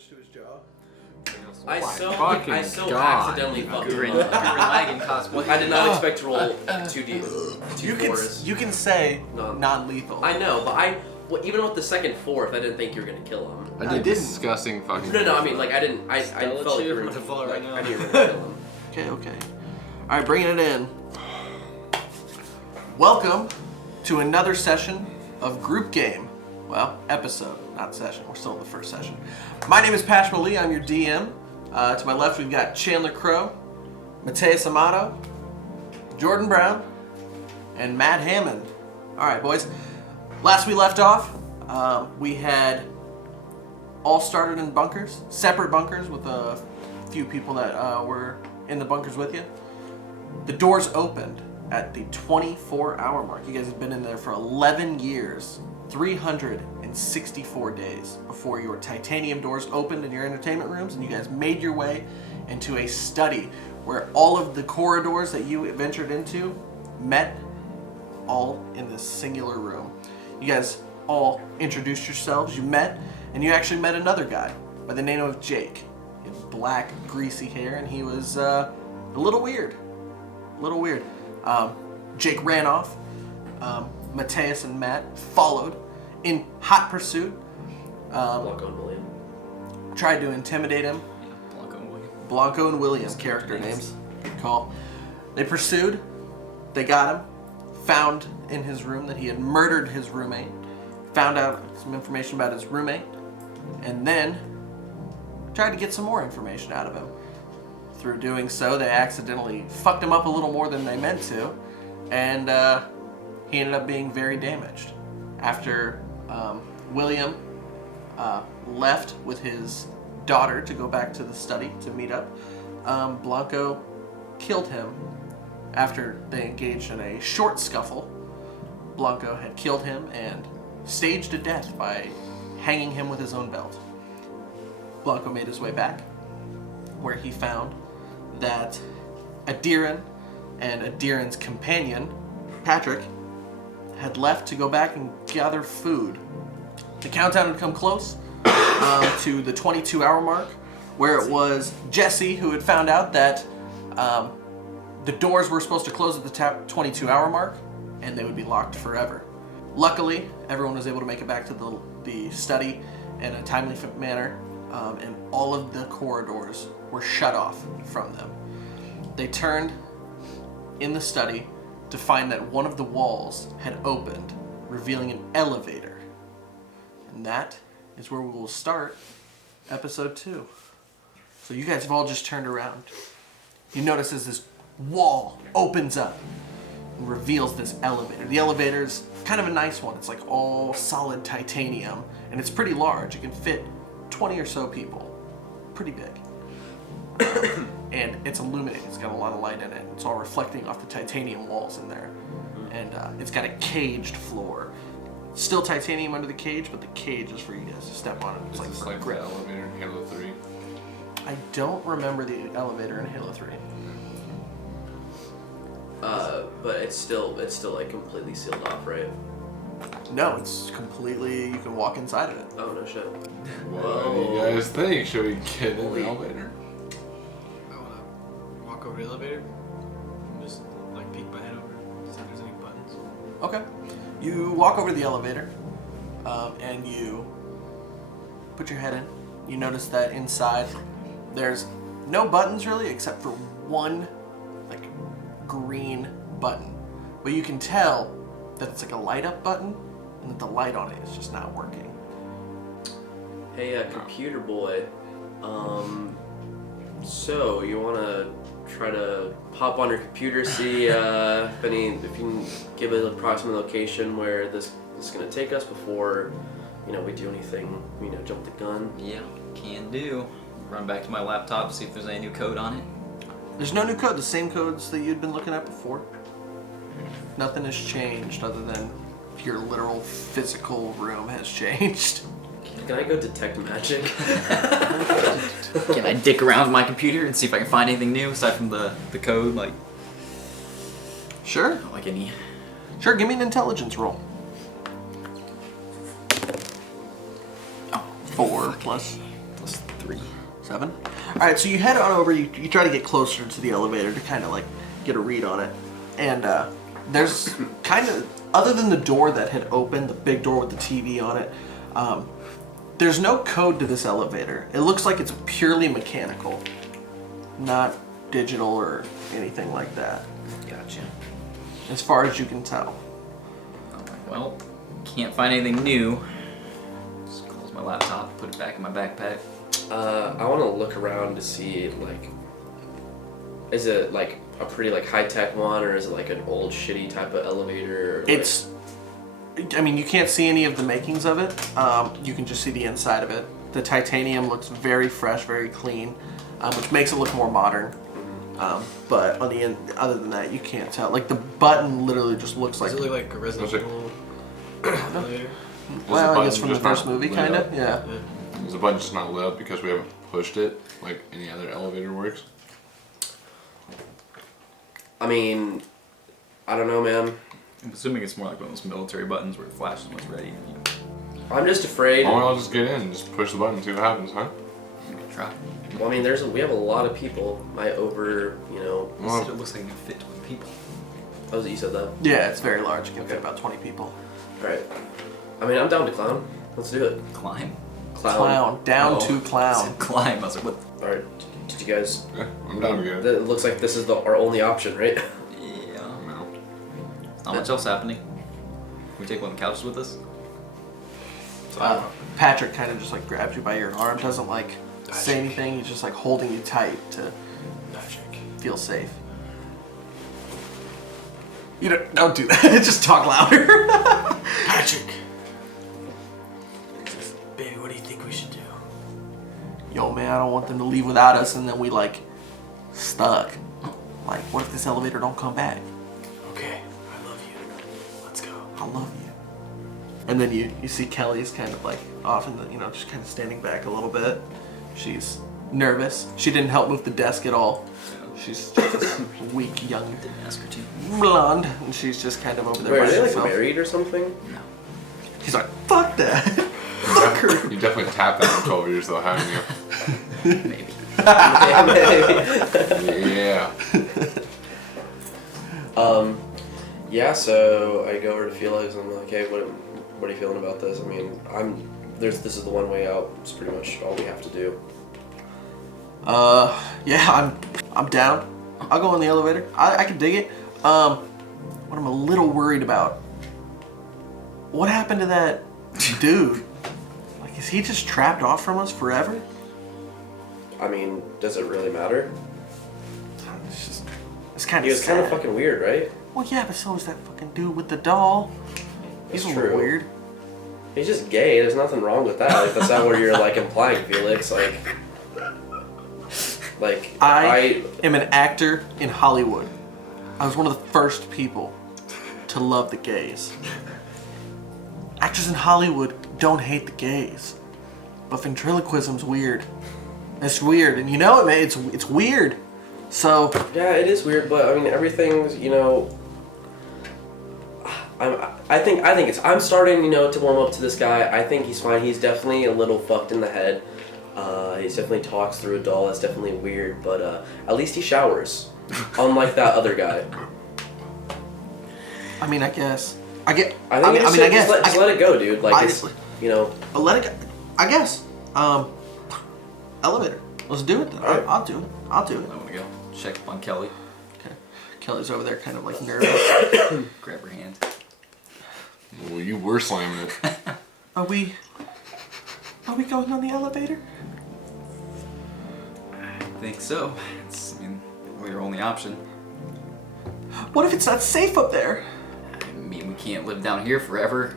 damage to his jaw. I so God. accidentally fucked You're him up. lagging cosplay. I did not expect to roll 2d2 You can say No. non-lethal. I know, but even with the second fourth, I didn't think you were gonna kill him. I I did didn't. disgusting fucking. No, I mean, like, I didn't. I Stella felt like you cheer were for the fall like, right now. I knew you were gonna kill him. Okay. All right, bringing it in. Welcome to another session of Group Game. Well, episode, not session. We're still in the first session. My name is Pash Lee. I'm your DM. To my left, we've got Chandler Crow, Mateus Amato, Jordan Brown, and Matt Hammond. All right, boys. Last we left off, we had all started in bunkers, separate bunkers with a few people that were in the bunkers with you. The doors opened at the 24-hour mark. You guys have been in there for 11 years, 364 days before your titanium doors opened in your entertainment rooms, and you guys made your way into a study where all of the corridors that you ventured into met all in this singular room. You guys all introduced yourselves, you met, and you actually met another guy by the name of Jake. He had black, greasy hair, and he was a little weird. Jake ran off. Mateus and Matt followed in hot pursuit. Block on William. Tried to intimidate him. Blanco and William, character names. Good call. They pursued. They got him. Found in his room that he had murdered his roommate. Found out some information about his roommate. And then tried to get some more information out of him. Through doing so, they accidentally fucked him up a little more than they meant to. And he ended up being very damaged. After William left with his daughter to go back to the study to meet up, Blanco killed him after they engaged in a short scuffle. Blanco had killed him and staged a death by hanging him with his own belt. Blanco made his way back, where he found that Adiran and Adiran's companion, Patrick, had left to go back and gather food. The countdown had come close to the 22-hour mark, where it was Jesse who had found out that the doors were supposed to close at the 22-hour mark, and they would be locked forever. Luckily, everyone was able to make it back to the study in a timely manner, and all of the corridors were shut off from them. They turned in the study to find that one of the walls had opened, revealing an elevator. And that is where we will start episode 2. So you guys have all just turned around. You notice as this wall opens up and reveals this elevator. The elevator's kind of a nice one. It's like all solid titanium, and it's pretty large. It can fit 20 or so people. Pretty big. And it's illuminated. It's got a lot of light in it. It's all reflecting off the titanium walls in there. And it's got a caged floor. Still titanium under the cage, but the cage is for you guys to step on it. It's Is like this for like the grip. elevator in Halo 3? I don't remember the elevator in Halo 3. But it's still like completely sealed off, right? No, it's completely, you can walk inside of it. Oh no shit. What do you guys think? Should we get in the Holy- elevator? I wanna walk over the elevator and just like peek my head over, see if there's any buttons. Okay. You walk over to the elevator, and you put your head in. You notice that inside there's no buttons really, except for one like green button. But you can tell that it's like a light up button, and that the light on it is just not working. Hey, computer boy. So you wanna try to pop on your computer, see if you can give an approximate location where this is gonna take us before, we do anything, jump the gun. Yeah, can do. Run back to my laptop, see if there's any new code on it. There's no new code, the same codes that you'd been looking at before. Nothing has changed other than your literal physical room has changed. Can I go detect magic? Can I dick around with my computer and see if I can find anything new aside from the code, like Sure. any? Sure, give me an intelligence roll. Oh, 4 plus Plus 3. 7. All right, so you head on over. You try to get closer to the elevator to kind of like get a read on it, and there's kind of, other than the door that had opened, the big door with the TV on it, there's no code to this elevator. It looks like it's purely mechanical, not digital or anything like that, Gotcha. as far as you can tell. Alright, well, can't find anything new. Just close my laptop, put it back in my backpack. I want to look around to see, like, is it like a pretty like high tech one, or is it like an old shitty type of elevator? Or, like... It's, I mean, you can't see any of the makings of it. You can just see the inside of it. The titanium looks very fresh, very clean, which makes it look more modern. But on the end, other than that, you can't tell. Like the button literally just looks like. Does it look like a Resident Evil elevator? Well, I button guess from the just first not movie, lit kind up? of. Yeah. Is the button just not lit up because we haven't pushed it like any other elevator works? I mean, I don't know, man. I'm assuming it's more like one of those military buttons where it flashes when it's ready. I'm just afraid. Why don't we all just get in and just push the button and see what happens, huh? You can try. Well, I mean, we have a lot of people. My over, you know. You said it looks like it can fit 20 people. Oh, you said that. Yeah, it's very large. You can fit Okay. about 20 people. All right. I mean, I'm down to clown. Let's do it. Climb. Clown. Down Oh, to I clown. said climb. I was like, what? All right. Did you guys? Yeah, I'm down to get it. It looks like this is our only option, right? Yeah. No. Not much else happening. Can we take one of the couches with us? Patrick kind of just like grabs you by your arm, doesn't like say anything. He's just like holding you tight to feel safe. You don't do that. Just talk louder. Patrick. Baby, what do you think we should do? Yo, man, I don't want them to leave without us, and then we like stuck. Like, what if this elevator don't come back? Okay, I love you. Let's go. I love you. And then you see Kelly's kind of like off in the, just kind of standing back a little bit. She's nervous. She didn't help move the desk at all. She's just weak, young, Didn't ask her to. blonde, and she's just kind of over there Wait, by are they like herself. married or something? No. He's like, fuck that. Fuck her. You definitely tapped that for 12 years though, haven't you? Maybe. Yeah. Yeah. So I go over to Felix and I'm like, hey, what are you feeling about this? I mean, this is the one way out. It's pretty much all we have to do. Yeah, I'm down. I'll go in the elevator. I can dig it. What I'm a little worried about. What happened to that dude? Like, is he just trapped off from us forever? I mean, does it really matter? It's kind He of was kind of fucking weird, right? Well, yeah, but so is that fucking dude with the doll. He's That's a little true. weird. He's just gay. There's nothing wrong with that. Like, that's not what you're like implying, Felix. Like I am an actor in Hollywood. I was one of the first people to love the gays. Actors in Hollywood don't hate the gays, but ventriloquism's weird. It's weird, and you know it, man. It's weird. So Yeah, it is weird, but I mean, everything's, I think I'm starting, to warm up to this guy. I think he's fine. He's definitely a little fucked in the head. He definitely talks through a doll. That's definitely weird, but at least he showers, unlike that other guy. I mean, I guess I get. I think I guess. just let it go, dude. Like, Honestly. it's, Let it go. I guess. Elevator. Let's do it then. Alright. I'll do it. I want to go check up on Kelly. Okay. Kelly's over there, kind of like nervous. Grab her hand. Well, you were slamming it. Are we going on the elevator? I think so. We're your only option. What if it's not safe up there? I mean, we can't live down here forever.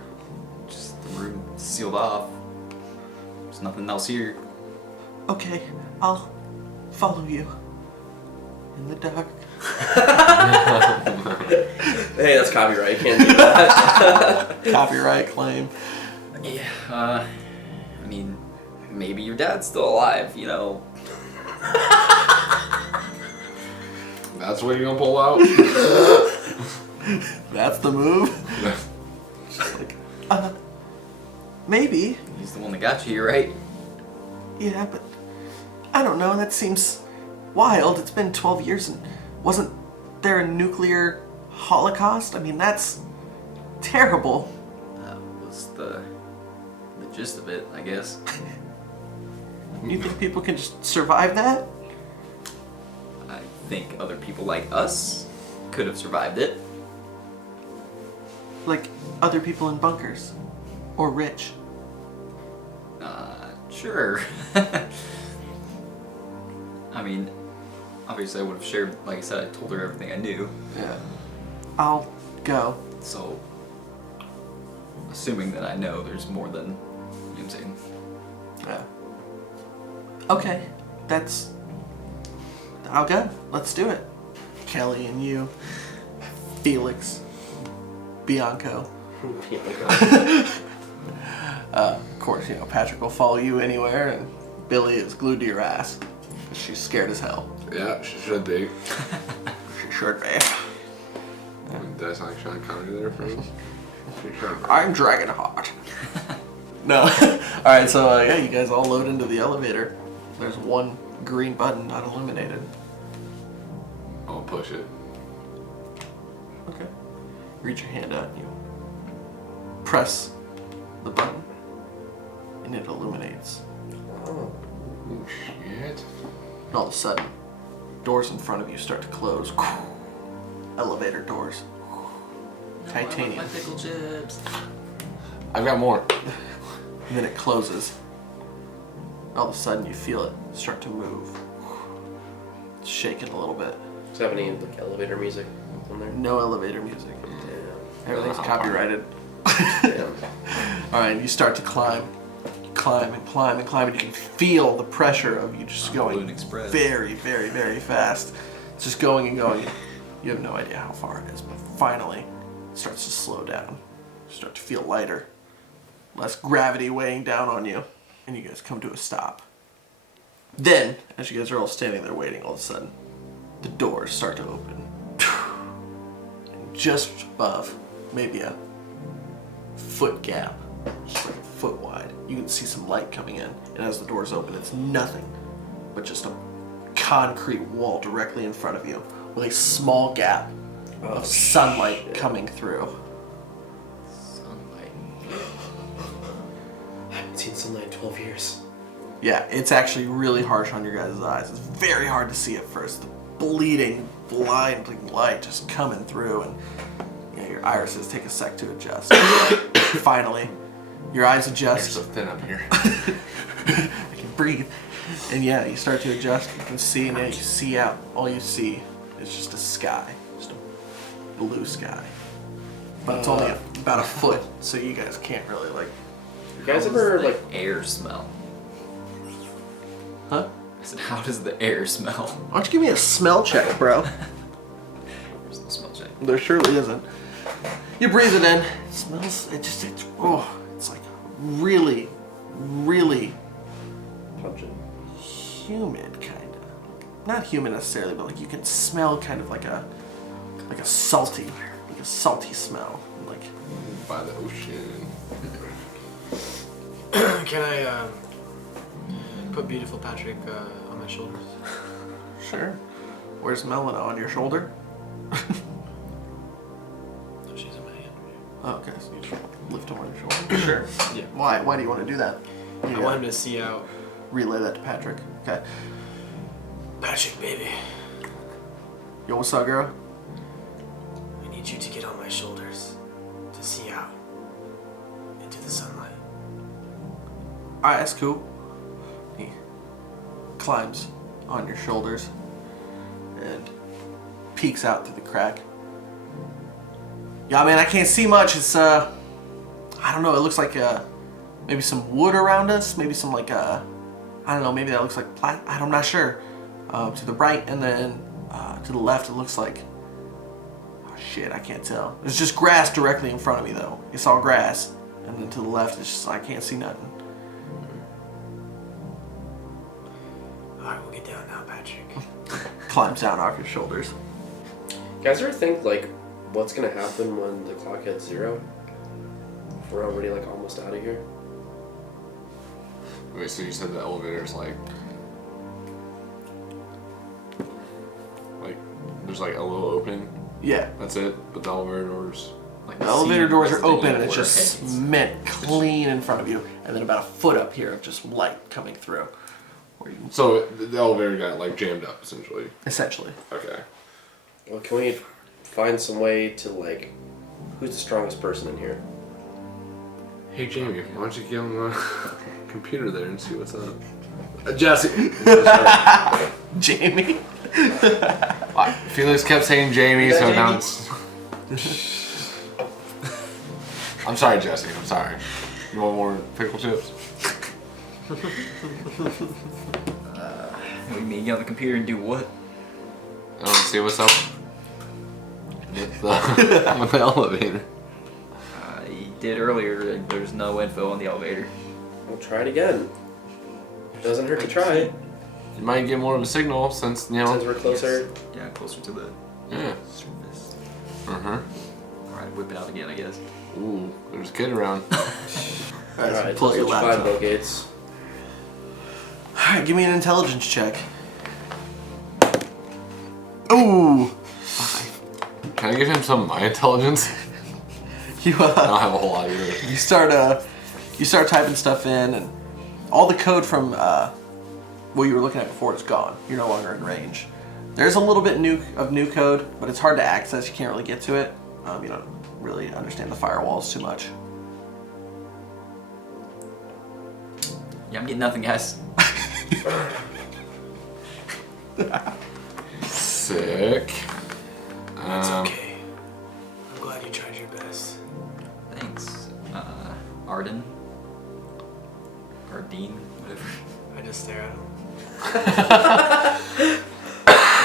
Just the room sealed off. There's nothing else here. Okay, I'll follow you. In the dark. hey, that's copyright. You can't do that. Copyright claim. Yeah, I mean, maybe your dad's still alive, That's what you're gonna pull out? That's the move. Just like, maybe. He's the one that got you here, right? Yeah, but I don't know. That seems wild. It's been 12 years, and wasn't there a nuclear holocaust? I mean, that's terrible. That was the gist of it, I guess. You think people can just survive that? I think other people like us could have survived it. Like other people in bunkers, or rich? Sure. I mean, obviously I would have shared, like I said, I told her everything I knew. Yeah. I'll go. So, assuming that I know there's more than, you know what I'm saying? Yeah. Okay, I'll go. Let's do it. Kelly and you, Felix, Bianco. Of course, Patrick will follow you anywhere, and Billy is glued to your ass. She's scared as hell. Yeah, she should be. She should be. Did I sound like Sean Connery there for us? She should be. I'm Dragonheart. No. Alright, so yeah, you guys all load into the elevator. There's one green button not illuminated. I'll push it. Okay. Reach your hand out and you press the button, and it illuminates. Oh shit. And all of a sudden, doors in front of you start to close. Elevator doors. Titanium. My pickle chips. I've got more. And then it closes. All of a sudden, you feel it start to move. It's shaking a little bit. Does it have any like elevator music on there? No elevator music. Damn. Everything's Oh, copyrighted. Damn. Alright, you start to climb. You climb and climb and climb, and you can feel the pressure of you just going Balloon Express. very, very, very fast. It's just going and going. You have no idea how far it is, but finally, it starts to slow down. You start to feel lighter. Less gravity weighing down on you, and you guys come to a stop. Then, as you guys are all standing there waiting, all of a sudden, the doors start to open. And just above, maybe a foot gap, just like a foot wide, you can see some light coming in. And as the doors open, it's nothing but just a concrete wall directly in front of you with a small gap of sunlight coming through. Sunlight. I haven't seen sunlight in 12 years. Yeah, it's actually really harsh on your guys' eyes. It's very hard to see at first. The bleeding, blinding light just coming through, and your irises take a sec to adjust. Finally, your eyes You're adjust. so thin up here. I can breathe. And yeah, you start to adjust. You can see, and yeah, you see out. All you see is just a sky, just a blue sky. But it's only about a foot, so you guys can't really like. You guys How ever does the like air smell? Huh? I said, how does the air smell? Why don't you give me a smell check, bro? There's no smell check. There surely isn't. You breathe it in. It smells. It's like really, really pungent? humid, kind of. Not humid necessarily, but like you can smell kind of like a salty smell. Like By the ocean. Can I put beautiful Patrick on my shoulders? sure. Where's Melina, on your shoulder? Oh, she's in my hand. Oh, okay, so you just lift him on your shoulder. Sure. Yeah. Why? Why do you want to do that? I want him to see out. Relay that to Patrick. Okay. Patrick, baby, Yo, what's up, girl? I need you to get on my shoulders to see out into the sunlight. Alright, that's cool. He climbs on your shoulders and peeks out through the crack. Yeah, man, I can't see much. It's, I don't know, it looks like, maybe some wood around us. Maybe some, like, I don't know, maybe that looks like I'm not sure. To the right, and then, to the left, it looks like, oh shit, I can't tell. There's just grass directly in front of me, though. It's all grass. And then to the left, it's just, I can't see nothing. Alright, we'll get down now, Patrick. Climbs down off your shoulders. You guys ever think like what's gonna happen when the clock hits 0? If we're already like almost out of here. Wait, so you said the elevator's like there's like a little opening. Yeah. That's it. But the elevator doors. Like The elevator doors are Resident open and Evil it's just heads. cement clean in front of you, and then about a foot up here of just light coming through. Where you So the elevator got like jammed up essentially. essentially. Okay. Well, can we find some way to like, who's the strongest person in here? Hey Jamie, why don't you get on the computer there and see what's up? Jesse. Jamie. Felix kept saying Jamie, Is that so now Jamie? it's. I'm sorry, Jesse. I'm sorry. You want more pickle chips? We mean get on the computer and do what? I want to see what's up with the, with the elevator. He did earlier. There's no info on the elevator. We'll try it again. Doesn't hurt to try. You might get more of a signal since you know. Since we're closer. Yeah, closer to the Yeah. surface. Alright, whip it out again, I guess. Ooh, there's a kid around. Alright, pull let's your find laptop. Bill Gates. Alright, give me an intelligence check. Ooh. Can I give him some of my intelligence? You I don't have a whole lot either. you start typing stuff in, and all the code from what you were looking at before is gone. You're no longer in range. There's a little bit of new code, but it's hard to access. You can't really get to it. You don't really understand the firewalls too much. Yeah, I'm getting nothing, guys. Sick. It's okay. I'm glad you tried your best. Thanks. Arden? Ardeen? Whatever. I just stare at him.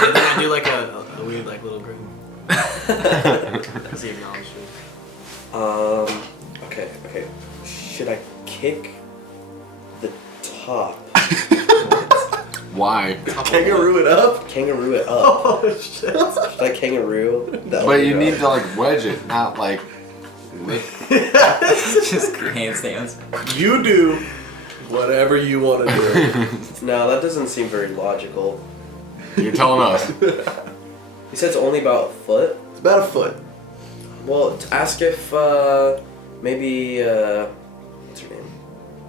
And then I do like a weird like little grin. As he acknowledges it. Okay. Should I kick the top? Why? Kangaroo it up? Kangaroo it up. Oh shit. Should I kangaroo? But you need to like wedge it, not like. Just handstands. You do whatever you want to do. No, that doesn't seem very logical. You're telling us. He said it's only about a foot. It's about a foot. Well, ask if maybe what's her name?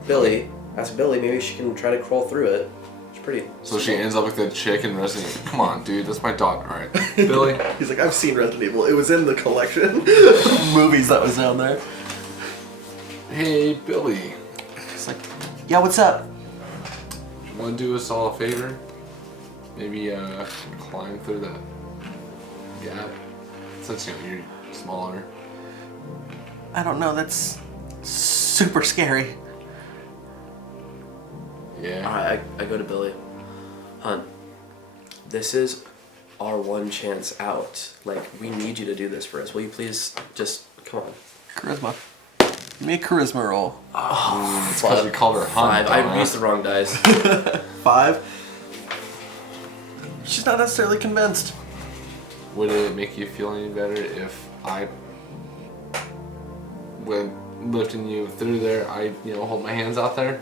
Billy. Ask Billy. Maybe she can try to crawl through it. It's pretty. So she ends up like the chick in Resident Evil. Come on, dude, that's my dog. All right, Billy. He's like, I've seen Resident Evil. It was in the collection movies that was down there. Hey, Billy. It's like, yeah, what's up? You want to do us all a favor? Maybe climb through that gap. Since you know you're smaller. I don't know. That's super scary. Yeah. Alright, I go to Billy. Hun, this is our one chance out. Like, we need you to do this for us. Will you please just come on? Charisma. Give me a charisma roll. It's because we called her Hun. 5. I used the wrong dice. 5. She's not necessarily convinced. Would it make you feel any better if I, when lifting you through there, I hold my hands out there?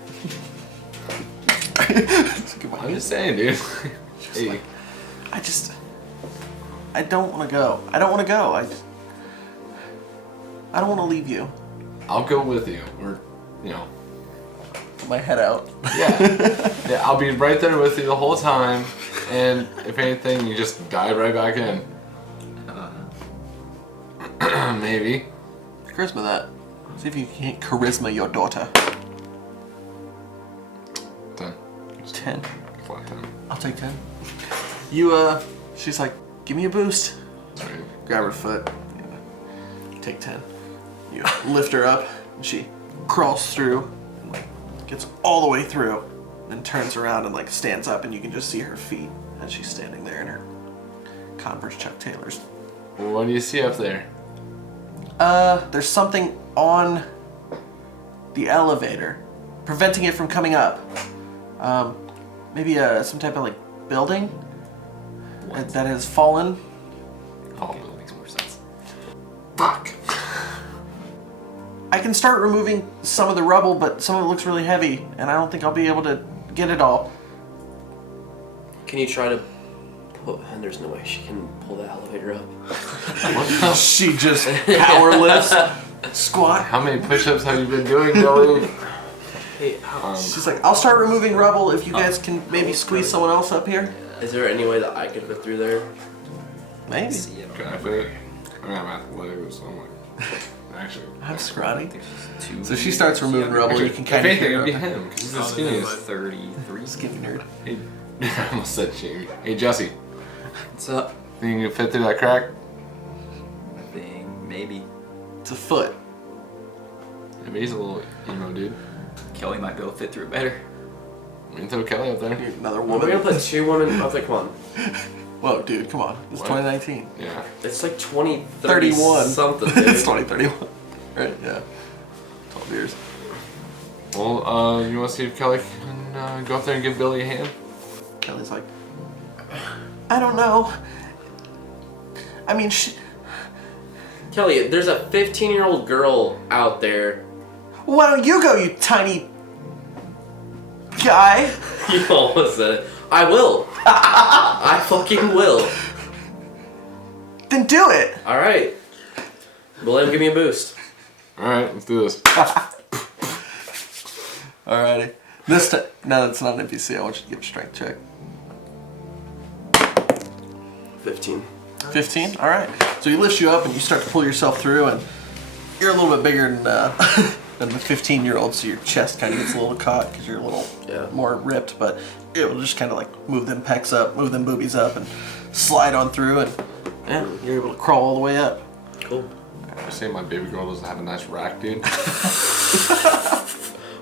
I'm just saying, dude. Hey. I don't want to go. I don't want to go. I don't want to leave you. I'll go with you, or Put my head out. yeah, I'll be right there with you the whole time, and if anything, you just dive right back in. Maybe. Charisma that. See if you can't charisma your daughter. 10. 10. Flat 10. I'll take 10. She's like, give me a boost. Right. Grab her foot. Take 10. You lift her up, and she crawls through, and gets all the way through, then turns around and stands up, and you can just see her feet as she's standing there in her Converse Chuck Taylors. Well, what do you see up there? There's something on the elevator, preventing it from coming up. Maybe some type of building that has fallen. Oh, Makes more sense. fuck. I can start removing some of the rubble, but some of it looks really heavy, and I don't think I'll be able to get it all. Can you try to pull? And there's no way she can pull the elevator up. She just power lifts, squat. How many push-ups have you been doing, Billy? Hey, She's like, I'll start removing rubble if you guys can maybe squeeze someone else up here. is there any way that I could fit through there? Maybe. Can I fit? I mean, I'm athletic, so I'm like, actually. I'm scrawny. Two. So she starts removing rubble. You can If kind of anything, hear it'd be her. him, because he's the Oh, skinniest. 33. Skinny nerd. Hey, I almost said Jamie. Hey, Jesse, What's up? think you can fit through that crack? I think maybe It's a foot. Yeah, but he's a little emo dude. Kelly might be able to fit through it better. We can throw Kelly up there. Another Well, we're gonna woman. put 2 women. I was like, come on. Whoa, dude, come on. It's What? 2019. Yeah. It's like 20, 31. something. It's Dude. 2031. Right? Yeah. 12 years. Well, you want to see if Kelly can go up there and give Billy a hand? Kelly's like, I don't know. I mean, Kelly, there's a 15-year-old girl out there. why don't you go, you tiny guy? You almost said it. I will. I fucking will. Then do it. All right. Well, let him give me a boost. Alright, let's do this. Alrighty. This time, now that it's not an NPC, I want you to give a strength check. 15. 15? Alright. So he lifts you up and you start to pull yourself through, and you're a little bit bigger than, than the 15-year-old, so your chest kind of gets a little caught because you're a little more ripped, but it will just kind of like move them pecs up, move them boobies up, and slide on through, and yeah, you're able to crawl all the way up. Cool. I say my baby girl doesn't have a nice rack, dude.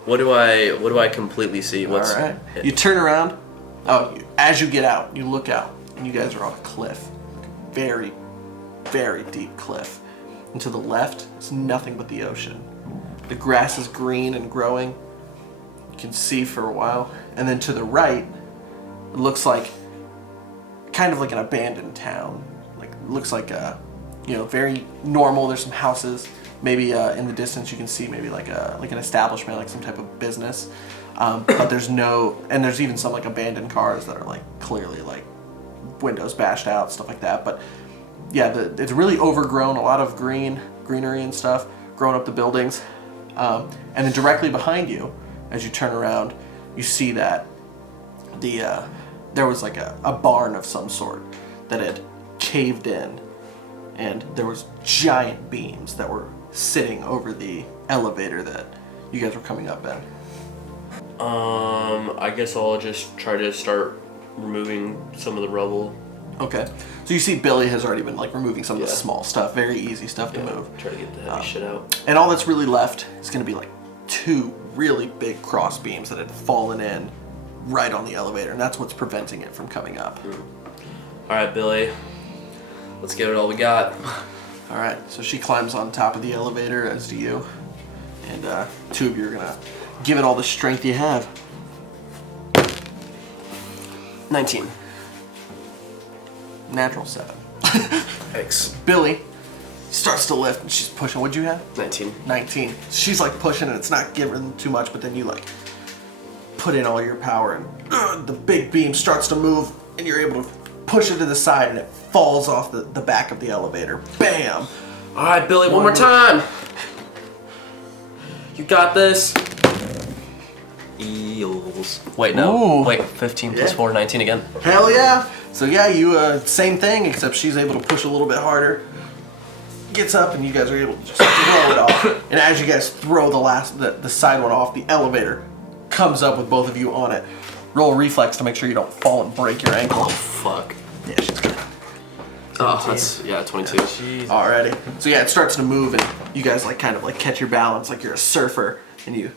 What do I completely see? What's Alright. You turn around. As you get out, you look out, and you guys are on a cliff. Very, very deep cliff. And to the left is nothing but the ocean. The grass is green and growing. You can see for a while. And then to the right, it looks like kind of like an abandoned town. Like it looks like very normal. There's some houses. Maybe in the distance you can see maybe like an establishment, like some type of business. But there's there's even some like abandoned cars that are like clearly like windows bashed out, stuff like that. But yeah, it's really overgrown, a lot of greenery and stuff growing up the buildings. And then directly behind you, as you turn around, you see that there was like a barn of some sort that had caved in, and there was giant beams that were sitting over the elevator that you guys were coming up in. I guess I'll just try to start removing some of the rubble. Okay. So you see Billy has already been like removing some of the Yeah. small stuff, very easy stuff to move. Try to get the heavy shit out. And all that's really left is going to be like 2 really big cross beams that had fallen in right on the elevator, and that's what's preventing it from coming up. All right, Billy. Let's give it all we got. All right, so she climbs on top of the elevator, as do you, and 2 of you are going to give it all the strength you have. 19. Natural 7. Thanks. Billy starts to lift, and she's pushing. What'd you have? 19. 19. She's like pushing, and it's not giving too much, but then you like put in all your power, and the big beam starts to move, and you're able to push it to the side, and it falls off the back of the elevator. Bam! All right, Billy, one more time. You got this. Eels. Wait, no. Wait, 15 plus Yeah. 4, 19 again. Hell yeah! So yeah, you same thing, except she's able to push a little bit harder. Gets up, and you guys are able to just throw it off. And as you guys throw the side one off, the elevator comes up with both of you on it. Roll a reflex to make sure you don't fall and break your ankle. Oh, fuck. Yeah, she's good. Oh, that's, 22. Alrighty. So yeah, it starts to move, and you guys like kind of like catch your balance like you're a surfer, and you're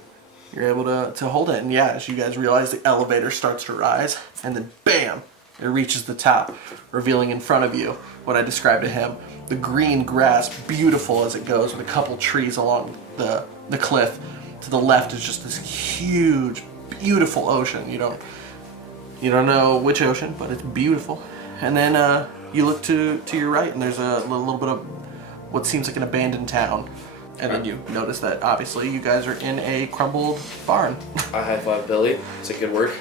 able to hold it. And yeah, as you guys realize, the elevator starts to rise, and then bam, it reaches the top, revealing in front of you what I described to him: the green grass, beautiful as it goes, with a couple trees along the cliff. To the left is just this huge, beautiful ocean. You don't know which ocean, but it's beautiful. And then you look to your right, and there's a little bit of what seems like an abandoned town. And then you notice that obviously you guys are in a crumbled barn. I high five Billy. It's a good work.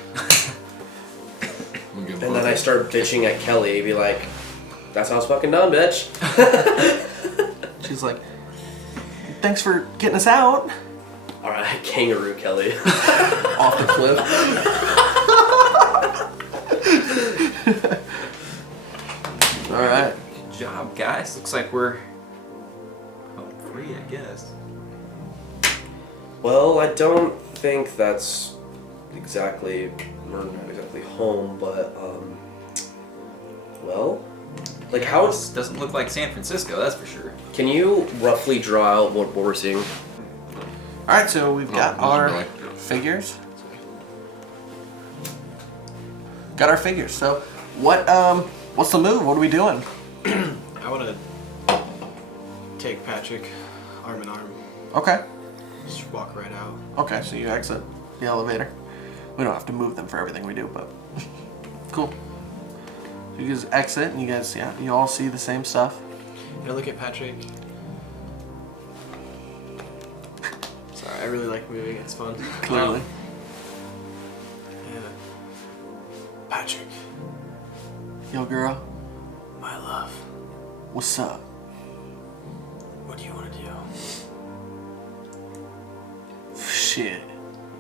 We'll give And then I start bitching at Kelly, be like, "That's how it's fucking done, bitch." She's like, thanks for getting us out. All right, kangaroo Kelly. Off the cliff. All right. Good job, guys. Looks like we're home free, I guess. Well, I don't think that's exactly, we're not exactly home, but well, like how This doesn't look like San Francisco, that's for sure. can you roughly draw out what we're seeing? All right, so we've got Oh, our really? figures. Got our figures. So, what's the move? What are we doing? I want to take Patrick arm in arm. Okay. Just walk right out. Okay, so you exit the elevator. We don't have to move them for everything we do, but cool. So you guys exit, and you guys, you all see the same stuff. And I look at Patrick. Sorry, I really like moving. It's fun. Clearly. Yeah. Patrick, Yo, girl, my love. what's up? What do you want to do? Shit.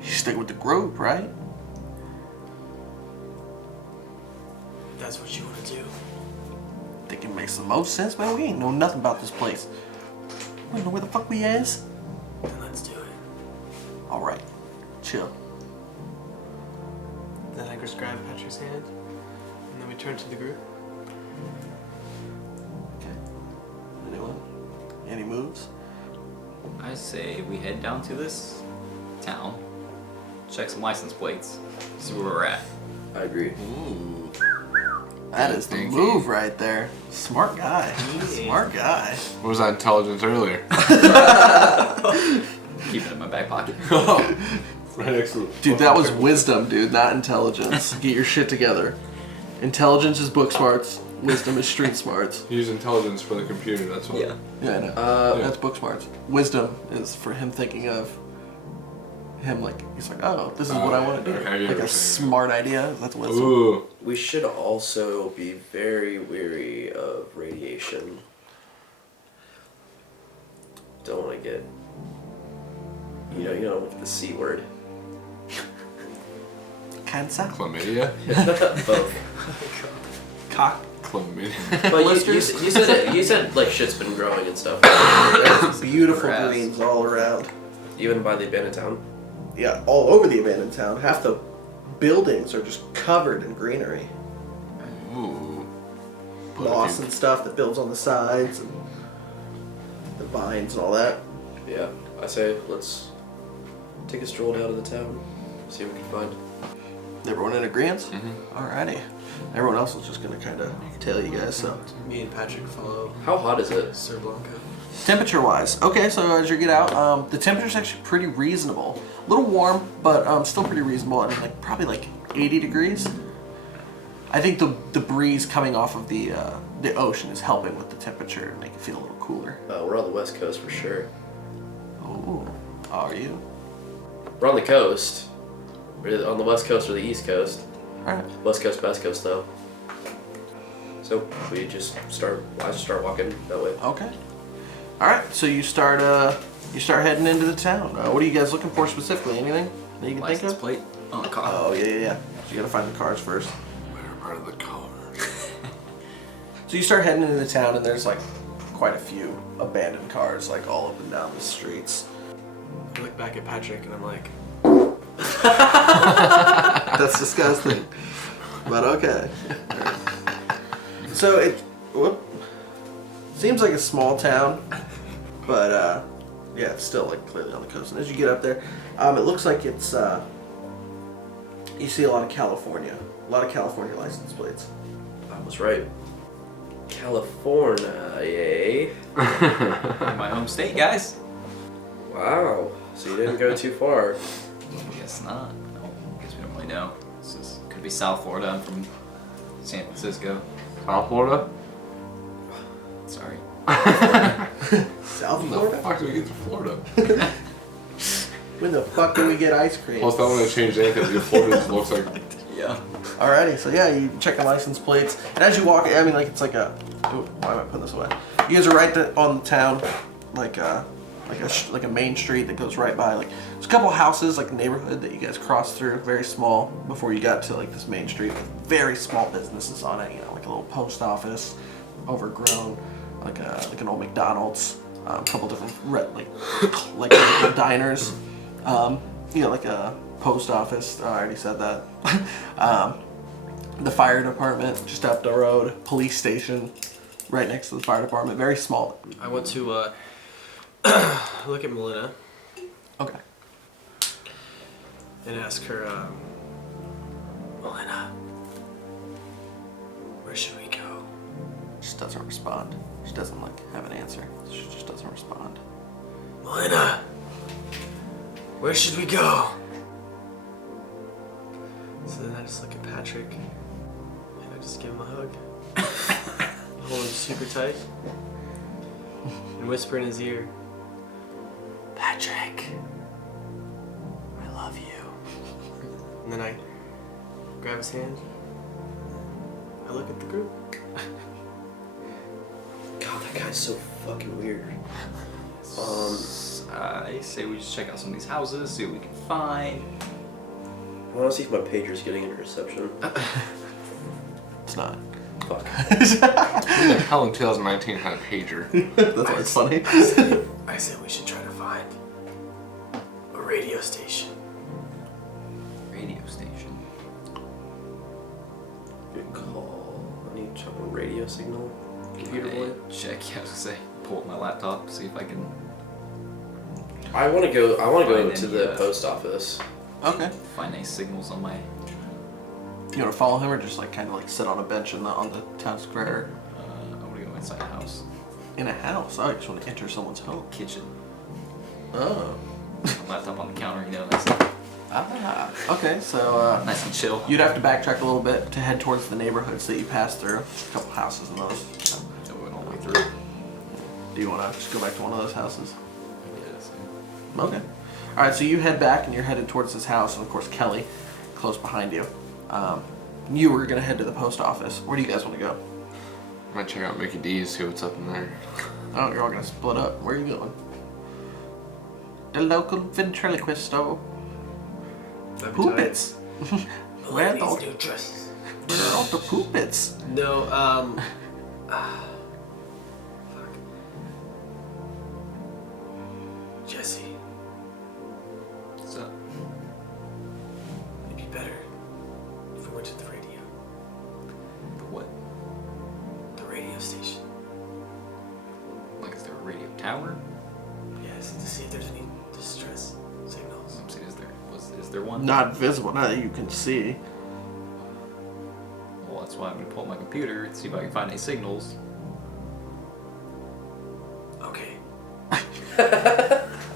You stick with the group, right? If that's what you want to do. Think it makes the most sense, man. We ain't know nothing about this place. We don't know where the fuck we is. Then let's do it. All right, chill. Then I just grab Patrick's hand, and then we turn to the group. Okay. Anyone? Any moves? I say we head down to this town, check some license plates, see where we're at. I agree. Ooh. That is the Thank move you. right there. Smart guy. Smart guy. What was that intelligence earlier? Keep it in my back pocket. Right next to Dude, that was wisdom, dude, not intelligence. Get your shit together. Intelligence is book smarts. Wisdom is street smarts. Use intelligence for the computer, that's what. Yeah. Yeah, I know. Yeah. That's book smarts. Wisdom is for him thinking of him like, he's like, oh, this is what I want to do. okay, I get Like what a you're saying. smart idea. That's wisdom. Ooh. We should also be very weary of radiation. Don't want to get, you know, the C word. Cancer. Chlamydia? Both. Cock. Chlamydia. But you Blisters? said like shit's been growing and stuff. Beautiful Grass. greens all around. Even by the abandoned town. Yeah, all over the abandoned town. Half the buildings are just covered in greenery. Ooh. But Moss if you- and stuff that builds on the sides and the vines and all that. Yeah, I say let's take a stroll down to the town, see what we can find. Everyone in agreement? Mm-hmm. Alrighty. Everyone else is just gonna kind of tail you guys. So, Me and Patrick follow How hot is it? Sir Blanca. temperature-wise, okay. So as you get out, the temperature's actually pretty reasonable. A little warm, but still pretty reasonable. I mean, like probably like 80 degrees. I think the breeze coming off of the ocean is helping with the temperature and make it feel a little cooler. We're on the west coast for sure. Oh, are you? We're on the coast. We're on the west coast or the east coast. All right. West coast, best coast though. So we just start. I just start walking that way. Okay. All right. So you start heading into the town. What are you guys looking for specifically? Anything that you can License think of? plate on the car. Oh yeah. So you gotta find the cars first. Where are the cars? So you start heading into the town, and there's like quite a few abandoned cars, like all up and down the streets. I look back at Patrick and I'm like, That's disgusting. But okay. So it seems like a small town, but yeah, it's still like clearly on the coast. And as you get up there, it looks like it's you see a lot of California license plates. I was right. California, yay. My home state, guys. Wow. So you didn't go too far. Guess not. No, guess we don't really know. Could be South Florida. I'm from San Francisco. South Florida? Sorry. South When the Florida? fuck do we get to Florida? When the fuck do we get ice cream? Plus, that wouldn't have changed anything because Florida just looks like. Yeah. Alrighty, so yeah, you check the license plates, and as you walk, I mean, like it's like a. Ooh, why am I putting this away? You guys are right on the town, like a main street that goes right by. Like there's a couple houses, like a neighborhood that you guys cross through, very small, before you got to like this main street with very small businesses on it. You know, like a little post office, overgrown, like an old McDonald's, a couple different like little diners. You know, like a post office. Oh, I already said that. The fire department just up the road. Police station right next to the fire department. Very small. I want to look at Melina Okay. and ask her, Melina, where should we go? Just doesn't respond. She doesn't have an answer. She just doesn't respond. Melina, where should we go? So then I just look at Patrick and I just give him a hug. Hold him super tight and whisper in his ear, Patrick, I love you. And then I grab his hand. I look at the group. God, that guy's so fucking weird. I say we just check out some of these houses, see what we can find. I want to see if my pager's getting any reception. It's not. Fuck. Who the hell in 2019 had a pager? That's why it's funny. I said we should try to find a radio station. Radio station. Good call. I need to check a radio signal. Computer boy. Check, yeah, I was gonna say, pull up my laptop, see if I can I want to go. I want to go Find to any, the post office. Okay. find any signals on my. You want to follow him or just kind of sit on a bench on the town square I want to go inside the house. in a house? Oh, you just want to enter someone's home. Kitchen. Oh. Laptop on the counter, you know, nice, Ah. Okay, so nice and chill. you'd have to backtrack a little bit to head towards the neighborhoods that you passed through. A couple houses in those. So we went all the way through. Do you want to just go back to one of those houses? Yes. Okay. All right, so you head back and you're headed towards this house, and of course Kelly, close behind you. You were gonna head to the post office. Where do you guys want to go? Might check out Mickey D's, see what's up in there. Oh, you're all gonna split up. Where are you going? The local ventriloquisto. Poopits. Where are all new dresses. the poopits? No, fuck. Jesse, So, it'd be better if we went to the radio. the what? The radio station. Like, is there a radio tower? Yes, to see if there's any distress signals. I'm saying, is there one? Not visible, not that you can see. Well, that's why I'm gonna pull up my computer and see if I can find any signals. Okay.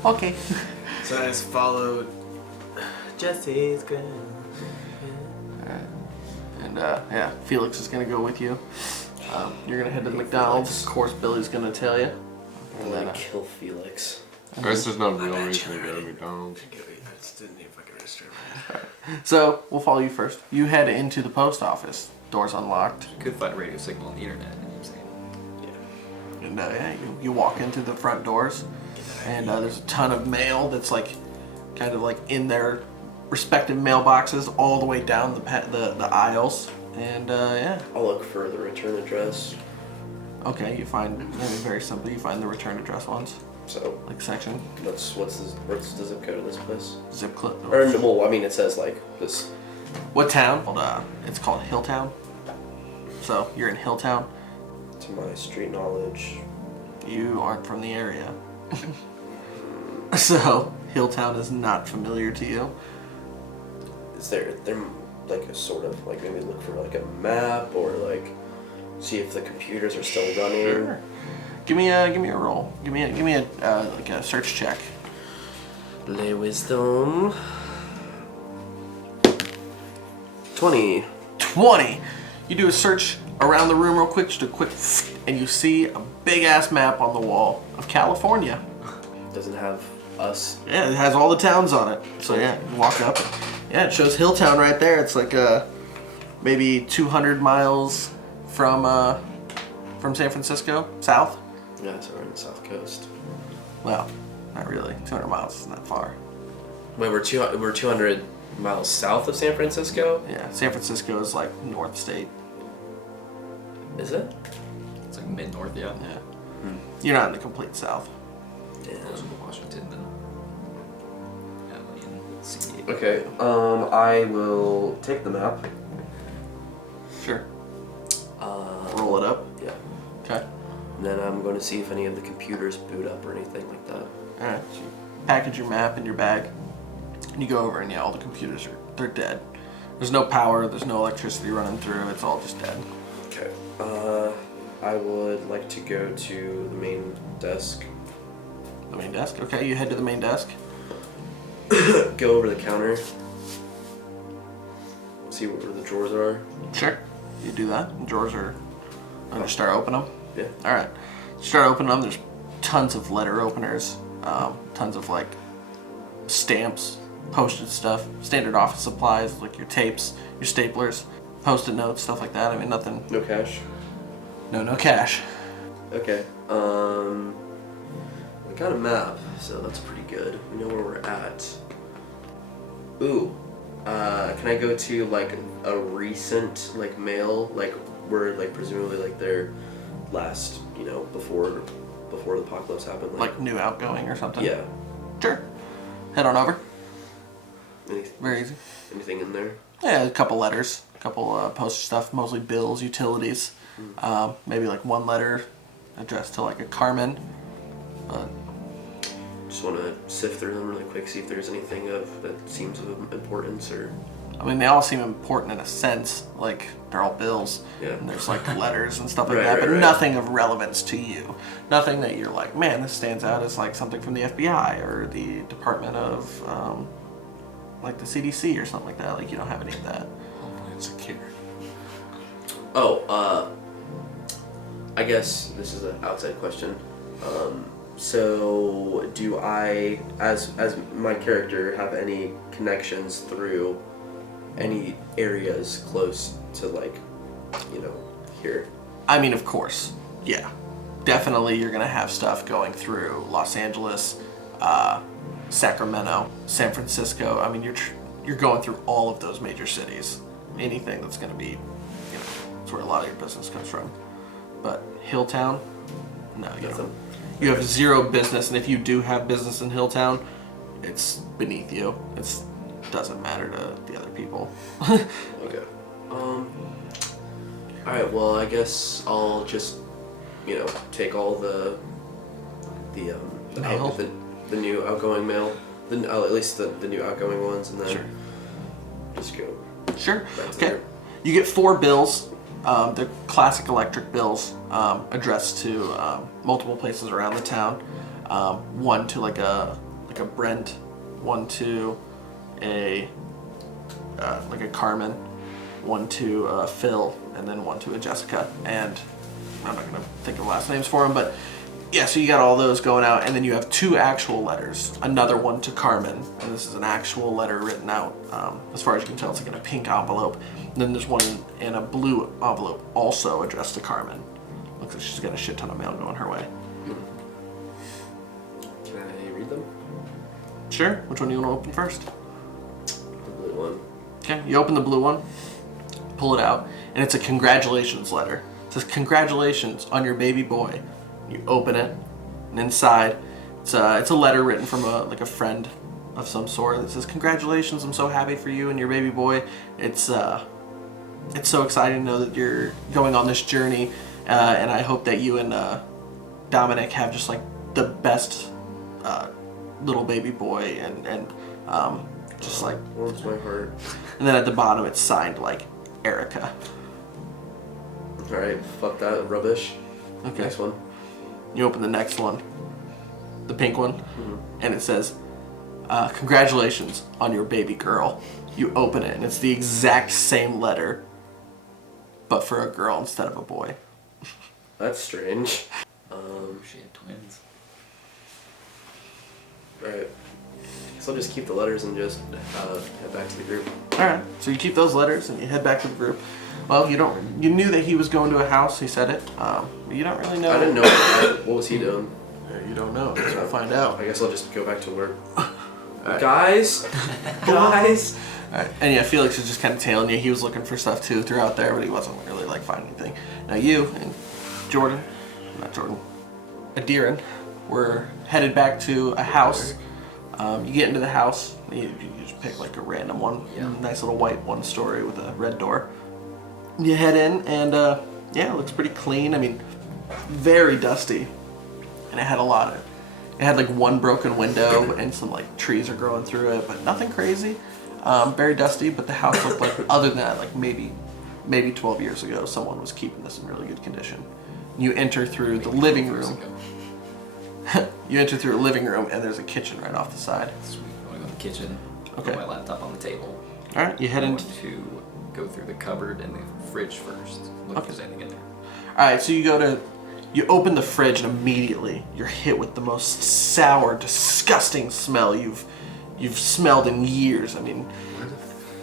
Okay. So I just followed Jesse's good. And yeah, Felix is gonna go with you. You're gonna head to the McDonald's. Of course, Billy's gonna tell you. I And want then, to kill Felix. I guess there's no real bet reason you to go to already- McDonald's. I just didn't even fucking register. so we'll follow you first. You head into the post office. Doors unlocked. You could find a radio signal on the internet. You know what I'm saying? And yeah, you walk into the front doors, and there's a ton of mail that's kind of in their respective mailboxes all the way down the aisles. And yeah, I'll look for the return address. okay, you find very simply you find the return address ones, So section, what's the zip code of this place? zip clip. Or well, I mean, it says this. What town? It's called Hilltown. So you're in Hilltown. To my street knowledge, You aren't from the area. So Hilltown is not familiar to you. is there like a sort of maybe look for a map or see if the computers are still running? Give me a roll. Give me a a search check. Lay wisdom. 20. 20. You do a search around the room real quick, just a quick, and you see a big ass map on the wall of California. Doesn't have us. Yeah, it has all the towns on it. So yeah, you walk up. And, yeah, it shows Hilltown right there. It's like maybe 200 miles from San Francisco, south. Yeah, so we're in the South Coast. Well, not really. 200 miles isn't that far. Wait, we're 200 miles south of San Francisco? Yeah, San Francisco is like North State. Is it? It's like mid-north, yeah. Yeah. You're not in the complete south. Closer to Washington than CA. Okay, I will take the map. Sure. Roll it up. Yeah. Okay. And then I'm going to see if any of the computers boot up or anything like that. Alright, so you package your map in your bag, and you go over, and yeah, all the computers they're dead. There's no power, there's no electricity running through, it's all just dead. Okay. I would like to go to the main desk. The main desk? Okay, you head to the main desk. Go over the counter. See where the drawers are. Sure. You do that. The drawers are... I'm gonna start opening them. Yeah. Alright. Start opening them, there's tons of letter openers, tons of like stamps, postage stuff, standard office supplies like your tapes, your staplers, post-it notes, stuff like that. I mean, nothing. No cash. No cash. Okay. We got a map, so that's pretty good. We know where we're at. Ooh. Can I go to like a recent like mail, like where like presumably like their last, you know, before the apocalypse happened? Like new outgoing or something. Yeah. Sure. Head on over. Any, Very easy. Anything in there? Yeah, a couple letters, a couple postage stuff, mostly bills, utilities. Maybe like one letter addressed to like a Carmen. Just want to sift through them really quick, see if there's anything that seems of importance or. I mean, they all seem important in a sense. Like they're all bills, Yeah. and there's like letters and stuff like Right, that, but right. nothing of relevance to you. Nothing that you're like, man, this stands out as like something from the FBI or the Department of, like the CDC or something like that. Like you don't have any of that. Homeland Security. Oh, I guess this is an outside question. So do I, as my character, have any connections through any areas close to like, you know, here? I mean, of course, yeah, definitely. You're gonna have stuff going through Los Angeles, Sacramento, San Francisco. I mean, you're going through all of those major cities. Anything that's gonna be, you know, that's where a lot of your business comes from. But Hilltown, no, you Nothing. don't. You have zero business, and if you do have business in Hilltown, it's beneath you. It doesn't matter to the other people. Okay. Alright, well, I guess I'll just, you know, take all the Mail? the new outgoing mail, at least the new outgoing ones, and then Sure. just go. Sure. Back to Okay. there. You get 4 bills. They're classic electric bills, addressed to multiple places around the town. One to like a Brent, one to a like a Carmen, one to Phil, and then one to a Jessica. And I'm not gonna think of last names for them, but yeah. So you got all those going out, and then you have 2 actual letters. Another one to Carmen, and this is an actual letter written out. As far as you can tell, it's like in a pink envelope. And then there's one in a blue envelope, also addressed to Carmen. Looks like she's got a shit ton of mail going her way. Can I read them? Sure. Which one do you want to open first? The blue one. Okay. You open the blue one, pull it out, and it's a congratulations letter. It says congratulations on your baby boy. You open it, and inside, it's a letter written from a friend of some sort that says congratulations. I'm so happy for you and your baby boy. It's so exciting to know that you're going on this journey, and I hope that you and Dominic have just like the best little baby boy, and just like. Warms my heart. And then at the bottom, it's signed like Erica. Alright, fuck that rubbish. Okay. Next one. You open the next one, the pink one, and it says, "Congratulations on your baby girl." You open it, and it's the exact same letter, but for a girl instead of a boy. That's strange. She had twins. Alright. So I'll just keep the letters and just head back to the group. Alright, so you keep those letters and you head back to the group. Well, you knew that he was going to a house, he said it. But you don't really know. I didn't know what was he doing. You don't know, so we'll find out. I guess I'll just go back to work. Alright. Guys! Guys! Alright, and yeah, Felix is just kind of tailing you. He was looking for stuff too throughout there, but he wasn't really like finding anything. Now you and Adiran, were headed back to a house. You get into the house. You just pick like a random one, nice little white one story with a red door. You head in, and yeah, it looks pretty clean. I mean, very dusty, and it had It had like one broken window, and some like trees are growing through it, but nothing crazy. Very dusty, but the house looked like, other than that, like maybe 12 years ago, someone was keeping this in really good condition. You enter through the living room. You enter through a living room, and there's a kitchen right off the side. Sweet. I'm gonna go to the kitchen. Okay. Put my laptop on the table. All right, you head I into. want to go through the cupboard and the fridge first. Look if there's anything in there. All right, so you open the fridge, and immediately you're hit with the most sour, disgusting smell you've smelled in years. I mean,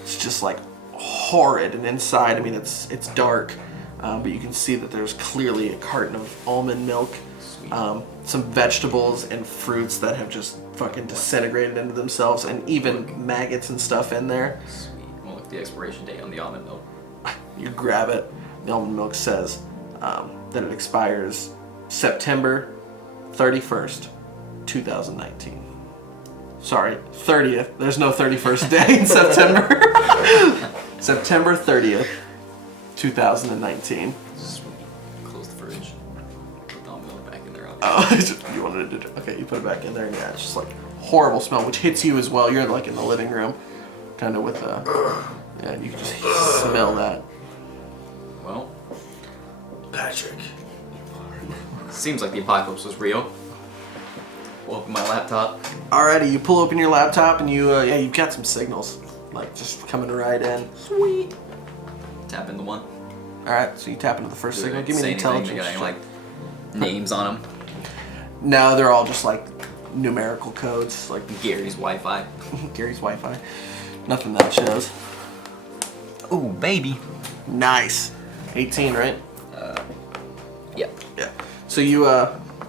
it's just like horrid, and inside, I mean, it's dark, but you can see that there's clearly a carton of almond milk, some vegetables and fruits that have just fucking disintegrated into themselves, and even maggots and stuff in there. Sweet. We'll look at the expiration date on the almond milk. You grab it. The almond milk says that it expires September 31st, 2019. Sorry, 30th. There's no 31st day in September. September 30th, 2019. Sweet. Close the fridge. Put the almond milk back in there. Oh, you wanted to do okay, you put it back in there, and yeah, it's just like horrible smell, which hits you as well. You're like in the living room, kind of with yeah, you can just smell that. Well, Patrick. seems like the apocalypse was real. We'll open my laptop. Alrighty, you pull open your laptop, and yeah, you've got some signals, like just coming right in. Sweet. Tap into one. Alright, so you tap into the first Do signal. they Give me an say anything? intelligence. They got any, like names on them. No, they're all just like numerical codes, like Gary's Wi-Fi. Gary's Wi-Fi. Nothing that shows. Ooh, baby. Nice. 18, right? Yep. Yeah. So you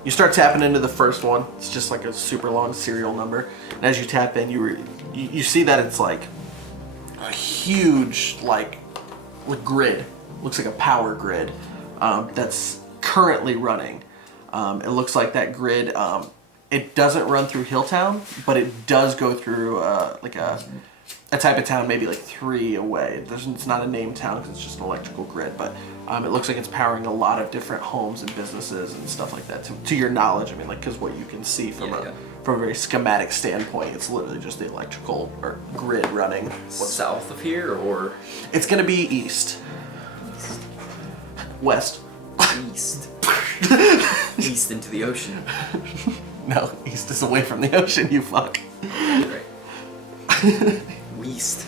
start tapping into the first one. It's just like a super long serial number. And as you tap in, you see that it's like a huge like grid. Looks like a power grid that's currently running. It looks like that grid. It doesn't run through Hilltown, but it does go through like a type of town, maybe like 3 away. It's not a named town because it's just an electrical grid, but it looks like it's powering a lot of different homes and businesses and stuff like that. To your knowledge, I mean, like, because what you can see from from a very schematic standpoint, it's literally just the electrical or grid running. What's south of here, or It's gonna be east, west. east? East into the ocean. No, east is away from the ocean. You fuck. Right. West.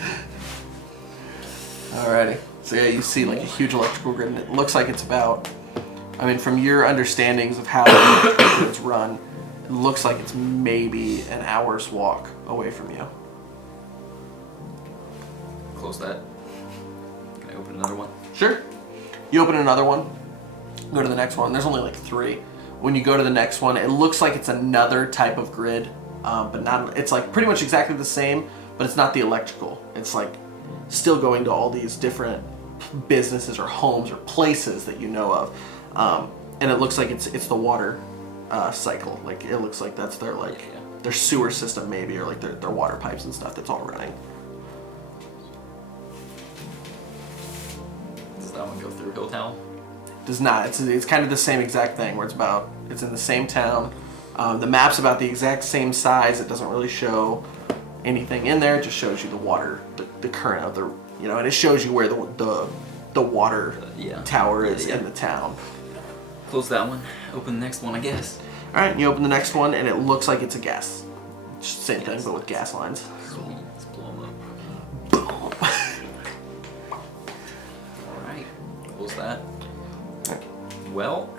Alrighty. So yeah, you see like a huge electrical grid, and it looks like it's about, I mean, from your understandings of how it's run, it looks like it's maybe an hour's walk away from you. Close that. Can I open another one? Sure. You open another one, go to the next one. There's only like 3. When you go to the next one, it looks like it's another type of grid, but not. It's like pretty much exactly the same, but it's not the electrical. It's like still going to all these different businesses or homes or places that you know of, and it looks like it's the water cycle. Like it looks like that's their like their sewer system maybe, or like their water pipes and stuff that's all running. Does that one go through Hilltown? Does not. It's kind of the same exact thing where it's in the same town. The map's about the exact same size. It doesn't really show anything in there. It just shows you the water, the current of the, and it shows you where the water tower is in the town. Close that one. Open the next one, I guess. All right, you open the next one, and it looks like it's a gas. Same thing, but with gas lines. Sweet. Let's blow them up. Alright. Well,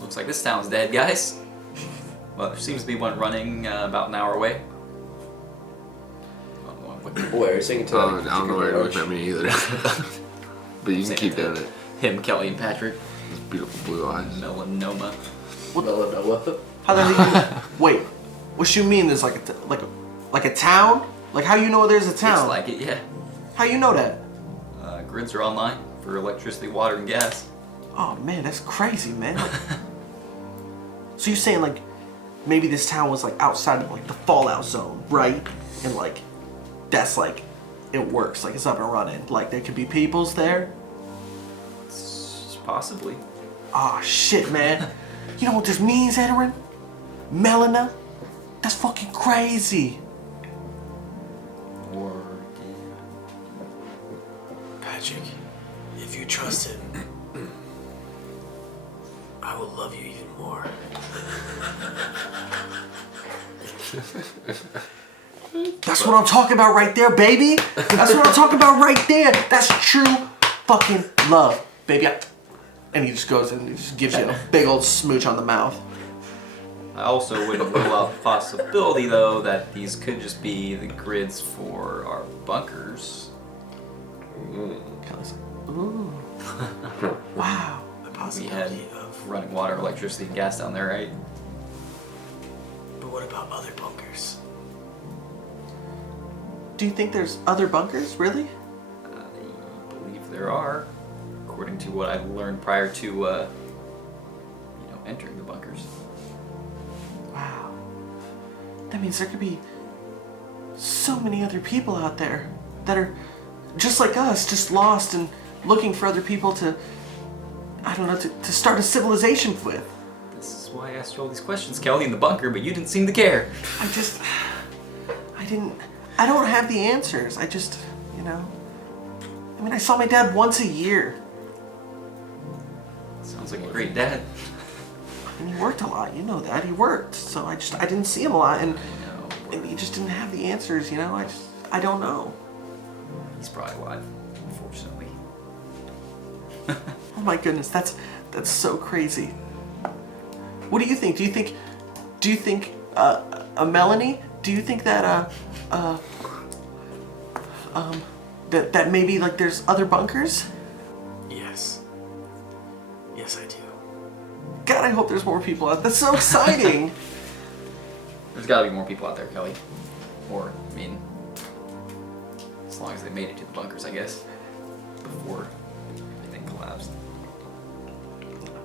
looks like this town's dead, guys. Well, there seems to be one running about an hour away. Where? You're saying to I don't know where you're looking at me either. But you can keep doing it. Him, Kelly, and Patrick. Those beautiful blue eyes. Melanoma. How the hell you... Wait, what you mean there's like a town? Like how you know there's a town? Looks like it, yeah. How you know that? Grids are online for electricity, water, and gas. Oh man, that's crazy, man. So you're saying like maybe this town was like outside of like the fallout zone, right? And like that's like it works, like it's up and running. Like there could be peoples there. Possibly. Oh shit, man. You know what this means, Edorin? Melina? That's fucking crazy. Or Patrick, if you trust him, I will love you even more. That's what I'm talking about right there, baby. That's what I'm talking about right there. That's true fucking love, baby. And he just goes and he just gives you a big old smooch on the mouth. I also wouldn't rule out the possibility, though, that these could just be the grids for our bunkers. Kelly's like, ooh. Wow. The We had possibility of. running water, electricity, and gas down there, right? But what about other bunkers? Do you think there's other bunkers, really? I believe there are, according to what I learned prior to, entering the bunkers. Wow. That means there could be so many other people out there that are just like us, just lost and looking for other people to, I don't know, to start a civilization with. This is why I asked you all these questions, Kelly, in the bunker, but you didn't seem to care. I don't have the answers. I just, I mean, I saw my dad once a year. Sounds like a great dad. And he worked a lot, you know that. He worked. So I didn't see him a lot and he just didn't have the answers, I don't know. He's probably alive, unfortunately. Oh my goodness, that's so crazy. What do you think? Do you think Melanie? Do you think that that maybe like there's other bunkers? Yes. Yes, I do. God, I hope there's more people out. That's so exciting. There's gotta be more people out there, Kelly. Or, as long as they made it to the bunkers, I guess. Before everything collapsed.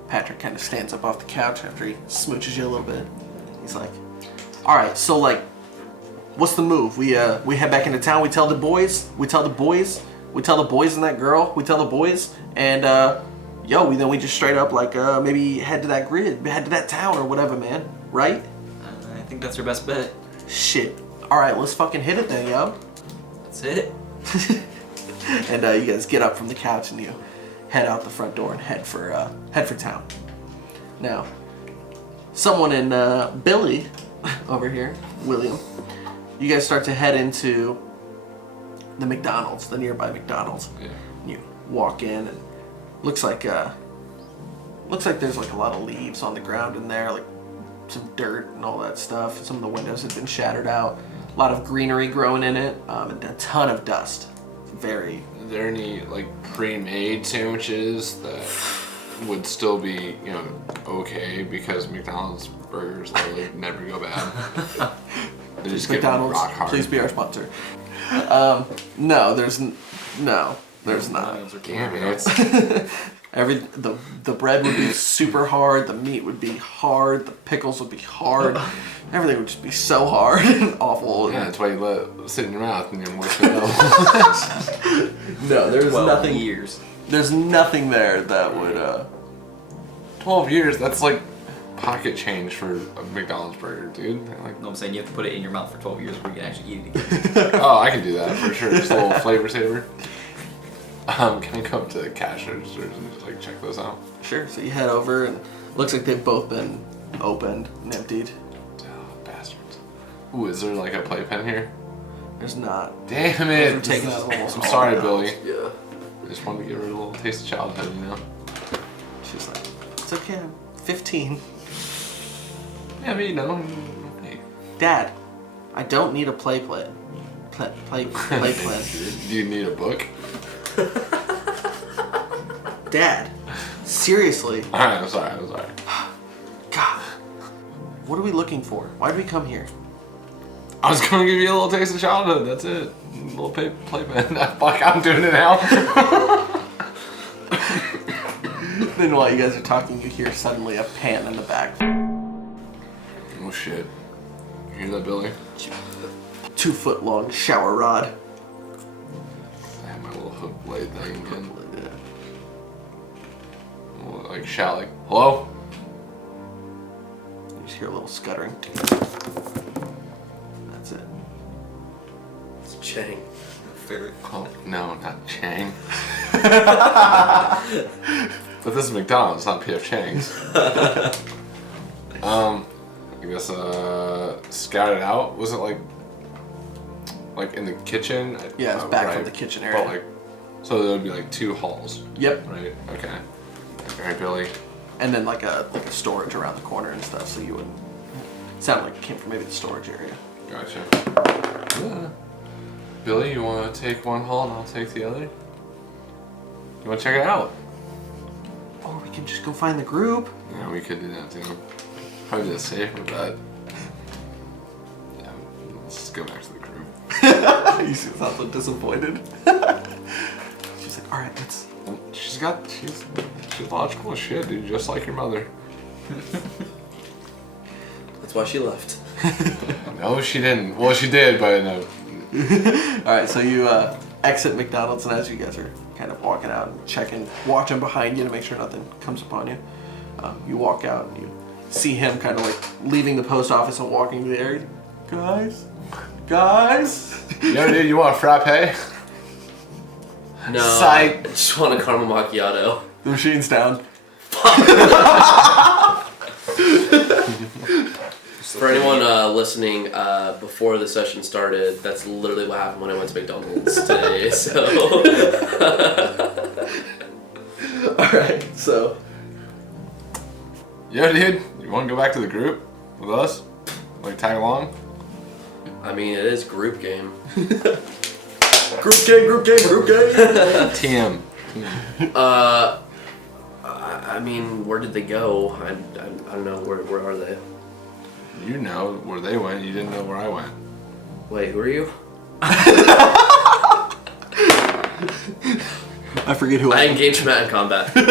Patrick kind of stands up off the couch after he smooches you a little bit. He's like, all right, so like, what's the move? We head back into town. We tell the boys and that girl. We tell the boys, and we just straight up like maybe head to that grid, head to that town or whatever, man. Right? I think that's our best bet. Shit. All right, let's fucking hit it then, yo. That's it. And you guys get up from the couch and you head out the front door and head for town. Now, someone in Billy over here, William, you guys start to head into the McDonald's, the nearby McDonald's. Yeah. You walk in and looks like there's like a lot of leaves on the ground in there, like some dirt and all that stuff. Some of the windows have been shattered out. A lot of greenery growing in it, and a ton of dust. Very. Are there any like pre-made sandwiches that would still be, okay because McDonald's burgers literally never go bad? They just get McDonald's, rock hard. please be our sponsor. No, there's not. Damn it. The bread would be super hard, the meat would be hard, the pickles would be hard, everything would just be so hard and awful. Yeah, that's why you let it sit in your mouth and you're moist it. No, there's 12 nothing. years. There's nothing there that would. 12 years, that's like pocket change for a McDonald's burger, dude. Like, No, I'm saying you have to put it in your mouth for 12 years before you can actually eat it again. oh, I can do that for sure. Just a little flavor saver. Can I go up to the cash registers and just like check those out? Sure. So you head over and looks like they've both been opened and emptied. Oh, bastards. Ooh, is there like a playpen here? There's not. Damn Those it! are taken out of almost I'm all sorry, of Billy. Yeah. I just wanted to give her a little taste of childhood, She's like, It's okay. I'm 15. Yeah, but you know. Hey. Dad, I don't need a play plan. Play plan. Do you need a book? Dad, seriously. Alright, I'm sorry. God. What are we looking for? Why did we come here? I was gonna give you a little taste of childhood, that's it. A little playpen. Fuck, I'm doing it now. Then while you guys are talking, you hear suddenly a pan in the back. Oh shit. You hear that, Billy? 2-foot long shower rod. I have my little hook blade thing again. We'll, like shout like, hello? You just hear a little scuttering. That's it. It's Chang. Oh, no, not Chang. But this is McDonald's, not P.F. Chang's. I guess scout it out. Was it like in the kitchen? Yeah, it's back right. from the kitchen area. But so there would be like 2 halls. Yep. Right. Okay. All right, Billy. And then like a storage around the corner and stuff, so you wouldn't sound like it came from maybe the storage area. Gotcha. Yeah. Billy, you want to take one hall and I'll take the other? You want to check it out? Or we can just go find the group. Yeah, we could do that too. Probably the safer bet. Yeah, let's just go back to the crew. You sound so disappointed. She's like, all right, let's. She's logical as shit, dude, just like your mother. That's why she left. No, she didn't. Well, she did, but no. All right, so you exit McDonald's, and as you guys are kind of walking out and checking, watching behind you to make sure nothing comes upon you, you walk out and you see him kind of like leaving the post office and walking to the area. Guys. Yo, dude, you want a frappe? No, Psych. I just want a caramel macchiato. The machine's down. For anyone listening, before the session started, that's literally what happened when I went to McDonald's today. So. All right, so. Yo, dude, you want to go back to the group with us? Like tag along? I mean, it is group game. Group game. TM. I mean, where did they go? I don't know. Where are they? You know where they went. You didn't know where I went. Wait, who are you? I forget who I engaged Matt in combat. All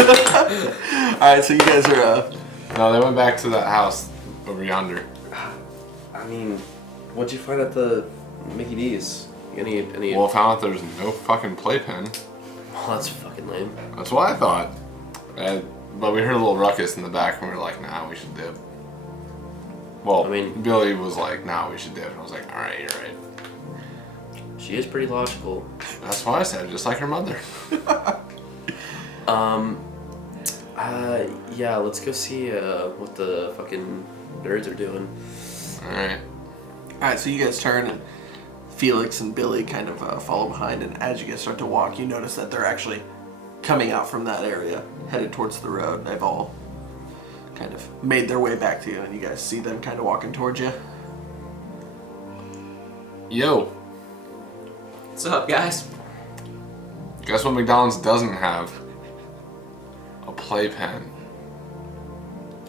right, so you guys are. No, they went back to that house over yonder. I mean, what'd you find at the Mickey D's? Any? Well, I found out there's no fucking playpen. Well, that's fucking lame. That's what I thought. But we heard a little ruckus in the back and we were like, nah, we should dip. Well, I mean- Billy was like, nah, we should dip. And I was like, alright, you're right. She is pretty logical. That's what I said, just like her mother. Yeah, let's go see what the fucking nerds are doing. Alright. All right, so you guys turn and Felix and Billy kind of follow behind, and as you guys start to walk, you notice that they're actually coming out from that area, headed towards the road. They've all kind of made their way back to you, and you guys see them kind of walking towards you. Yo, What's up, guys? guess what McDonald's doesn't have? A playpen. I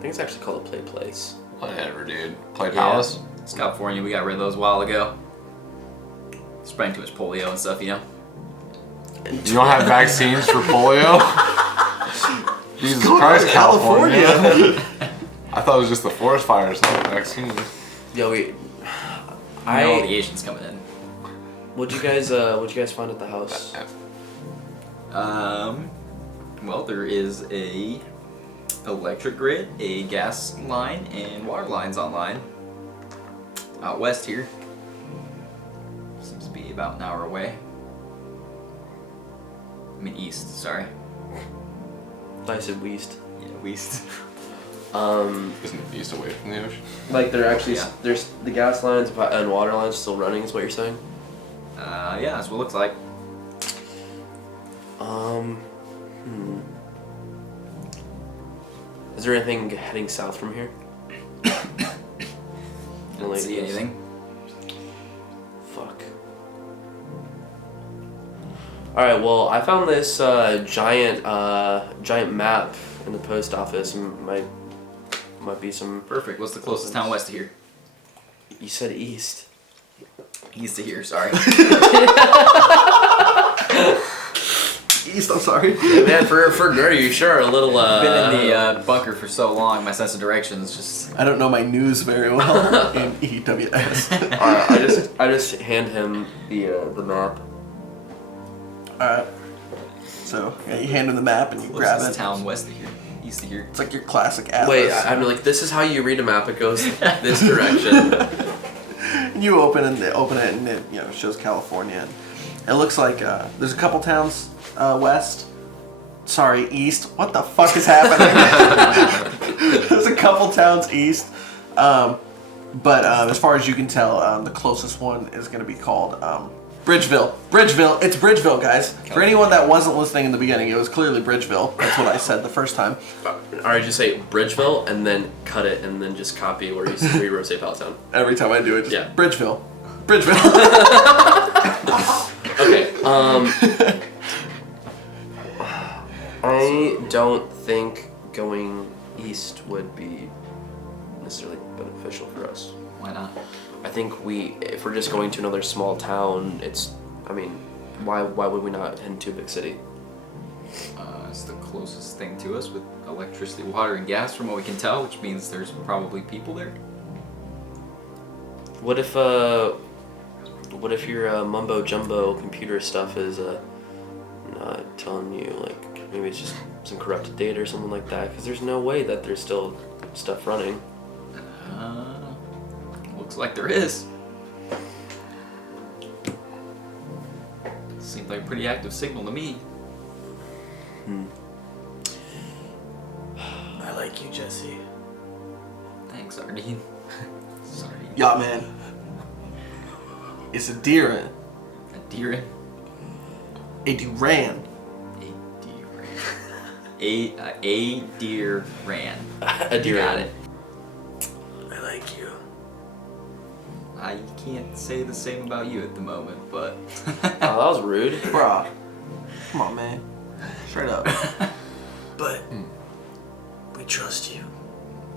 think it's actually called a play place. Whatever, dude. Play Yeah. Palace? It's California. We got rid of those a while ago. Spraying too much polio and stuff, you know? You don't have vaccines for polio? Jesus going Christ, on in California. California? I thought it was just the forest fires, not the vaccines. Yo, You know, all the Asians coming in. what'd you guys find at the house? Well, there is a electric grid, a gas line, and water lines online. Out west here. Seems to be about an hour away. I mean east, sorry. I said west. Yeah, west. Isn't it east away from the ocean? Like they're actually Yeah. there's the gas lines and water lines still running. Is what you're saying? Yeah, that's what it looks like. Is there anything heading south from here? Don't see anything. Fuck. Alright, well, I found this giant map in the post office. Might be some... Perfect. What's the closest town west of here? You said east. East of here, sorry. East, I'm sorry. Yeah, man, for Gertie, you sure are a little... Been in the bunker for so long, my sense of direction is just... I don't know my news very well in EWS. Alright, I just hand him the map. Alright. So, yeah, you hand him the map and you grab Closest it. town west of here. East of here. It's like your classic atlas. Wait, I'm like, this is how you read a map. It goes this direction. And you open it and it shows California. And it looks like there's a couple towns west. Sorry, east. What the fuck is happening? There's a couple towns east. But as far as you can tell, the closest one is going to be called Bridgeville. Bridgeville. It's Bridgeville, guys. For anyone that wasn't listening in the beginning, it was clearly Bridgeville. That's what I said the first time. Alright, just say Bridgeville and then cut it and then just copy where you wrote say Palatown. Every time I do it, just Yeah. Bridgeville. Bridgeville. Okay, I don't think going east would be necessarily beneficial for us. Why not? I think if we're just going to another small town, why would we not head into a big city? It's the closest thing to us with electricity, water, and gas from what we can tell, which means there's probably people there. What if your mumbo jumbo computer stuff is not telling you, like, maybe it's just some corrupted data or something like that? Because there's no way that there's still stuff running. Looks like there is. Seems like a pretty active signal to me. I like you, Jesse. Thanks, Sardine. Sorry. Yeah, man. It's a Diran. A Diran? A Duran. A deer ran. A deer Got ran. it. I like you. I can't say the same about you at the moment, but... Oh, that was rude. Bruh. Come on, man. Straight up. But we trust you.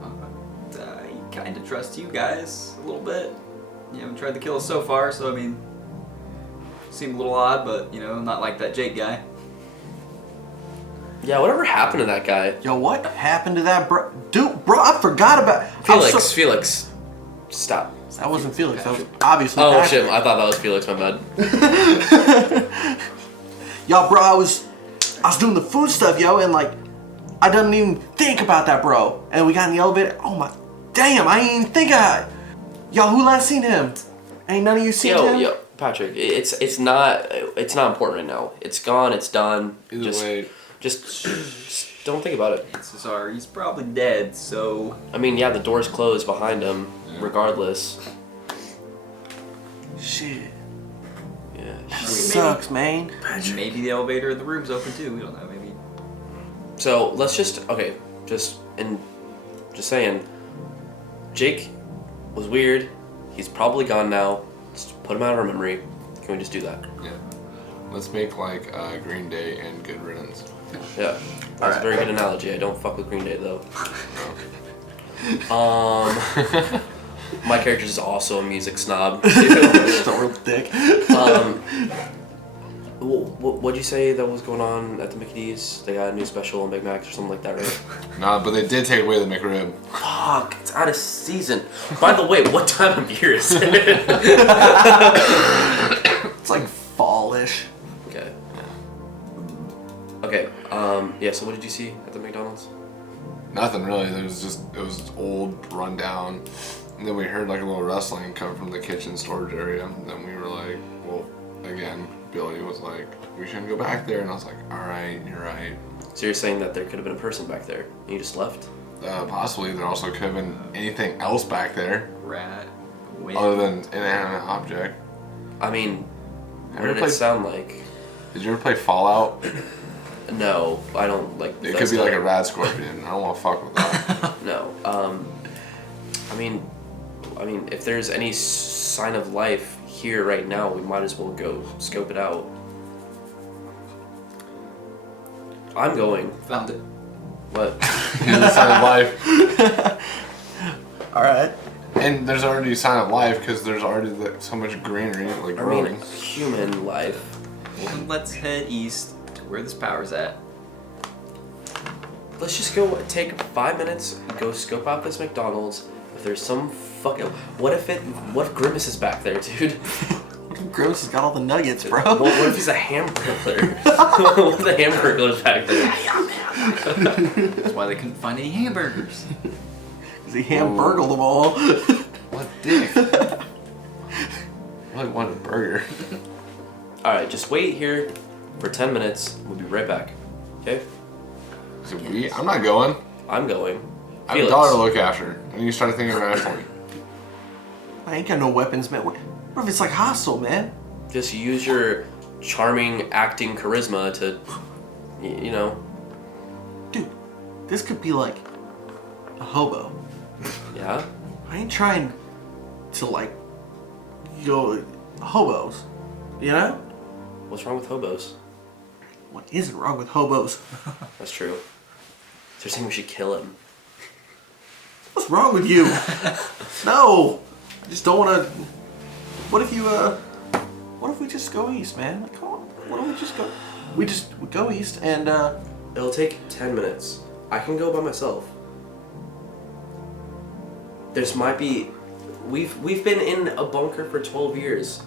I kind of trust you guys a little bit. You haven't tried to kill us so far, so I mean... Seemed a little odd, but, not like that Jake guy. Yeah, whatever happened to that guy? Yo, what happened to that bro? Dude, bro, I forgot about... Felix. Stop. That wasn't Felix. That was obviously Oh Patrick. shit, I thought that was Felix, my bad. Yo, bro, I was doing the food stuff, yo, and like, I didn't even think about that, bro. And we got in the elevator. Oh my, damn, I ain't even think of it. Yo, who last seen him? Ain't none of you seen him? Yo, Patrick, it's not important right now. It's gone, it's done. Either way, Just don't think about it. Sorry, he's probably dead, so... I mean, yeah, the door's closed behind him, regardless. Shit. Yeah. Sucks, man. Maybe the elevator in the room's open too, we don't know, maybe. So let's just saying, Jake was weird. He's probably gone now. Let's put him out of our memory. Can we just do that? yeah. Let's make like Green Day and Good Riddance. Yeah. That's a very good analogy. I don't fuck with Green Day though. My character is also a music snob. Too. Just a real dick. What'd you say that was going on at the Mickey D's? They got a new special on Big Macs or something like that, right? Nah, but they did take away the McRib. Fuck, it's out of season. By the way, what time of year is it? It's like fallish. Okay. Okay, yeah, so what did you see at the McDonald's? Nothing really. It was old, run down. And then we heard like a little rustling come from the kitchen storage area. And then we were like, well, again, Billy was like, we shouldn't go back there. And I was like, all right, you're right. So you're saying that there could have been a person back there, and you just left? Possibly there also could have been anything else back there Rat. Wind. other than an inanimate object. I mean, Have what you did ever it sound like? Did you ever play Fallout? No, I don't like. It could be like a rad scorpion. I don't want to fuck with that. No. I mean, if there's any sign of life here right now, we might as well go scope it out. I'm going. Found it. What? Here's a sign of life. All right. And there's already a sign of life because there's already so much greenery like I growing. mean, human life. Well, let's head east to where this power's at. Let's just go take 5 minutes, go scope out this McDonald's. If there's some fucking... What if Grimace is back there, dude? Grimace has got all the nuggets, bro. What if he's a hamburglar? What if the hamburglar's back there? That's why they couldn't find any hamburgers. He hamburgled them all. What dick? I really want a burger. Alright, just wait here for 10 minutes. We'll be right back. Okay? So I'm not going. I'm going. I have a daughter to look after. I need to start thinking rationally. I ain't got no weapons, man. What if it's like hostile, man? Just use your charming acting charisma to, you know. Dude, this could be like a hobo. Yeah? I ain't trying to like go hobos, you know? What's wrong with hobos? What is wrong with hobos? That's true. They're saying we should kill him. What's wrong with you? No, I just don't want to. What if we just go east, man? Like, come on. What if we just go? We go east and It'll take 10 minutes. I can go by myself. We've been in a bunker for 12 years.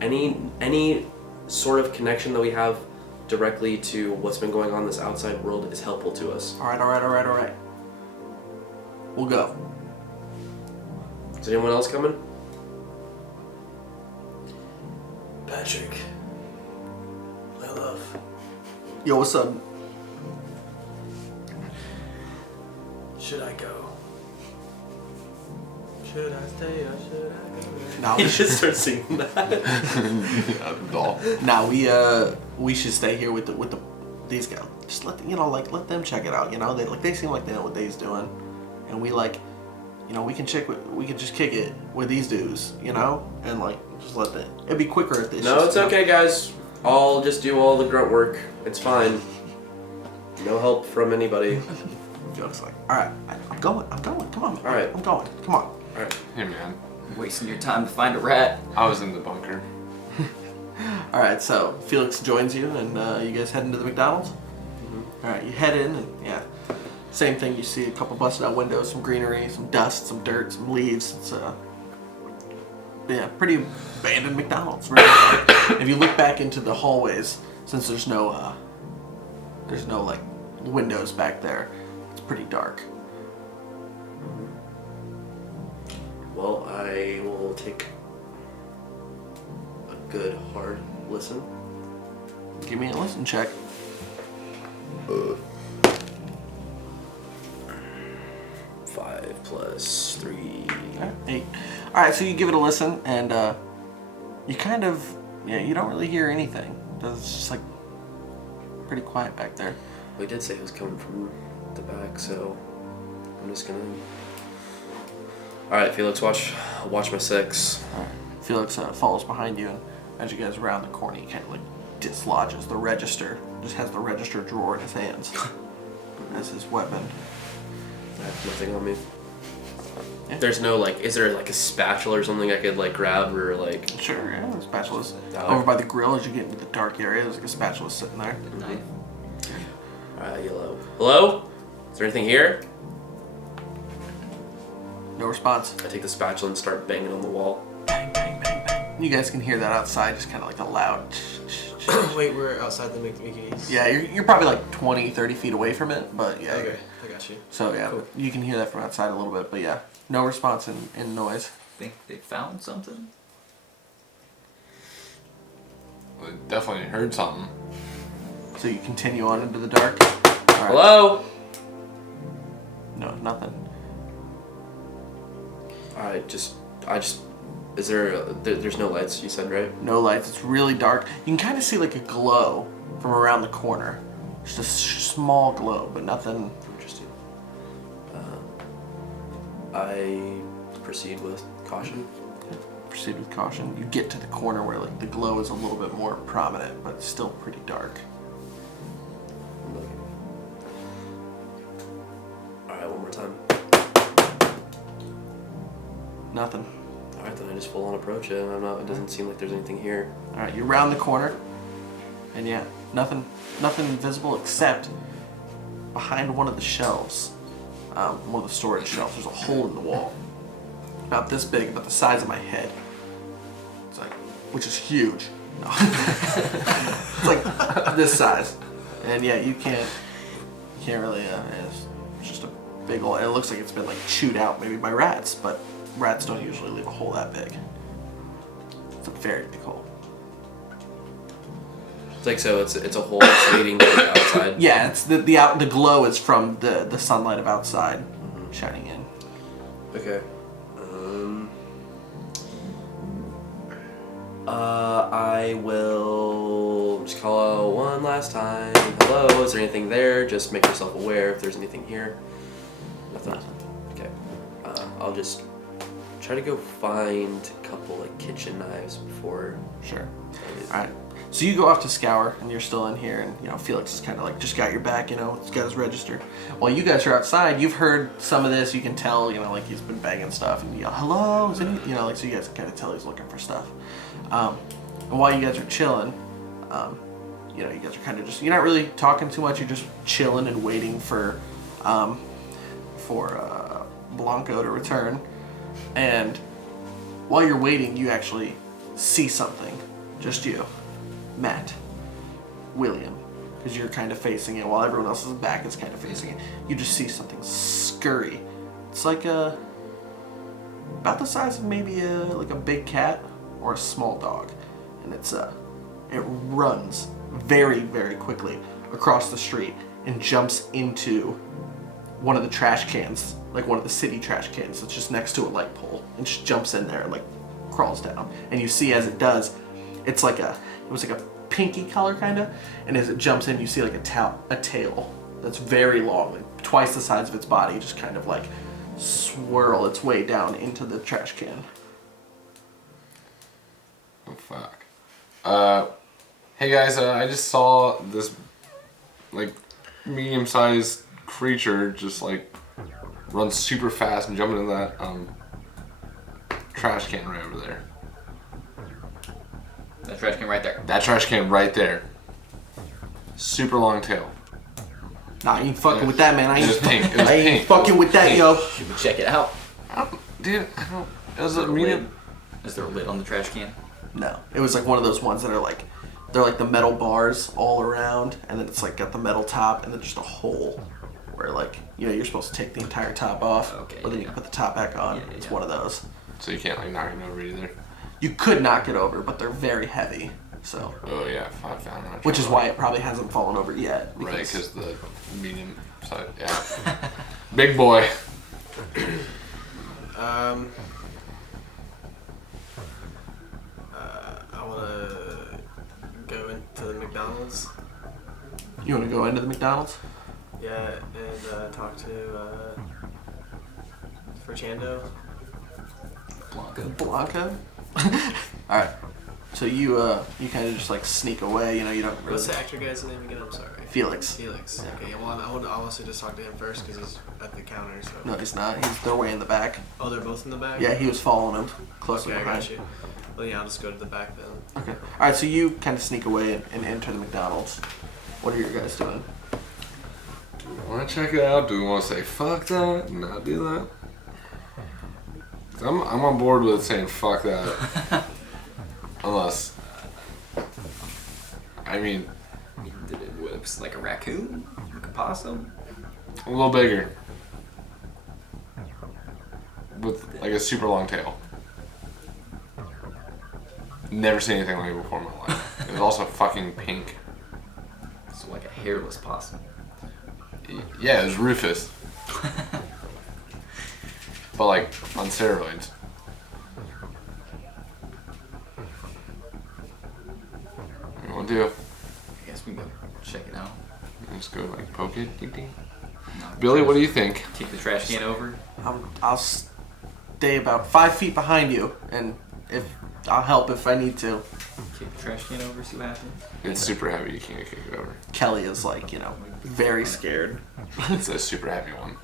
Any sort of connection that we have directly to what's been going on in this outside world is helpful to us. all right. We'll go. Is anyone else coming? Patrick. My love. Yo, what's up? Should I go? Should I stay or should I go? Nah, He just starts singing that. Yeah, the doll. Nah, we should stay here with these guys. Just let them check it out. You know, they seem like they know what they's doing, and we we can just kick it with these dudes. You know, and just let them. It'd be quicker if this. No, it's okay, guys. I'll just do all the grunt work. It's fine. No help from anybody. Joke's like, all right, I'm going. Come on. All right. I'm going. Come on. All right. Hey man, Wasting your time to find a rat. I was in the bunker. All right, so Felix joins you, and you guys head into the McDonald's. All right, you head in, and yeah, same thing. You see a couple busted out windows, some greenery, some dust, some dirt, some leaves. It's pretty abandoned McDonald's. Really. If you look back into the hallways, since there's no like windows back there, it's pretty dark. Well, I will take a good hard listen. Give me a listen check. 5 plus 3. Okay, 8. All right, so you give it a listen, and you kind of, you don't really hear anything. It's just like pretty quiet back there. We did say it was coming from the back, so I'm just gonna. All right, Felix, watch my 6. All right. Felix follows behind you, and as you guys round the corner, he kind of like dislodges the register. Just has the register drawer in his hands as his weapon. I have nothing on me. Yeah. There's no is there like a spatula or something I could grab or like? Sure, yeah, the spatula's Oh. over by the grill. As you get into the dark area, there's like a spatula sitting there. Knife. Yellow. Hello? Is there anything here? No response. I take the spatula and start banging on the wall. Bang, bang, bang, bang. You guys can hear that outside, just kind of like a loud. Wait, we're outside the McDonald's. Yeah, you're probably like 20, 30 feet away from it, but yeah. Okay, I got you. So yeah, Cool. you can hear that from outside a little bit, but yeah, no response in noise. Think they found something? I definitely heard something. So you continue on into the dark. All right. Hello? No, nothing. I just. Is there's no lights? You said right? No lights. It's really dark. You can kind of see like a glow from around the corner, Just a small glow, but nothing. Interesting. I proceed with caution. Proceed with caution. You get to the corner where like the glow is a little bit more prominent, but it's still pretty dark. Alright, one more time. Nothing. Alright, then I just full on approach it. It doesn't seem like there's anything here. All right, you round the corner, and yeah, nothing visible except behind one of the shelves, one of the storage shelves. There's a hole in the wall, about this big, about the size of my head. It's like, which is huge. No. It's like this size, and yeah, you can't really. It's just a big hole. It looks like it's been like chewed out maybe by rats, but rats don't usually leave a hole that big. It's a very big hole. It's like so. It's a hole that's leading to the outside. Yeah, it's the glow is from the sunlight of outside shining in. Okay. I will just call out one last time. Hello, is there anything there? Just make yourself aware if there's anything here. Nothing. Okay. I'll just try to go find a couple like kitchen knives before. Sure. All right. So you go off to scour, and you're still in here, and Felix is kind of like just got your back. He's got his register. While you guys are outside, you've heard some of this. You can tell, like he's been banging stuff, and you yell, "Hello!" Is any, so you guys can kind of tell he's looking for stuff. And while you guys are chilling, you guys are kind of just, you're not really talking too much. You're just chilling and waiting for Blanco to return. And while you're waiting, you actually see something. Just you. Matt, William, because you're kind of facing it while everyone else's back is kind of facing it. You just see something scurry. It's like about the size of maybe like a big cat or a small dog, and it runs very, very quickly across the street and jumps into one of the trash cans, like one of the city trash cans that's just next to a light pole, and just jumps in there and like crawls down. And you see as it does, it was like a pinky color kind of, and as it jumps in, you see like a tail that's very long, like twice the size of its body, just kind of like swirl its way down into the trash can. Oh fuck. Hey guys, I just saw this like medium-sized creature just like run super fast and jump into that trash can right over there. That trash can right there. That trash can right there. Super long tail. Nah, you ain't fucking with that, man. I It was pink. It was ain't pink. fucking with that, yo. Should we check it out? Dude, it was a lid? medium. Is there a lid on the trash can? No, it was like one of those ones that are like, they're like the metal bars all around, and then it's like got the metal top, and then just a hole where like, you're supposed to take the entire top off, Okay, but then you can put the top back on. Yeah, It's yeah. one of those. So you can't like knock it over either. You could knock it over, but they're very heavy, so. Oh yeah, I found that. Which is why it probably hasn't fallen over yet. Right, because the medium side, yeah. Big boy. I want to go into the McDonald's. You want to go into the McDonald's? Yeah, and talk to Fernando. Blanca? Alright. So you kind of just like sneak away, you don't really... What's the actor guy's name again? I'm sorry. Felix. Felix. Okay, well, I want to also just talk to him first because he's at the counter. So. No, he's not. They're way in the back. Oh, they're both in the back? Yeah, he was following him closely Okay, I behind. got you. Well, yeah, I'll just go to the back then. Okay. Alright, so you kind of sneak away and enter the McDonald's. What are your guys doing? Do we want to check it out? Do we want to say fuck that and not do that? 'Cause I'm on board with saying fuck that. Unless, I mean, Did it looks like a raccoon? Like a possum? a little bigger. With like a super long tail. Never seen anything like it before in my life. It was also fucking pink. So like a hairless possum. Yeah, it was Rufus. But like on steroids. What do you want to do? I guess we go check it out. Just go like poke it. Ding, ding. Knock Billy, the what do trash- you think? Kick the trash can over. I'll stay about 5 feet behind you, and if I'll help if I need to. Kick the trash can over. See what happens. It's super heavy. You can't kick it over. Kelly is like, very scared. It's a super heavy one.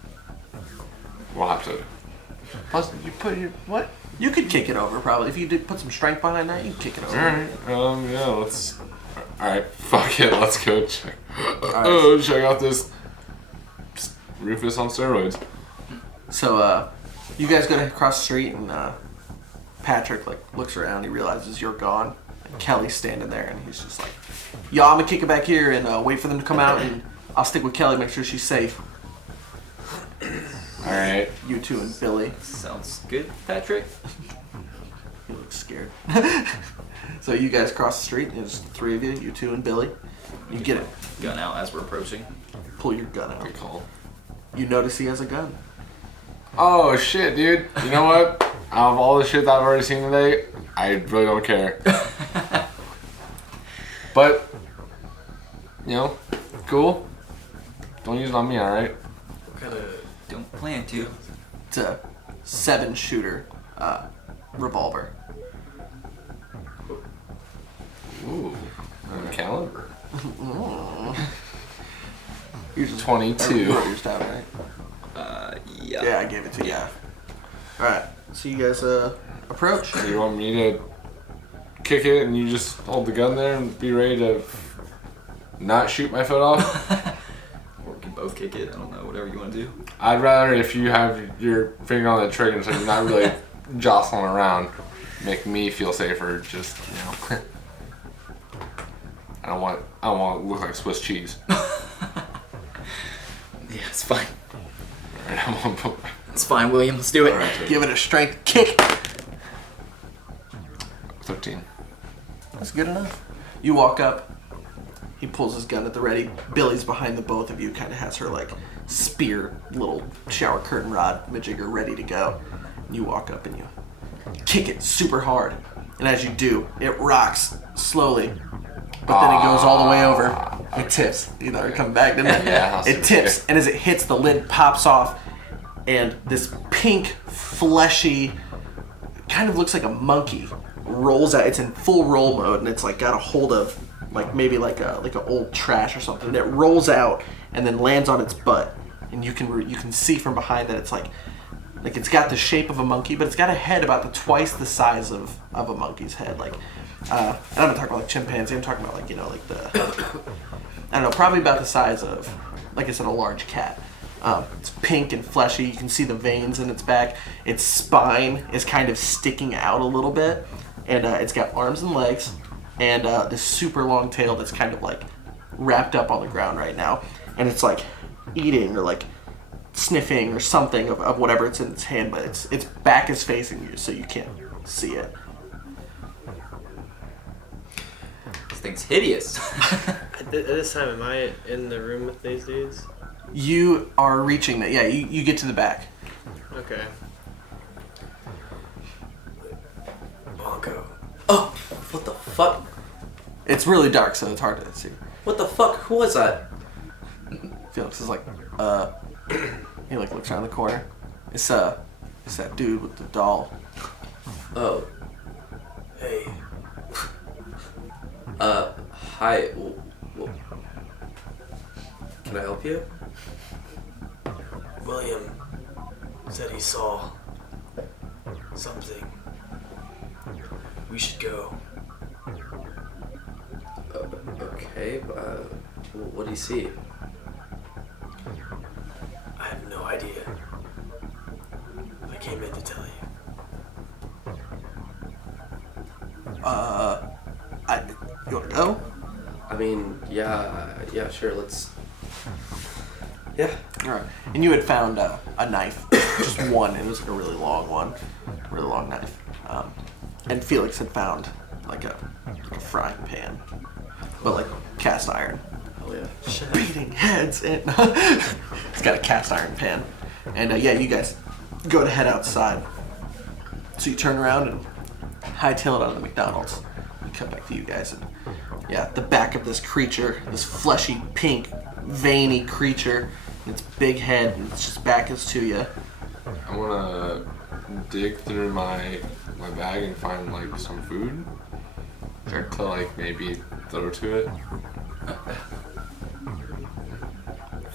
We'll have to. Plus, you put your what? You could kick it over probably if you did put some strength behind that. You could kick it over. All right. Yeah. Let's. All right. Fuck it. Let's go check. right. Check out this Rufus on steroids. So, you guys go across the street, and Patrick looks around. He realizes you're gone. And Kelly's standing there, and he's just like, "Yo, I'm gonna kick it back here and wait for them to come out, and I'll stick with Kelly, make sure she's safe." All right. You two and Billy. Sounds good, Patrick. He looks scared. So you guys cross the street, and there's the three of you, you two and Billy. You get it. Gun out as we're approaching. Pull your gun out. Good call. You notice he has a gun. Oh shit, dude. You know what? Out of all the shit that I've already seen today, I really don't care. But, cool. Don't use it on me, alright? What kind of... Don't plan to. It's a 7-shooter revolver. Ooh. Caliber. You're just 22. Yours down, right? Yeah. Yeah, I gave it to you. Alright, so you guys approach. Do you want me to kick it and you just hold the gun there and be ready to not shoot my foot off? Or we can both kick it. I don't know. Whatever you want to do. I'd rather if you have your finger on the trigger so you're not really jostling around, make me feel safer. Just I don't want to look like Swiss cheese. Yeah, it's fine. Alright, I'm gonna put. It's fine, William. Let's do it. Alright, Give it a strength kick. 13. That's good enough. You walk up. He pulls his gun at the ready. Billy's behind the both of you, kind of has her spear little shower curtain rod majigger ready to go. You walk up and you kick it super hard. And as you do, it rocks slowly. But then it goes all the way over. It tips. You know, it come back, didn't it? Yeah, It tips, and as it hits, the lid pops off, and this pink, fleshy, kind of looks like a monkey, rolls out. It's in full roll mode, and it's got a hold of maybe like a old trash or something. And it rolls out and then lands on its butt, and you can see from behind that it's like it's got the shape of a monkey, but it's got a head about twice the size of a monkey's head. And I'm not talking about chimpanzee. I'm talking about the I don't know, probably about the size of, like I said, a large cat. It's pink and fleshy. You can see the veins in its back. Its spine is kind of sticking out a little bit, and it's got arms and legs, and this super long tail that's kind of wrapped up on the ground right now, and it's eating or sniffing or something of whatever it's in its hand, but its back is facing you, so you can't see it. This thing's hideous. At this time, am I in the room with these dudes? You are reaching that. Yeah, you get to the back. Okay. Bongo. Oh, what the fuck? It's really dark, so it's hard to see. What the fuck? Who was that? Felix is he looks around the corner. It's that dude with the doll. Oh. Hey. Hi. Can I help you? William said he saw something. We should go. Okay. What do you see? I have no idea. I came in to tell you. You wanna go? I mean, yeah, sure. Let's. Yeah. All right. And you had found a knife, just one. It was a really long one, really long knife. And Felix had found a frying pan, but cast iron. Oh yeah. Beating heads in. It's got a cast iron pan. And you guys go to head outside. So you turn around and hightail it out of the McDonald's. We come back to you guys, and the back of this creature, this fleshy, pink, veiny creature. Its big head, and its just back is to you. I wanna dig through my bag and find like some food. Sure. To like maybe throw to it.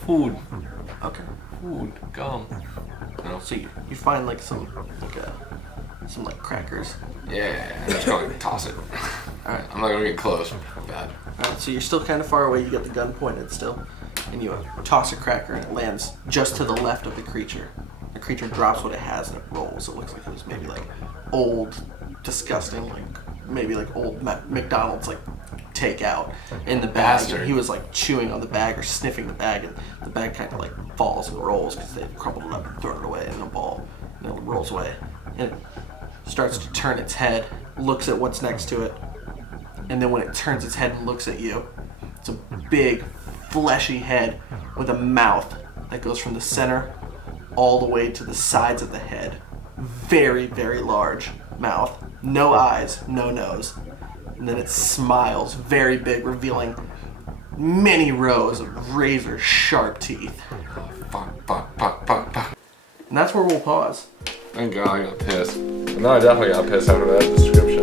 Food. Okay. Food, gum. No. So you find like some crackers. Yeah, I'm just gonna toss it. Alright. I'm not gonna get close. Bad. Alright, so you're still kind of far away. You got the gun pointed still. And you toss a cracker and it lands just to the left of the creature. The creature drops what it has and it rolls. It looks like it was maybe like old, disgusting, like maybe like old McDonald's like takeout in the bag. Bastard. And he was like chewing on the bag or sniffing the bag, and the bag kind of like falls and rolls because they crumpled it up and thrown it away in a ball. And it rolls away. And it starts to turn its head, looks at what's next to it, and then when it turns its head and looks at you, it's a big, fleshy head with a mouth that goes from the center all the way to the sides of the head. Very, very large mouth. No eyes, no nose. And then it smiles, very big, revealing many rows of razor sharp teeth. Fuck. And that's where we'll pause. Thank God I got pissed. No, I definitely got pissed after that description.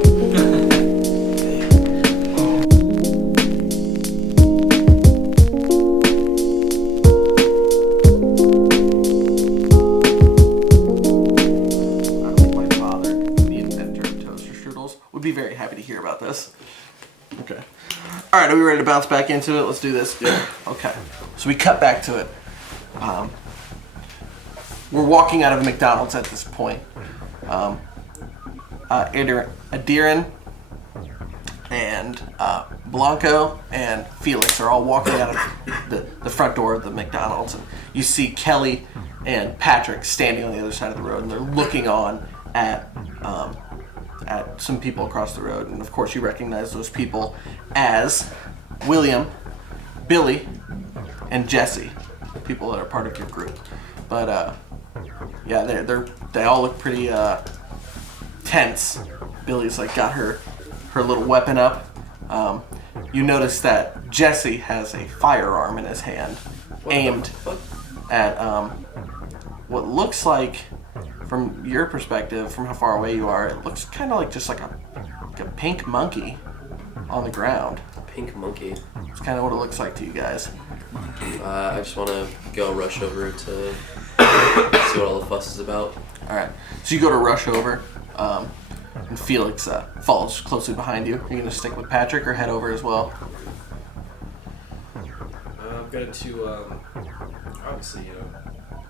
I think my father, the inventor of toaster strudels, would be very happy to hear about this. Okay. All right, are we ready to bounce back into it? Let's do this. Yeah. Okay. So we cut back to it. We're walking out of McDonald's at this point. Adiran and Blanco and Felix are all walking out of the front door of the McDonald's, and you see Kelly and Patrick standing on the other side of the road, and they're looking on at some people across the road, and of course you recognize those people as William, Billy, and Jesse, people that are part of your group. But yeah, they all look pretty tense. Billy's like got her little weapon up. You notice that Jesse has a firearm in his hand, aimed at what looks like, from your perspective, from how far away you are, it looks kind of like just like a pink monkey on the ground. Pink monkey. It's kind of what it looks like to you guys. I just want to go rush over to see what all the fuss is about. All right, so you go to rush over, and Felix follows closely behind you. Are you gonna stick with Patrick or head over as well? I'm going to, obviously,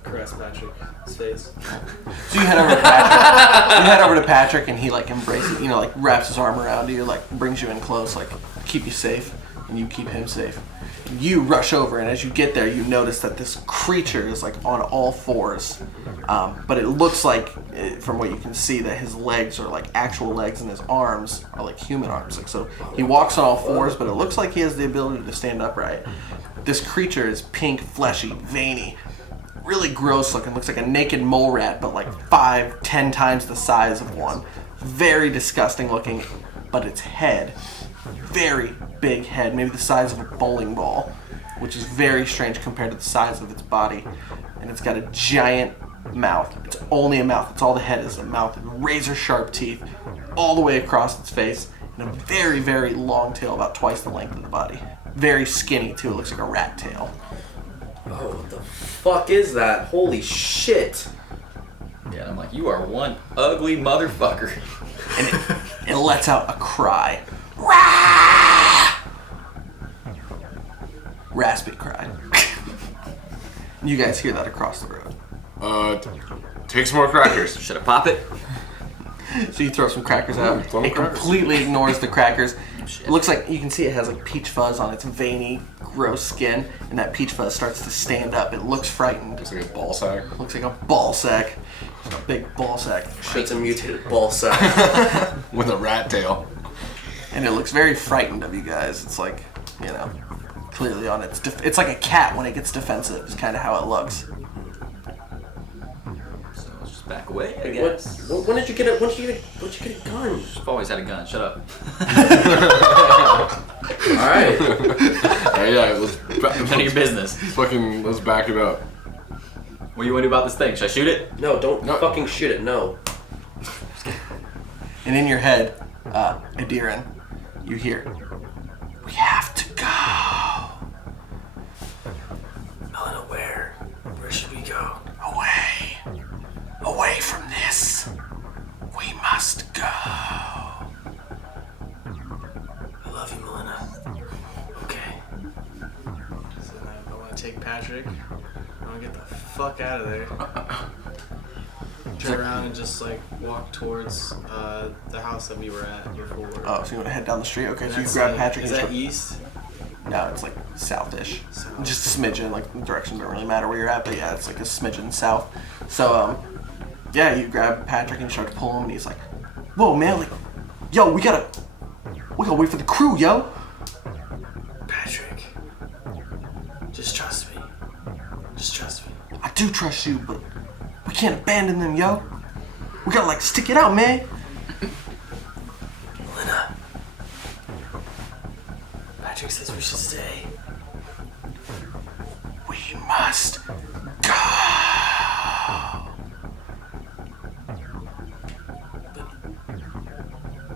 caress Patrick's face. So you head over to Patrick. You head over to Patrick, and he like embraces, like wraps his arm around you, like brings you in close, like keep you safe, and you keep him safe. You rush over, and as you get there, you notice that this creature is like on all fours, but it looks like, from what you can see, that his legs are like actual legs, and his arms are like human arms. Like, so he walks on all fours, but it looks like he has the ability to stand upright. This creature is pink, fleshy, veiny, really gross looking. Looks like a naked mole rat, but like 5-10 times the size of one. Very disgusting looking, but its head, very big head, maybe the size of a bowling ball, which is very strange compared to the size of its body. And it's got a giant mouth. It's only a mouth. It's all the head is, a mouth, and razor sharp teeth all the way across its face, and a very, very long tail, about twice the length of the body. Very skinny too. It looks like a rat tail. Oh, what the fuck is that? Holy shit! Yeah, and I'm like, you are one ugly motherfucker. And it lets out a cry. Rah! Raspy cry. You guys hear that across the road. Take some more crackers. Should I pop it? So you throw some crackers out. throw It crackers. completely ignores the crackers. It looks like, you can see it has like peach fuzz on its veiny, gross skin, and that peach fuzz starts to stand up. It looks frightened. It's like a ball sack. Looks like a ball sack. It's a big ball sack. Shit's a mutated ball sack. With a rat tail. And it looks very frightened of you guys. It's like, clearly on its it's like a cat when it gets defensive is kind of how it looks. So let's just back away, I What, guess. when did you get a gun? I've always had a gun. Shut up. Alright. Alright, yeah, None of your business. let's back it up. What do you want to do about this thing? Should I shoot it? No, don't No. fucking shoot it, no. And in your head, Adiran, you hear, we have to go. Melina, where? Where should we go? Away from this. We must go. I love you, Melina. Okay. So then I want to take Patrick. I want to get the fuck out of there. Turn around and just like walk towards the house that we were at before. Oh, so you want to head down the street? Okay, And so you that's grab like- Patrick Is and that start- east? No, it's like southish. South. Just a smidgen, like the direction don't really matter where you're at, but yeah, it's like a smidgen south. So, yeah, you grab Patrick and start to pull him, and he's like, whoa, man, like, yo, we gotta wait for the crew, yo. Patrick, just trust me. Just trust me. I do trust you, but we can't abandon them, yo. We gotta, like, stick it out, man. Melina. Patrick says we should stay. We must go.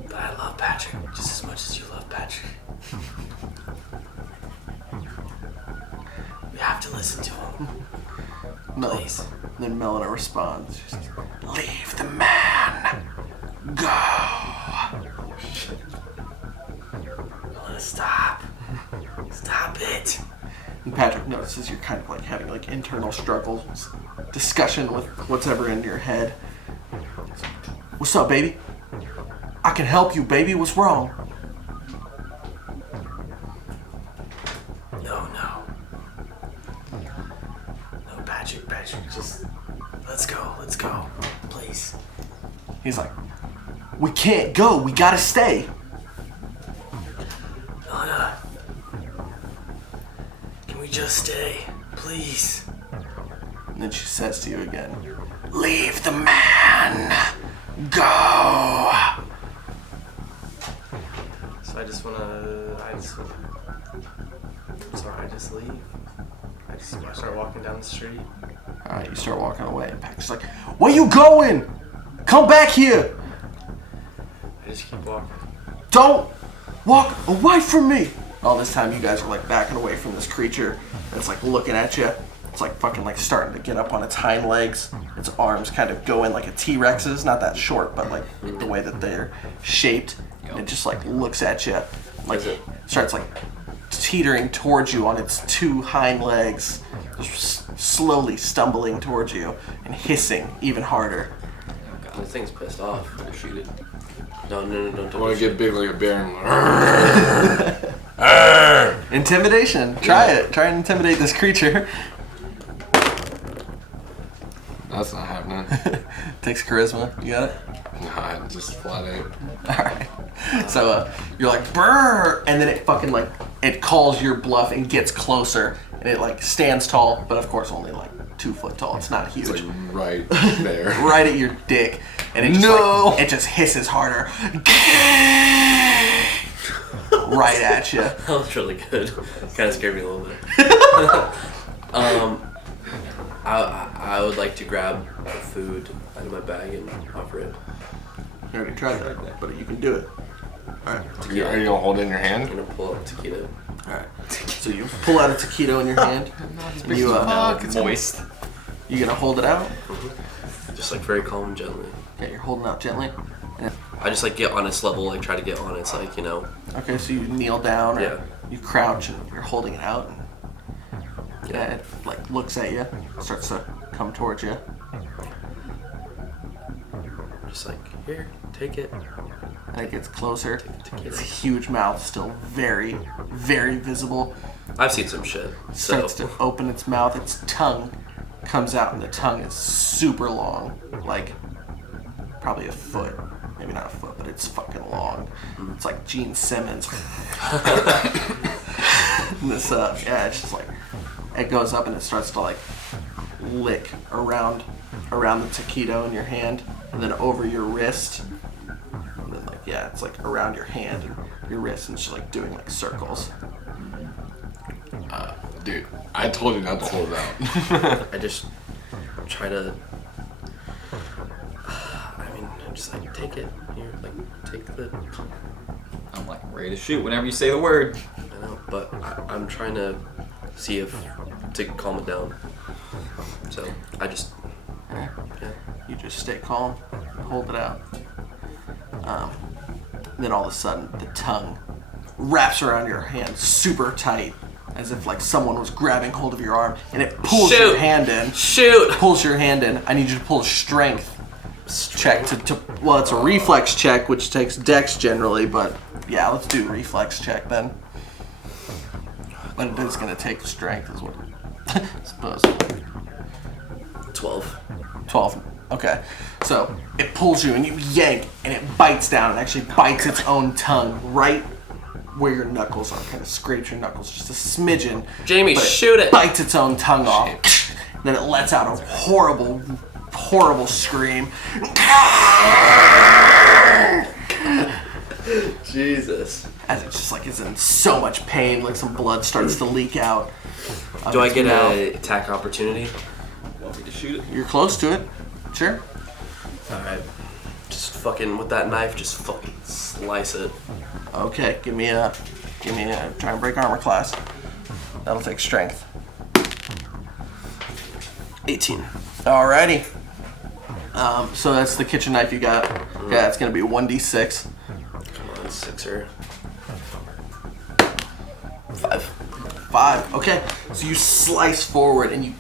But I love Patrick just as much as you love Patrick. We have to listen to him. Please. Then Melina responds, she says, leave the man. Go. Melina, stop. Stop it. And Patrick notices you're kind of like having like internal struggles, discussion with what's ever in your head. What's up, baby? I can help you, baby. What's wrong? No, Patrick, just let's go, please. He's like, we can't go. We gotta stay. Melina, can we just stay, please? And then she says to you again, leave the man. Go. So I just leave. I start walking down the street. All right, you start walking away, and Patrick's like, where you going? Come back here. I just keep walking. Don't walk away from me. All this time, you guys are like backing away from this creature that's like looking at you. It's like fucking like starting to get up on its hind legs. Its arms kind of go in like a T-Rex's, not that short, but like the way that they're shaped. And it just like looks at you, like starts like teetering towards you on its two hind legs, just slowly stumbling towards you and hissing even harder. This thing's pissed off. Better shoot it. No, don't I want to get big like a bear and Intimidation. Try it. Try and intimidate this creature. that's not happening. Takes charisma. You got it? Nah, just flat eight. Alright. So you're like, brrr! And then it fucking like, it calls your bluff and gets closer. And it like stands tall, but of course only like 2 foot tall. It's not huge. It's like right there. Right at your dick. And it just, like, it just hisses harder. Right at you. That was really good. Kind of scared me a little bit. I would like to grab food out of my bag and offer it. You already tried that, but you can do it. Alright. Are you gonna hold it in your I'm hand? gonna pull out taquito. Alright. So you pull out a taquito in your hand. You, Moist. you gonna hold it out? Just like very calm and gently. Okay, you're holding out gently. I just like get on its level, like try to get on its like, you know. Okay, so you kneel down, or Yeah. you crouch, and you're holding it out, and Yeah. it like looks at you, starts to come towards you, Just like, here, take it. and it gets closer. Taquito. Its huge mouth still very, very visible. I've seen some shit. So Starts to open its mouth. Its tongue comes out, and the tongue is super long, like probably a foot. Maybe not a foot, but it's fucking long. It's like Gene Simmons. And this, yeah, it's just like, it goes up and it starts to like lick around the taquito in your hand, and then over your wrist, and then like, yeah, it's like around your hand, and your wrist and it's just like doing like circles. Dude, I told you not to hold it out. I just try to. I mean, I just like take it. Here, like take the. I'm like ready to shoot whenever you say the word. I know, but I'm trying to see if to calm it down. So I just. Yeah. You just stay calm, hold it out. Then all of a sudden, the tongue wraps around your hand super tight, as if like someone was grabbing hold of your arm, and it pulls your hand in. Shoot! Pulls your hand in. I need you to pull a strength check to well, it's a reflex check, which takes dex generally, but yeah, let's do reflex check then. But it is going to take strength, is what I suppose. 12. 12. Okay. So it pulls you and you yank and it bites down and actually bites its own tongue right where your knuckles are. Kind of scrapes your knuckles just a smidgen. Jamie, but shoot it! Bites its own tongue off. Then it lets out a horrible, horrible scream. Jesus. As it's just like it's in so much pain, like some blood starts to leak out. Do I get an attack opportunity? Want me to shoot it? You're close to it. Sure. Alright. Just fucking with that knife, just fucking slice it. Okay, give me a try and break armor class. That'll take strength. 18. Alrighty. So that's the kitchen knife you got. Yeah, it's gonna be 1d6. Come on, sixer. 5. 5. Okay. So you slice forward and you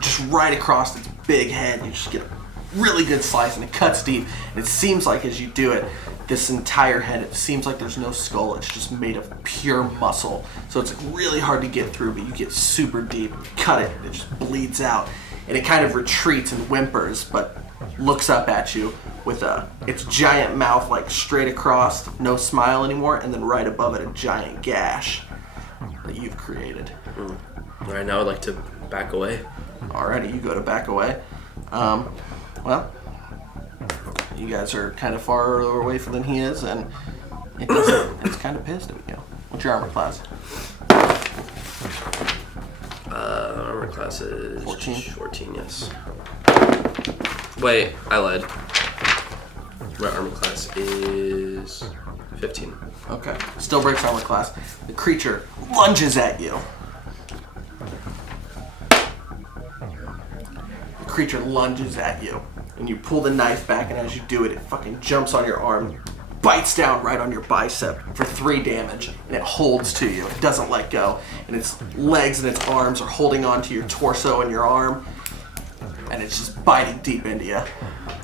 just right across its big head. You just get a really good slice and it cuts deep. And it seems like as you do it, this entire head, it seems like there's no skull. It's just made of pure muscle. So it's like really hard to get through, but you get super deep. You cut it, and it just bleeds out. And it kind of retreats and whimpers, but looks up at you with its giant mouth like straight across, no smile anymore, and then right above it a giant gash that you've created. Alright, now I'd like to back away. Alrighty, you go to back away. Well, you guys are kind of far away from than he is, and it's kind of pissed at you. What's your armor class? Armor class is 14? 14, yes. Wait, I lied. My armor class is 15. Okay. Still breaks armor class. The creature lunges at you. The creature lunges at you. And you pull the knife back, and as you do it, it fucking jumps on your arm, bites down right on your bicep for 3 damage, and it holds to you. It doesn't let go. And its legs and its arms are holding onto your torso and your arm, and it's just biting deep into you.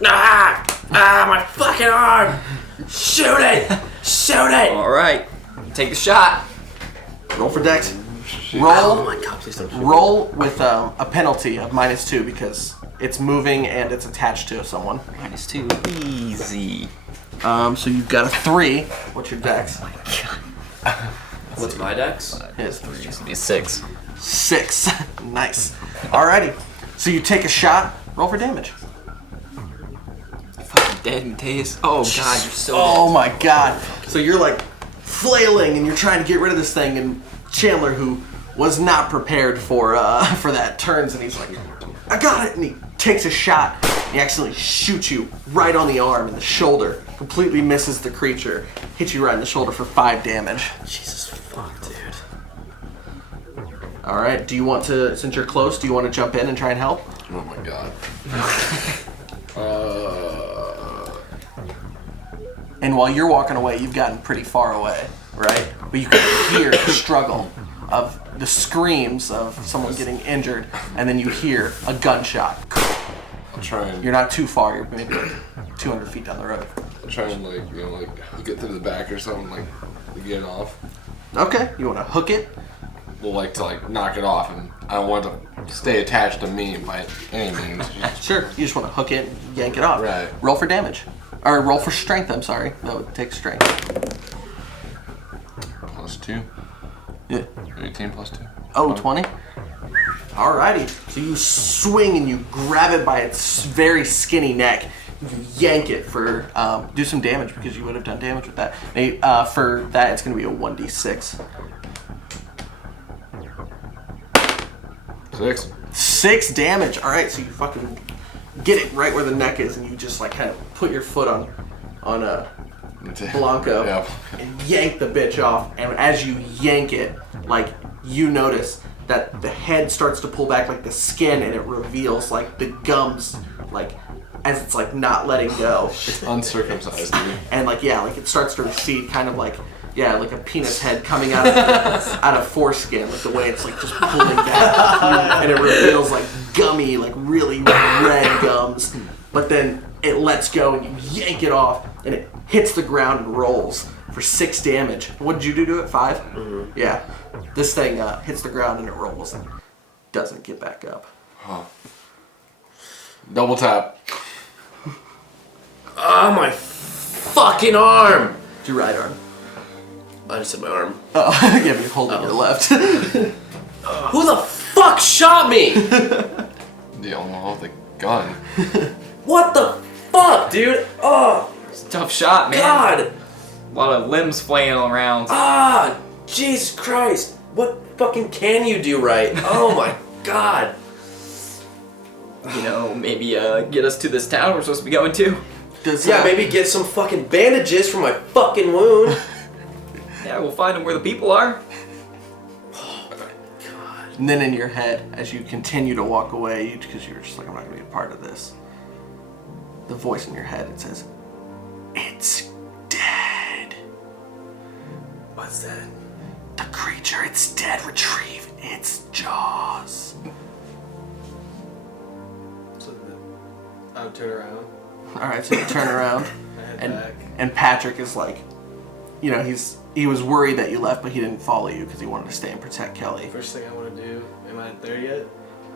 My fucking arm! Shoot it! Shoot it! Alright. Take the shot. Roll for dex. Oh Roll. my god, please don't shoot me. Roll with a penalty of -2 because it's moving and it's attached to someone. -2. Easy. So you've got a 3. What's your dex? What's my dex? His. It's gonna be 6. 6. Nice. Alrighty. So you take a shot. Roll for damage. Fucking dead and tased. Oh god, you're so Oh dead. my god. So you're like flailing and you're trying to get rid of this thing, and Chandler, who was not prepared for that, turns and he's like, I got it, and he takes a shot. He accidentally shoots you right on the arm and the shoulder. Completely misses the creature. Hits you right in the shoulder for 5 damage. Jesus fuck, dude. Alright, do you want to, since you're close, do you want to jump in and try and help? Oh my god. And while you're walking away, you've gotten pretty far away, right? But you can hear the struggle of the screams of someone getting injured, and then you hear a gunshot. I'll try and You're not too far, you're maybe like 200 feet down the road. get through the back or something, like to get it off. Okay, you want to hook it? We'll to knock it off, and I don't want it to stay attached to me by any means. Sure, you just want to hook it and yank it off. Right. Roll for damage. Or roll for strength, I'm sorry. No, it takes strength. +2. Yeah. 18 +2. Oh, 20? Alrighty. So you swing and you grab it by its very skinny neck. yank it for do some damage because you would have done damage with that. For that, it's going to be a 1d6. 6. 6 damage. All right, so you fucking get it right where the neck is, and you just like kind of put your foot on a Blanco Yeah. and yank the bitch off. And as you yank it, like you notice that the head starts to pull back, like the skin, and it reveals like the gums, like as it's like not letting go. It's uncircumcised, dude. And like like it starts to recede, kind of like like a penis head coming out of foreskin, like the way it's like just pulling back, and it reveals like gummy, like really red gums. But then it lets go, and you yank it off, and it hits the ground and rolls for 6 damage. What did you do to it? 5? Mm-hmm. Yeah. This thing hits the ground and it rolls and doesn't get back up. Huh. Double tap. Ah, my fucking arm! Your right arm. I just said my arm. Oh, yeah, but you're holding your left. Who the fuck shot me? The owner of the gun. What the fuck, dude? Oh, It's a tough shot, man. God! A lot of limbs flailing around. Ah, Jesus Christ! What fucking can you do right? Oh my God! You know, maybe get us to this town we're supposed to be going to. Yeah, maybe get some fucking bandages for my fucking wound. Yeah, we'll find them where the people are. And then in your head, as you continue to walk away, because you're just like, I'm not going to be a part of this, the voice in your head, it says, "It's dead. What's that? The creature, it's dead. Retrieve its jaws." So I would turn around. Alright, so you turn around, I head and back. and Patrick is like, you know, he was worried that you left, but he didn't follow you because he wanted to stay and protect Kelly. First thing I want to do, am I there yet?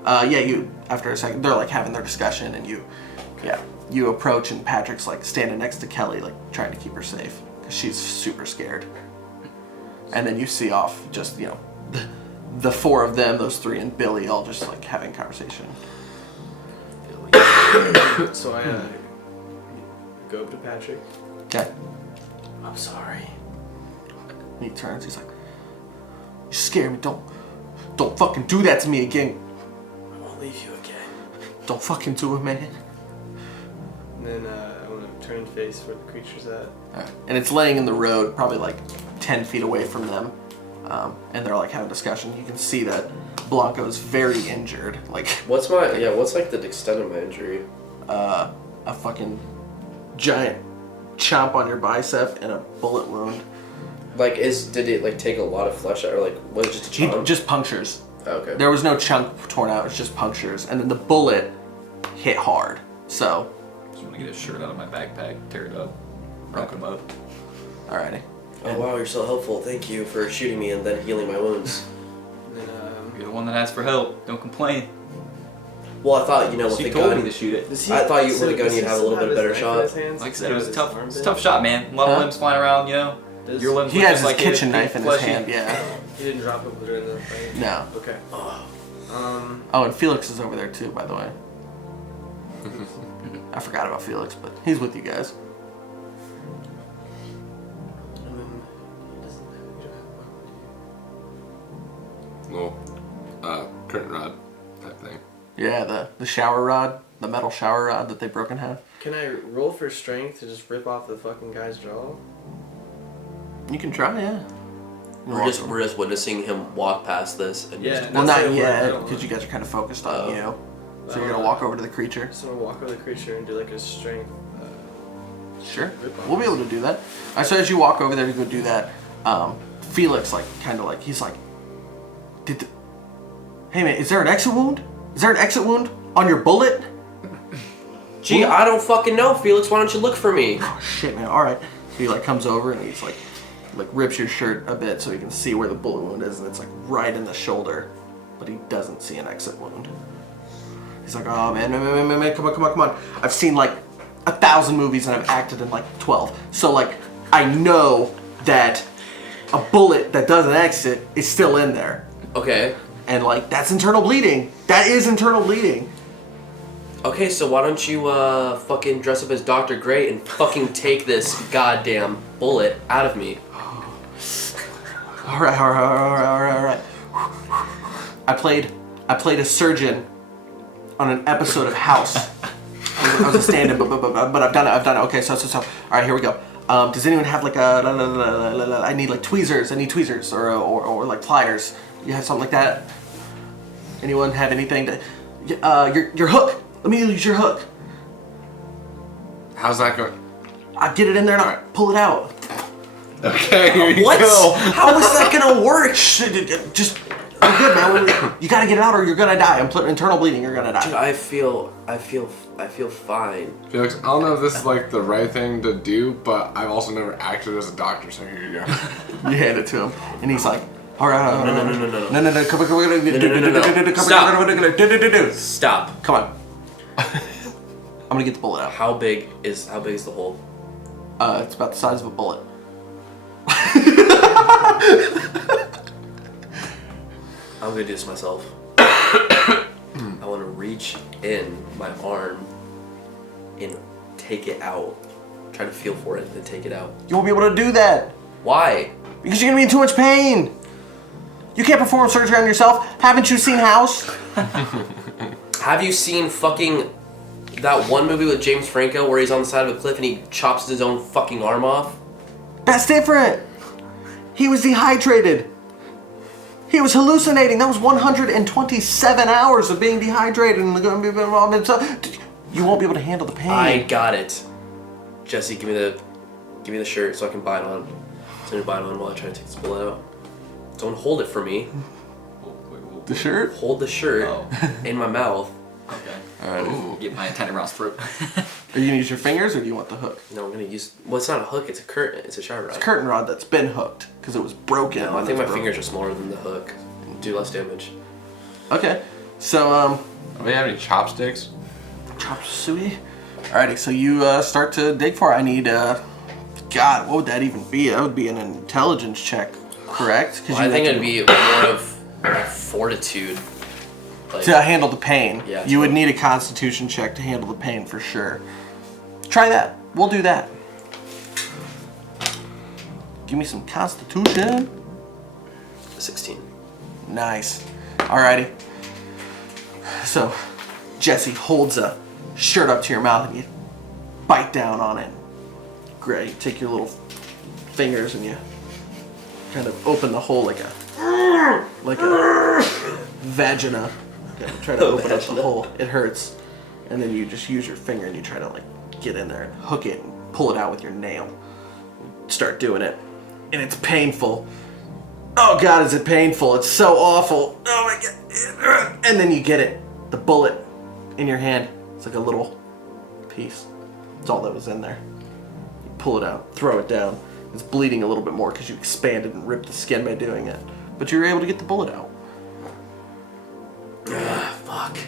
Yeah, you, after a second, they're like having their discussion, and you approach, and Patrick's like standing next to Kelly, like trying to keep her safe because she's super scared. And then you see off just, you know, the 4 of them, those 3 and Billy, all just like having conversation. So I go up to Patrick. Okay. I'm sorry. And he turns, he's like, "You scare me, don't fucking do that to me again. I won't leave you again. Don't fucking do it, man." And then I want to turn and face where the creature's at. Alright. And it's laying in the road, probably like 10 feet away from them. And they're like having a discussion. You can see that Blanco's very injured. Like, What's like the extent of my injury? a fucking giant chomp on your bicep and a bullet wound. Like, did it like take a lot of flesh out, or like was it just a chunk? Just punctures. Oh, okay. There was no chunk torn out, it was just punctures. And then the bullet hit hard. So, Just want to get a shirt out of my backpack, tear it up, rock him up. alrighty. Oh wow, you're so helpful. Thank you for shooting me and then healing my wounds. And then You're the one that asked for help. Don't complain. Well, I thought with She the told me gun. to shoot it. I thought with a gun you'd have a little bit better shot. Like I said, it was a tough shot, man. A lot of limbs flying around, you know. Your limbs He look has just his like his, kitchen knife in his fleshy. hand, yeah. He didn't drop it during the fight. No. Okay. Oh, and Felix is over there too, by the way. I forgot about Felix, but he's with you guys. And then he doesn't have, you don't have Little curtain rod type thing. Yeah, the shower rod, the metal shower rod that they broke in half. Can I roll for strength to just rip off the fucking guy's jaw? You can try, yeah. We're just witnessing him walk past this and Yeah. just Well, That's not it, I yet, don't because you guys are kind of focused on Oh. you. So you're gonna walk over to the creature. So I'm gonna walk over the creature and do like a strength. Sure, Rip off. we'll be able to do that. So as you walk over there to go do that, Felix he's like, hey man, is there an exit wound? Is there an exit wound on your bullet? Gee, I don't fucking know, Felix. Why don't you look for me? Oh shit, man. All right. So he like comes over and he's like rips your shirt a bit so he can see where the bullet wound is, and it's like right in the shoulder, but he doesn't see an exit wound. He's like, oh man, come on. I've seen like 1,000 movies and I've acted in like 12. So like I know that a bullet that doesn't exit is still in there. Okay. And like that's internal bleeding. That is internal bleeding. Okay, so why don't you fucking dress up as Dr. Gray and fucking take this goddamn bullet out of me? All right. I played a surgeon on an episode of House. I was a stand-in, but I've done it. Okay, so. All right, here we go. Does anyone have like I need like tweezers. I need tweezers or like pliers. You have something like that? Anyone have anything to? Your hook. Let me use your hook. How's that going? I get it in there and I pull it out. Okay, here you What? go. How is that gonna work? Just. We're good, man. You gotta get it out or you're gonna die. Internal bleeding. You're gonna die. Dude, I feel fine. Felix, I don't know if this is like the right thing to do, but I've also never acted as a doctor, so here you go. You hand it to him, and he's like, "All right, No. come on, Stop. come on." I'm gonna get the bullet out. How big is the hole? It's about the size of a bullet. I'm gonna do this myself. I want to reach in my arm and take it out. Try to feel for it, then take it out. You won't be able to do that Why? because you're gonna be in too much pain. You can't perform surgery on yourself. Haven't you seen House? Have you seen fucking that one movie with James Franco where he's on the side of a cliff and he chops his own fucking arm off? That's different. He was dehydrated. He was hallucinating. That was 127 hours of being dehydrated and you won't be able to handle the pain. I got it. Jesse, give me the shirt so I can bite on. So I can bite on while I try to take this bullet out. Don't hold it for me. The shirt? Hold the shirt Oh. in my mouth. Okay. Alright. Get my antenna around his throat. Are you gonna use your fingers or do you want the hook? No, I'm gonna use. Well, it's not a hook. It's a curtain. It's a shower rod. It's a curtain rod that's been hooked because it was broken. No, I think my fingers are smaller than the hook. Do less damage. Okay, so Do we have any chopsticks? chop suey. Alrighty, so you start to dig for it. I need God, what would that even be? That would be an intelligence check, correct? Well, I think it'd be more of fortitude. Like, to handle the pain. Yeah, You would need a Constitution check to handle the pain for sure. Try that. We'll do that. Give me some Constitution. 16. Nice. Alrighty. So, Jesse holds a shirt up to your mouth and you bite down on it. Great. You take your little fingers and you kind of open the hole like a vagina. Okay, try to open up the hole. It hurts. And then you just use your finger and you try to like get in there and hook it and pull it out with your nail. Start doing it. And it's painful. Oh God, is it painful? It's so awful. Oh my God. And then you get it. The bullet in your hand. It's like a little piece. That's all that was in there. You pull it out, throw it down. It's bleeding a little bit more because you expanded and ripped the skin by doing it. But you were able to get the bullet out. Fuck.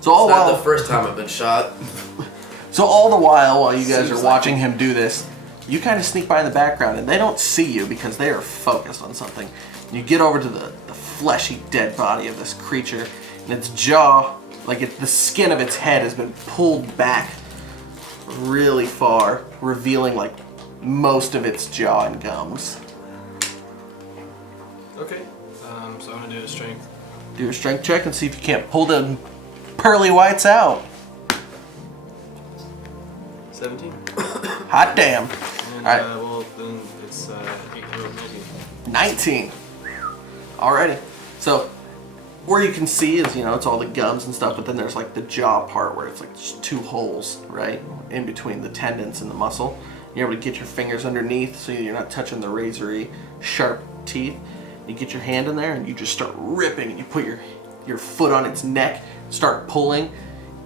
So all It's not while the first time I've been shot. So all the while you guys Seems are like watching him do this, you kind of sneak by in the background and they don't see you because they are focused on something. You get over to the fleshy dead body of this creature and its jaw, the skin of its head has been pulled back really far, revealing like most of its jaw and gums. Okay. So I'm gonna do a strength. Do a strength check and see if you can't pull the pearly whites out. 17. Hot damn. And Alright. well then it's 19. 19. Alrighty. So, where you can see is, it's all the gums and stuff, but then there's like the jaw part where it's like just two holes, right? In between the tendons and the muscle. You're able to get your fingers underneath so you're not touching the razory, sharp teeth. You get your hand in there and you just start ripping and you put your foot on its neck, start pulling,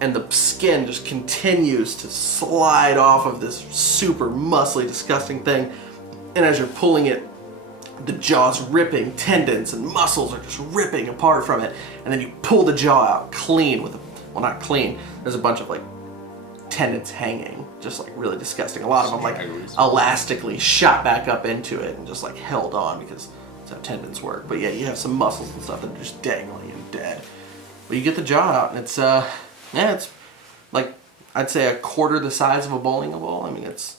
and the skin just continues to slide off of this super muscly, disgusting thing. And as you're pulling it, the jaw's ripping, tendons and muscles are just ripping apart from it. And then you pull the jaw out clean well, not clean, there's a bunch of like tendons hanging, just like really disgusting. A lot of them like Stragglers. elastically shot back up into it and just like held on because it's That's how tendons work. But yeah, you have some muscles and stuff that are just dangling and dead. But you get the jaw out, and it's it's like I'd say a quarter the size of a bowling ball. I mean, it's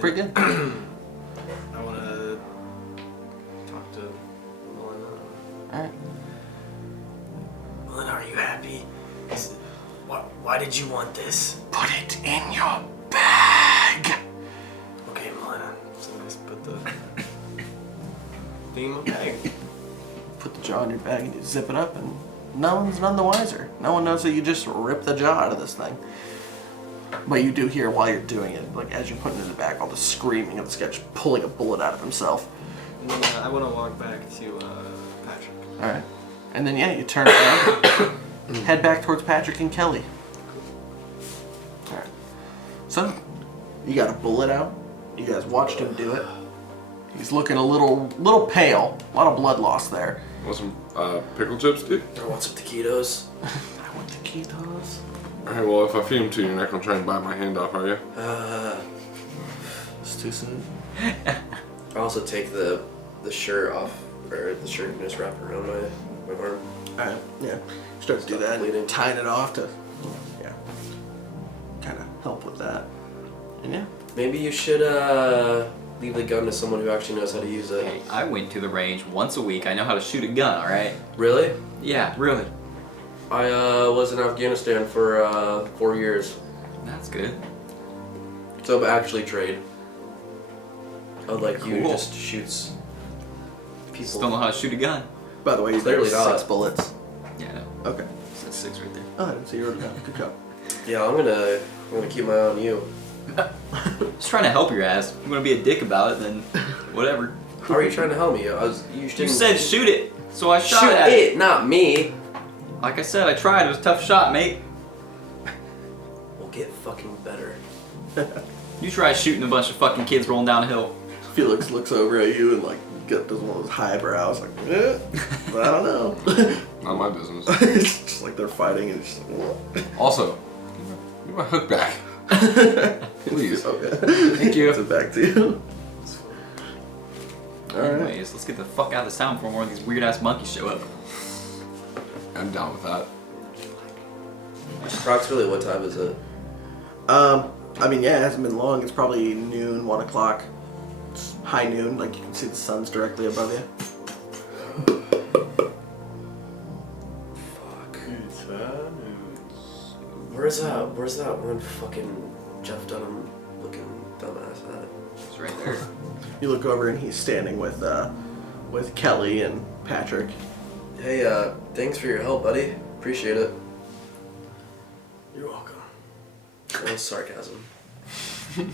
pretty good. I want to talk to Melina. All right. Melina, are you happy? Why did you want this? Put it in your bag. Okay, Melina. So just put the thing in my bag. Put the jaw in your bag and you zip it up, and no one's none the wiser. No one knows that you just ripped the jaw out of this thing. But you do hear while you're doing it, like as you're putting it in the bag, all the screaming of the sketch pulling a bullet out of himself. And then I want to walk back to Patrick. All right. And then, yeah, you turn around, head back towards Patrick and Kelly. All right. So, you got a bullet out. You guys watched him do it. He's looking a little pale. A lot of blood loss there. Want some pickle chips, dude? I want some taquitos. I want taquitos. Alright, well, if I feed them to you, you're not gonna try and bite my hand off, are you? It's too soon. I also take the shirt off, or the shirt and just wrap it around my arm. All right. Yeah. Start to do that. bleeding. Tying it off to, yeah, kind of help with that. And yeah. Maybe you should leave the gun to someone who actually knows how to use it. Hey, I went to the range once a week. I know how to shoot a gun, alright? Really? Yeah, really. I was in Afghanistan for 4 years. That's good. So I'm actually trained. Unlike you, Cool. just shoots people. Still know how to shoot a gun. By the way, he's Clearly got not. 6 bullets. Yeah, I know. Okay. That's 6 right there. Oh, I didn't see you already got it. Good job. Yeah, I'm gonna keep my eye on you. Just trying to help your ass. If you're gonna be a dick about it, then whatever. How are you trying to help me? You You said shoot it, so I shot shoot at it, not me. Like I said, I tried. It was a tough shot, mate. We'll get fucking better. You try shooting a bunch of fucking kids rolling down a hill. Felix looks over at you and like does one of those high brows, like, I don't know. Not my business. It's just like they're fighting and it's just like, what? Also, give my hook back. Please. Okay. Thank you. It's it back to you. All right. Anyways, let's get the fuck out of this town before more of these weird ass monkeys show up. I'm down with that. Approximately what time is it? I mean, yeah, it hasn't been long. It's probably noon, 1 o'clock. It's high noon, like you can see the sun's directly above you. Fuck. Where's that one fucking Jeff Dunham looking dumbass at? It's right there. You look over and he's standing with Kelly and Patrick. Hey, thanks for your help, buddy. Appreciate it. You're welcome. That was sarcasm. I'm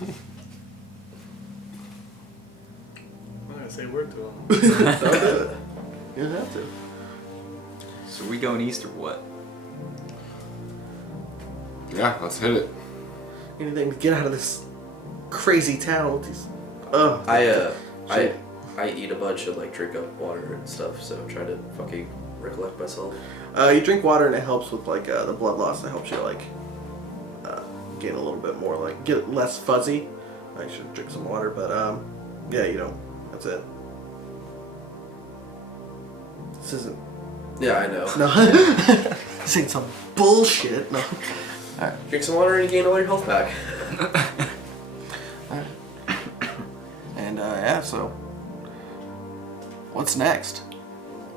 not gonna say a word to him. Don't do it. You don't have to. So we going east or what? Yeah, let's hit it. Anything to get out of this crazy town with these. I eat a bunch and like drink up water and stuff, so try to fucking recollect myself. You drink water and it helps with like the blood loss. It helps you like gain a little bit more, like get less fuzzy. I should drink some water, but yeah, you know, that's it. This isn't. Yeah, I know. No, this ain't some bullshit. No. All right. Drink some water and you gain all your health back. And yeah, so what's next?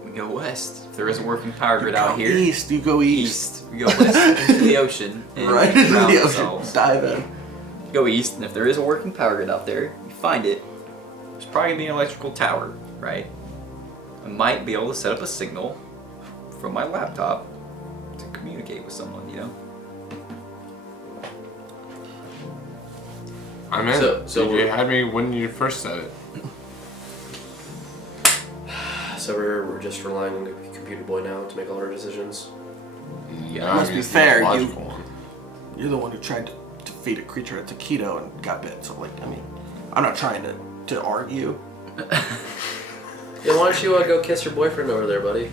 We go west. If there isn't working power grid Go out here, East. You go east. we go west into the ocean and Right into drown the ocean. ourselves. Dive in. Go east, and if there is a working power grid out there, you find it. There's probably gonna be an electrical tower, right? I might be able to set up a signal from my laptop to communicate with someone, you know? I'm in. So you we're- had me when you first said it. So we're just relying on the computer boy now to make all our decisions. Yeah, Must be it's the fair, most you- logical one. You're the one who tried to feed a creature a taquito and got bit. So like, I mean, I'm not trying to argue. Yeah, why don't you go kiss your boyfriend over there, buddy?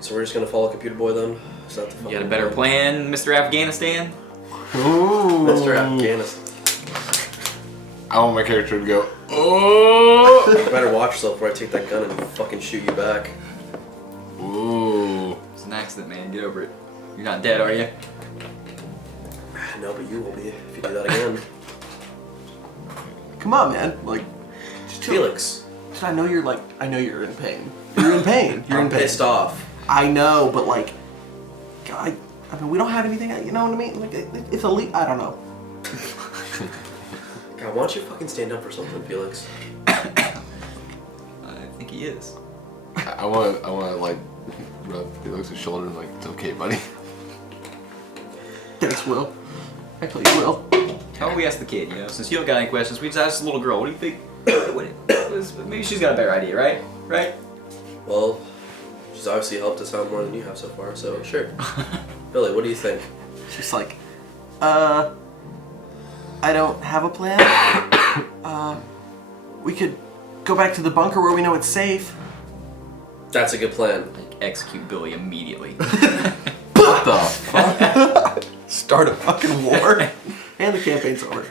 So we're just gonna follow computer boy then? Is that the You got a better plan, Mr. Afghanistan? Ooh. Mr. Afghanistan. I want my character to go, oh! You better watch yourself before I take that gun and fucking shoot you back. Ooh. It's an accident, man. Get over it. You're not dead, are you? No, but you will be if you do that again. Come on, man. Like, just chill. Felix, I know you're in pain. You're in pain. You're I'm in pain. pissed off. I know, but like, God, I mean, we don't have anything. You know what I mean? Like, it's elite. I don't know. God, why don't you fucking stand up for something, Felix? I think he is. I want to like rub Felix's shoulder and like, it's okay, buddy. Thanks, Will. Actually, Will. How about we ask the kid, you know? Since you don't got any questions, we just ask the little girl, what do you think? Maybe she's got a better idea, right? Right? Well, she's obviously helped us out more than you have so far, so sure. Billy, what do you think? She's like, I don't have a plan. We could go back to the bunker where we know it's safe. That's a good plan. Like, execute Billy immediately. What the fuck? Start a fucking war. And the campaign's over.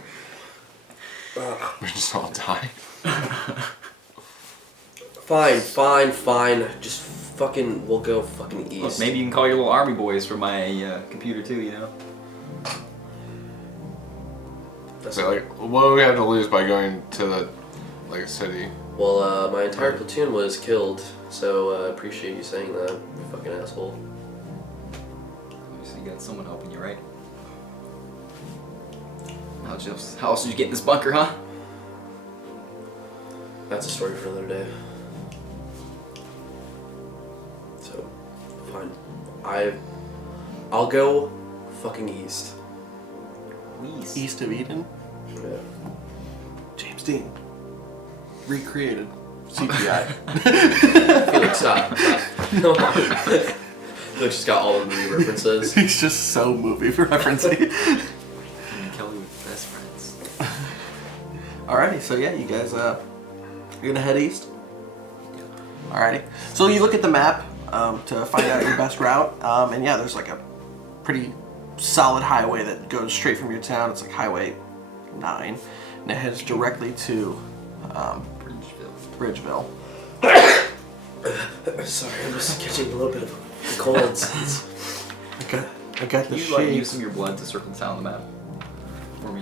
We just all die. Fine. Just fucking, we'll go fucking east. Look, maybe you can call your little army boys from my computer too, you know? That's So like, what do we have to lose by going to the like city? Well, my entire platoon was killed, so I appreciate you saying that, you fucking asshole. So you got someone helping you, right? How else did you get in this bunker, huh? That's a story for another day. So, fine. I'll go fucking east. East of Eden. Yeah. James Dean. Recreated. CGI. Felix, stop. No. Felix just got all the movie references. He's just so movie referencing. Me and Kelly were best friends. Alrighty, so yeah, you guys, you're gonna head east. Alrighty. So you look at the map to find out your best route, and yeah, there's like a pretty solid highway that goes straight from your town. It's like Highway 9, and it heads directly to Bridgeville. Sorry, I'm just catching a little bit of colds. I got the Can you like use shades. some of your blood to circle the town on the map? For me.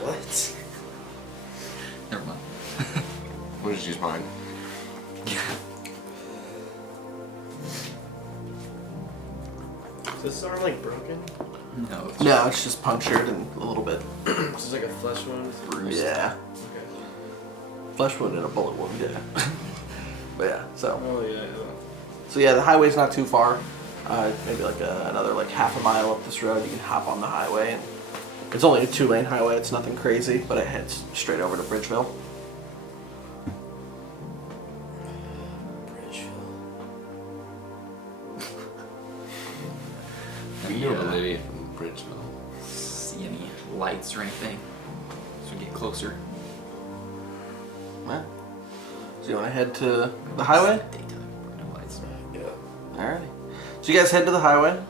What? Never mind. We'll just use mine. Is this arm like broken? No, it's No, it's just punctured and a little bit This is like a flesh wound. bruised. yeah, Okay. flesh wound and a bullet wound. Yeah. But yeah, so. Oh yeah. So yeah, the highway's not too far. Maybe like another like half a mile up this road. You can hop on the highway, and it's only a 2-lane highway. It's nothing crazy, but it heads straight over to Bridgeville. We knew a lady from Bridgeville. See any lights or anything? As we get closer. Yeah. So you want to head to the highway? Daytime. No lights. Yeah. Alrighty. So you guys head to the highway.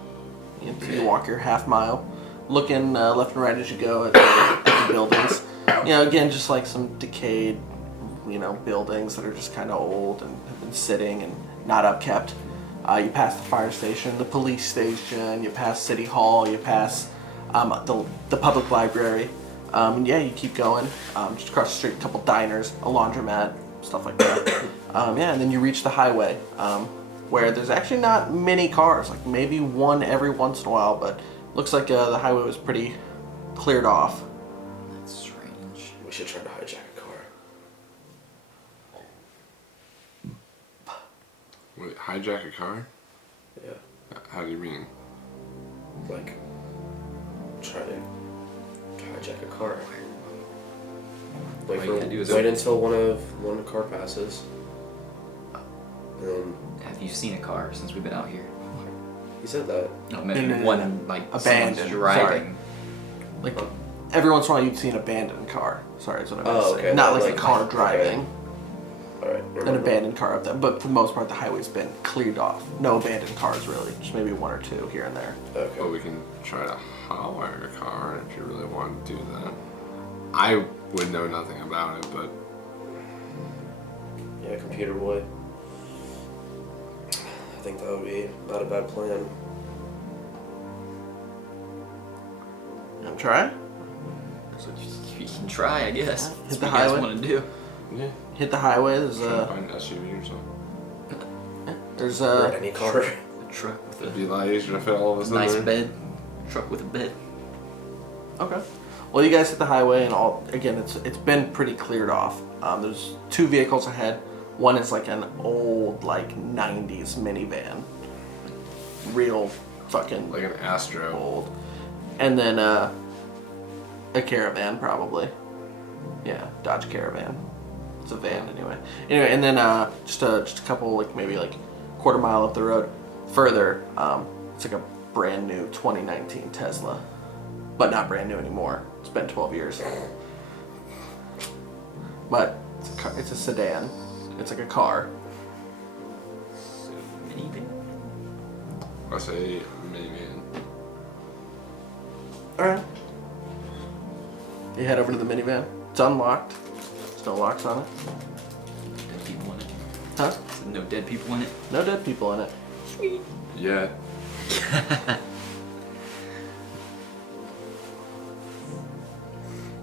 You walk your half mile, looking left and right as you go at the buildings. You know, again, just like some decayed, buildings that are just kind of old and have been sitting and not upkept. You pass the fire station, the police station, you pass City Hall, you pass the public library. And yeah, you keep going. Just across the street, a couple diners, a laundromat, stuff like that. Yeah, and then you reach the highway, where there's actually not many cars, like maybe one every once in a while, but looks like the highway was pretty cleared off. That's strange. We should try to hijack a car. Wait, hijack a car? Yeah. How do you mean? Like, try to hijack a car. Wait All you gotta do is wait until one car passes. And then Have you seen a car since we've been out here? he said that. No, maybe No. one like Abandoned, someone's driving. Like every once in a while you'd see an abandoned car. Sorry, is what I meant Oh, to say. okay, Not like- like a car driving. Alright. An abandoned car up there, but for the most part the highway's been cleared off. No abandoned cars really, just maybe one or two here and there. But Okay. we can try to hotwire a car if you really want to do that. I would know nothing about it, but Yeah, computer boy. I think that would be not a bad plan. You wanna try? So you can try, I guess. Hit That's the what you guys highway. want to do. yeah. Hit the highway. There's Try to a find an SUV or something. there's Or a any car. A truck with It'd a be a lot easier to fit all of us in nice there. bed. Truck with a bed. okay. Well, you guys hit the highway, and all again. It's been pretty cleared off. There's 2 vehicles ahead. One is like an old like '90s minivan, real fucking Like an Astro. old, and then a Caravan probably. Yeah, Dodge Caravan. It's a van anyway. Anyway, and then just a couple like maybe like quarter mile up the road further, it's like a brand new 2019 Tesla, but not brand new anymore. It's been 12 years. But it's a sedan. It's like a car. Minivan. I say minivan. All right. You head over to the minivan. It's unlocked. There's no locks on it. Dead people in it. Huh? So no dead people in it. No dead people in it. Sweet. Yeah.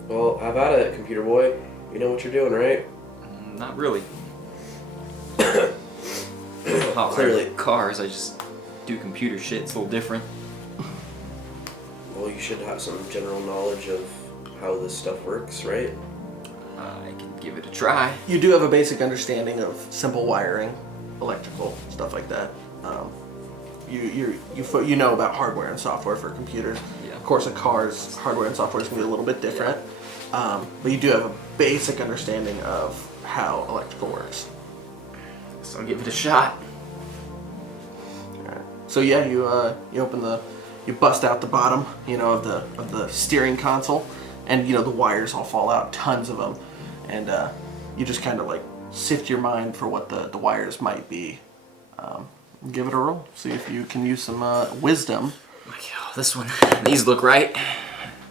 Well, have at it, computer boy. You know what you're doing, right? Not really. Hot Clearly. cars. I just do computer shit. It's a little different. Well, you should have some general knowledge of how this stuff works, right? I can give it a try. You do have a basic understanding of simple wiring, electrical stuff like that. You know about hardware and software for computers. Yeah. Of course, a car's hardware and software is going to be a little bit different, but you do have a basic understanding of how electrical works. So I'll give it a shot. Alright. So yeah, you bust out the bottom, of the steering console, and the wires all fall out, tons of them, and you just kind of like sift your mind for what the wires might be. Give it a roll. See if you can use some wisdom. Okay, oh, this one. These look right.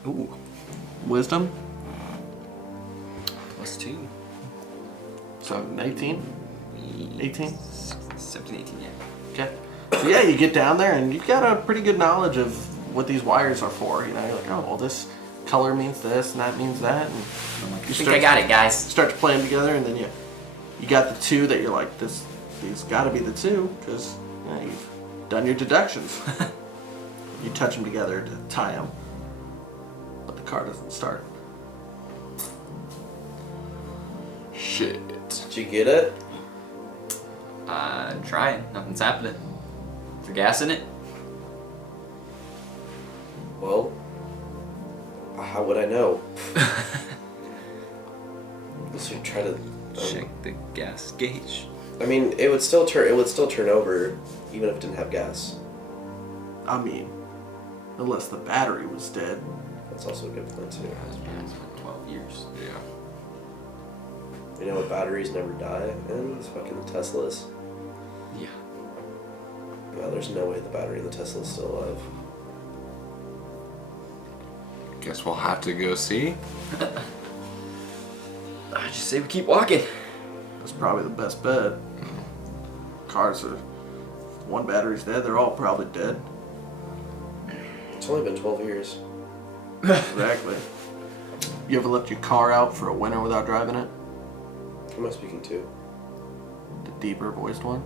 Ooh. Wisdom. +2. So 18, 18. 17, 18, yeah. Okay. So yeah, you get down there and you've got a pretty good knowledge of what these wires are for. You're like, oh well, this color means this and that means that, and I'm like, I You think start- I got it, guys. start to play them together, and then you got the 2 that you're like, these got to be the 2 because you've done your deductions. You touch them together to tie them, but the car doesn't start. Shit. Did you get it? I'm trying. Nothing's happening. Is there gas in it? Well, how would I know? Let's try to. Check the gas gauge. I mean, it would still turn. It would still turn over, even if it didn't have gas. I mean, unless the battery was dead. That's also a good point too. Yeah, it's been 12 years. Yeah. You know what batteries never die? And it's fucking the Teslas. Yeah. Yeah, there's no way the battery in the Tesla is still alive. Guess we'll have to go see. I just say we keep walking. That's probably the best bet. Cars are, one battery's dead, they're all probably dead. It's only been 12 years. Exactly. You ever left your car out for a winter without driving it? Who am I speaking to? The deeper voiced one?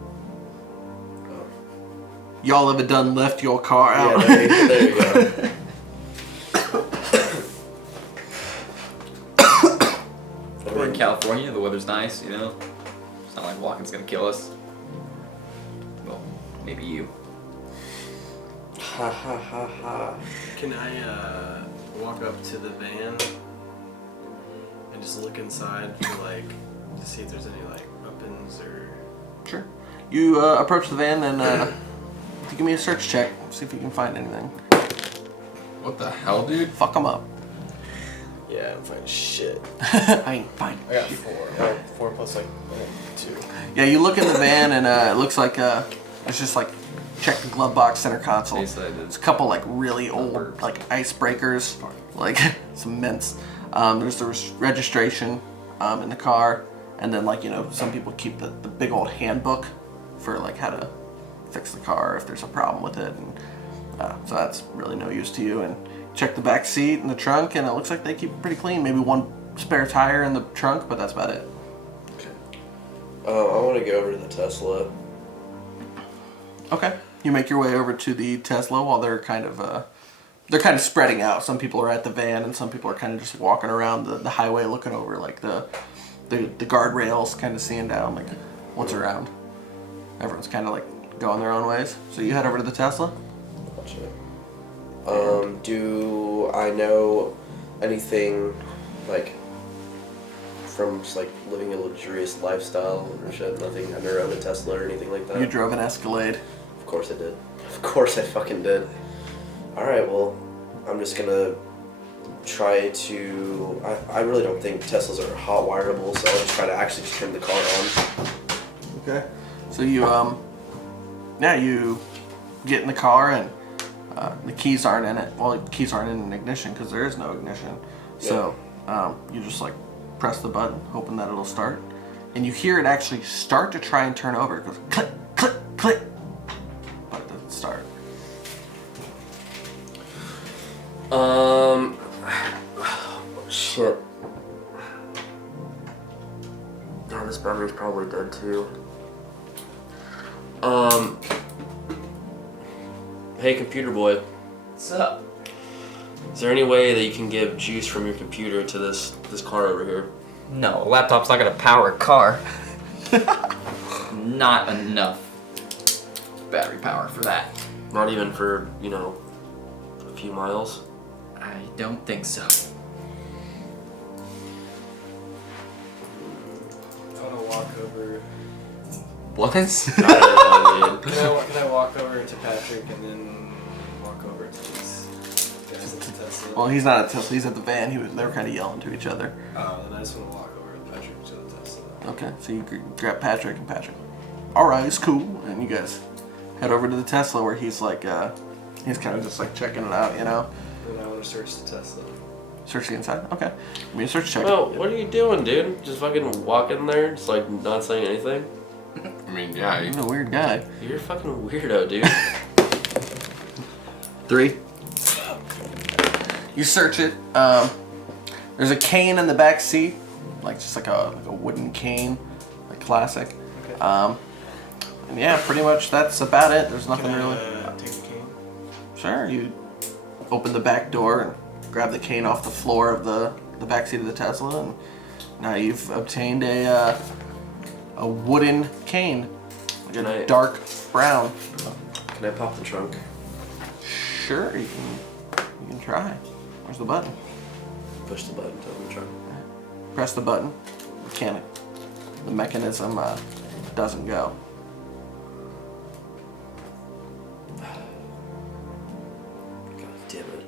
Oh. Y'all ever done left your car out? Yeah, there you go. We're in California. The weather's nice, It's not like walking's gonna kill us. Well, maybe you. Ha ha ha ha. Can I walk up to the van and just look inside for to see if there's any weapons or? Sure. You approach the van and give me a search check. See if you can find anything. What the hell, dude? Fuck them up. Yeah, I'm finding shit. I ain't finding I got shit. 4. Oh, 4 plus 2. Yeah, you look in the van and it looks like it's just check the glove box, center console. Basically, It's a couple really old icebreakers, some mints. There's the registration in the car, and then like some people keep the big old handbook for like how to fix the car if there's a problem with it, and so that's really no use to you. And check the back seat and the trunk, and it looks like they keep it pretty clean. Maybe one spare tire in the trunk, but that's about it. I want to go over to the Tesla. Okay. You make your way over to the Tesla while they're kind of spreading out. Some people are at the van, and some people are kind of just walking around the highway, looking over like the guardrails, kind of seeing down like what's around. Everyone's kind of like going their own ways. So you head over to the Tesla. Gotcha. Do I know anything like from just like living a luxurious lifestyle or shit? Nothing. I've never owned a Tesla or anything like that. You drove an Escalade. Of course I did. Of course I fucking did. Alright, well, I'm just gonna try to... I really don't think Teslas are hot wireable, so I'll just try to actually just turn the car on. Okay. So you you get in the car, and the keys aren't in it. Well, the keys aren't in an ignition because there is no ignition. So you just like press the button, hoping that it'll start, and you hear it actually start to try and turn over. It goes click, click, click, but it doesn't start. Shit. No, this battery's probably dead too. Hey, computer boy. What's up? Is there any way that you can give juice from your computer to this car over here? No, a laptop's not gonna power a car. Not enough battery power for that. Not even for, a few miles? I don't think so. I want to walk over. What? I don't know, dude. Can I walk over to Patrick and then walk over to these guys at the Tesla? Well, he's not at Tesla. He's at the van. They were kind of yelling to each other. Oh, then I just want to walk over to Patrick to the Tesla. Okay, so you grab Patrick, and Patrick, all right, it's cool, and you guys head over to the Tesla where he's like, he's kind of just like checking it out, Then I want to search the Tesla. Search the inside. Okay, give me a search check. Oh, what are you doing, dude? Just fucking walking there, just like not saying anything? I mean, yeah. You're a weird guy. You're a fucking weirdo, dude. 3. You search it. There's a cane in the back seat, like just like a wooden cane, like classic. Okay. And yeah, pretty much that's about it. There's nothing Can really. I take the cane? Sure, you open the back door and grab the cane off the floor of the back seat of the Tesla, and now you've obtained a wooden cane, like a dark brown. Can I pop the trunk? Sure, you can try. Where's the button? Push the button to open the trunk. Press the button. The mechanism doesn't go. God damn it.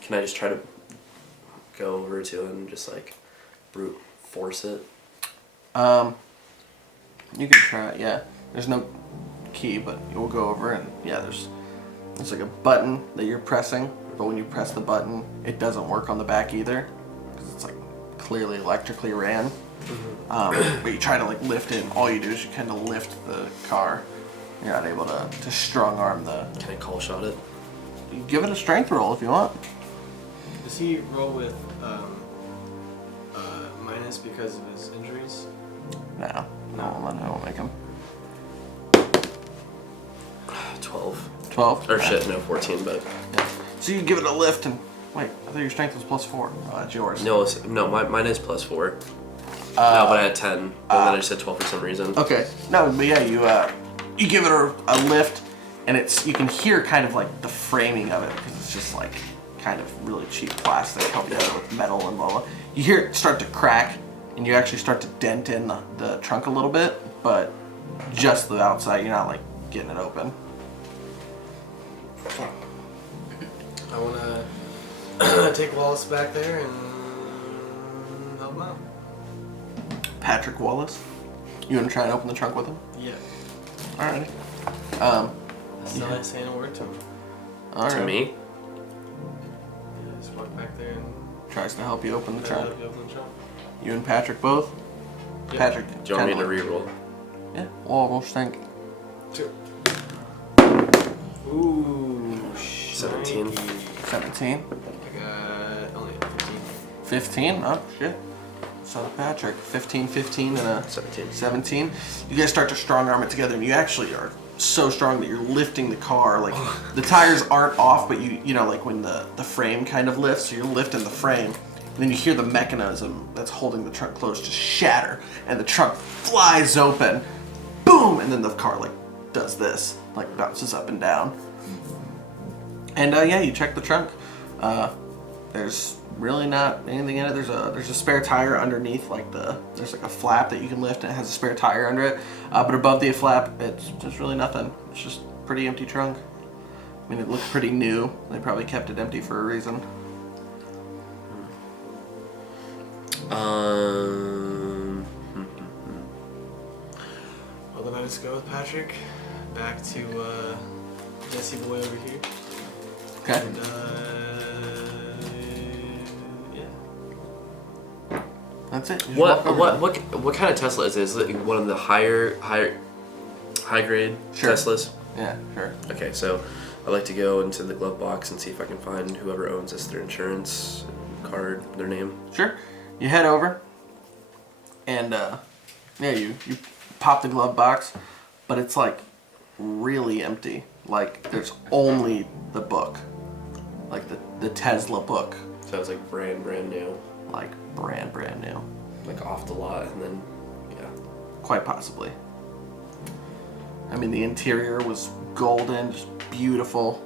Can I just try to go over to it and just like brute force it? You can try it, yeah. There's no key, but you'll go over and yeah, there's like a button that you're pressing, but when you press the button, it doesn't work on the back either because it's like clearly electrically ran. But you try to like lift it, and all you do is you kind of lift the car. You're not able to strong arm the. Can I call shot it? You give it a strength roll if you want. Does he roll with minus because of his injuries? No, I won't make him. 12. 12. Or Okay. shit, no, 14, but... Yeah. So you give it a lift and wait. I thought your strength was +4. Oh, that's yours. No, mine is +4. No, but I had 10, and then I just said 12 for some reason. Okay. No, but yeah, you give it a lift, and you can hear kind of like the framing of it because it's just like kind of really cheap plastic held together with metal and blah blah. You hear it start to crack, and you actually start to dent in the trunk a little bit, but just the outside. You're not like getting it open. I want to take Wallace back there and help him out. Patrick Wallace. You want to try and open the trunk with him? Yeah. Alrighty. Still not saying a word to him. All To right. me? Yeah, just walk back there and tries to help you open the trunk. You open the trunk. You and Patrick both? Yep. Patrick, Do you want me to kinda reroll? yeah, well, we'll think. 2. Ooh, 17. 17. I got only 15. 15? Oh, shit. So did Patrick. 15, 15, and a 17. 17. You guys start to strong arm it together, and you actually are so strong that you're lifting the car. Like, the tires aren't off, but you know, like when the frame kind of lifts, so you're lifting the frame. And then you hear the mechanism that's holding the trunk closed just shatter, and the trunk flies open. Boom! And then the car, like, does this. Like, bounces up and down. And, yeah, you check the trunk. There's really not anything in it. There's a spare tire underneath, like there's like a flap that you can lift and it has a spare tire under it. But above the flap, it's just really nothing. It's just a pretty empty trunk. I mean, it looks pretty new. They probably kept it empty for a reason. Well, then I just go with Patrick. Back to Jesse boy over here. Okay. And, yeah. That's it. You just walk over What kind of Tesla is it? Is it one of the high grade Sure. Teslas? Yeah, sure. Okay, so I'd like to go into the glove box and see if I can find whoever owns this, their insurance card, their name. Sure. You head over, and yeah, you pop the glove box, but it's like really empty. Like there's only the book, like the Tesla book, So it's like brand new, like brand new, like off the lot, and then yeah. quite possibly. I mean, the interior was golden, just beautiful.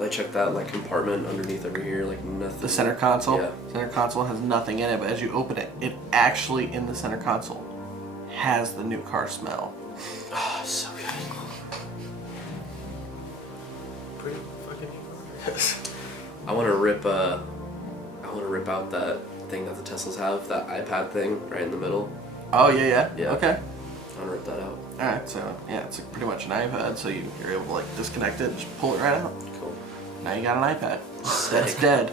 I checked that like compartment underneath over here, like nothing. The center console, Yeah. center console has nothing in it, but as you open it, it actually in the center console has the new car smell. Oh, so good. Pretty fucking. I want to rip out that thing that the Teslas have, that iPad thing right in the middle. Oh yeah. Yeah. Okay. I want to rip that out. All right, so yeah, it's like pretty much an iPad, so you're able to like disconnect it and just pull it right out. Cool. Now you got an iPad. That's dead.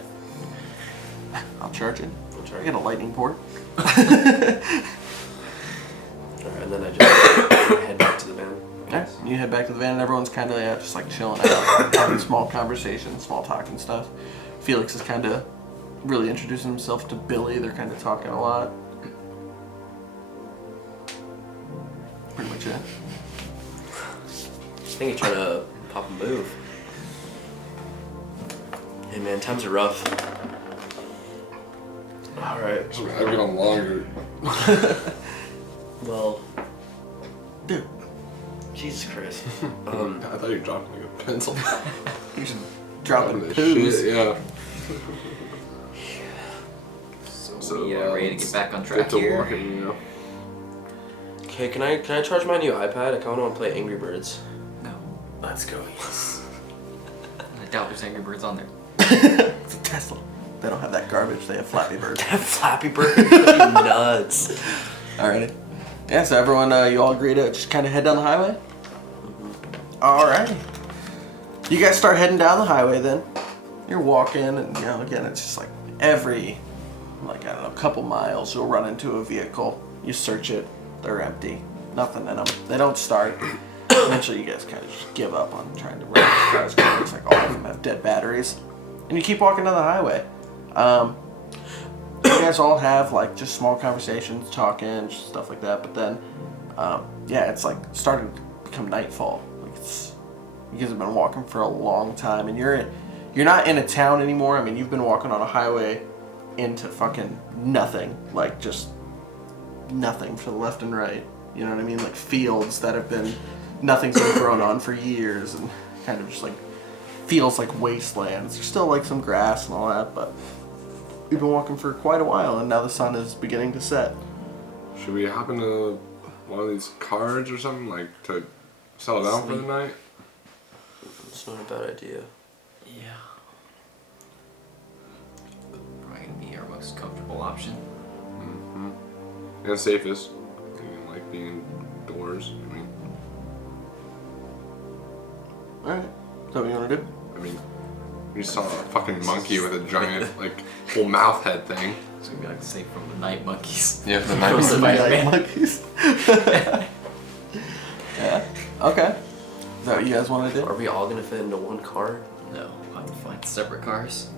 I'll charge it. I'll charge I get a lightning port. Alright, and then I just head back to the van. I Yeah, guess. you head back to the van and everyone's kind of just like chilling out, having small conversations, small talk and stuff. Felix is kind of really introducing himself to Billy. They're kind of talking a lot. Pretty much it. I think he's trying to pop a move. Hey man, times are rough. Alright. I've gone longer. Well, Dude, Jesus Christ. I thought you were dropping like a pencil. you should drop Dropping the the poos. shit, yeah. So we ready to get back on track get to here. walking, you know. Okay, can I charge my new iPad? I kinda wanna play Angry Birds. No, Let's go. I doubt there's Angry Birds on there. It's a Tesla. They don't have that garbage. They have Flappy Bird. Flappy Bird. Nuts. Alrighty. Yeah, so everyone, you all agree to just kind of head down the highway? Alrighty. You guys start heading down the highway then. You're walking, and you know, again, it's just like every, like, I don't know, couple miles, you'll run into a vehicle. You search it, they're empty. Nothing in them. They don't start. Eventually, you guys kind of just give up on trying to run these cars because it looks like all of them have dead batteries. And you keep walking down the highway. You guys all have like just small conversations, talking, just stuff like that. But then, yeah, it's like starting to become nightfall. Like you guys have been walking for a long time, and you're not in a town anymore. I mean, you've been walking on a highway into fucking nothing, like just nothing to the left and right. You know what I mean? Like fields that have been nothing's been grown on for years, and kind of just like feels like wastelands. There's still like some grass and all that, but we've been walking for quite a while, and now the sun is beginning to set. Should we hop into one of these cars or something, like to settle down for the night? It's not a bad idea. Yeah. Probably gonna be our most comfortable option. Mm-hmm. And safest. And like being indoors. I mean, Alright. Is that what you want to do? I mean, We saw a fucking monkey with a giant, like, whole mouth head thing. It's gonna be like Safe from the Night Monkeys. Yeah, the From night Spider-Man. monkeys. Yeah. Okay. Is that what you guys want to do? Are we all gonna fit into one car? No, I will find separate cars.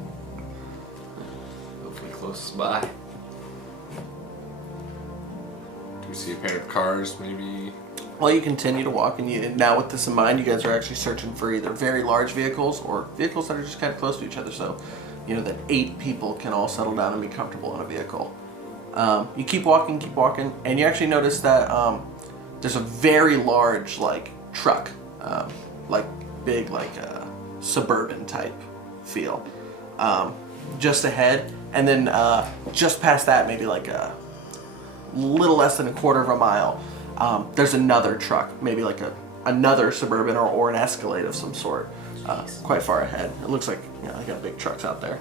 Hopefully close by. Do we see a pair of cars, maybe? Well, you continue to walk, and now with this in mind, you guys are actually searching for either very large vehicles or vehicles that are just kind of close to each other. So, you know that 8 people can all settle down and be comfortable in a vehicle. You keep walking, and you actually notice that there's a very large, like, truck, like big, like suburban type feel, just ahead, and then just past that, maybe like a little less than a quarter of a mile, there's another truck, maybe like another suburban or an Escalade of some sort, quite far ahead. It looks like, you know, they got big trucks out there.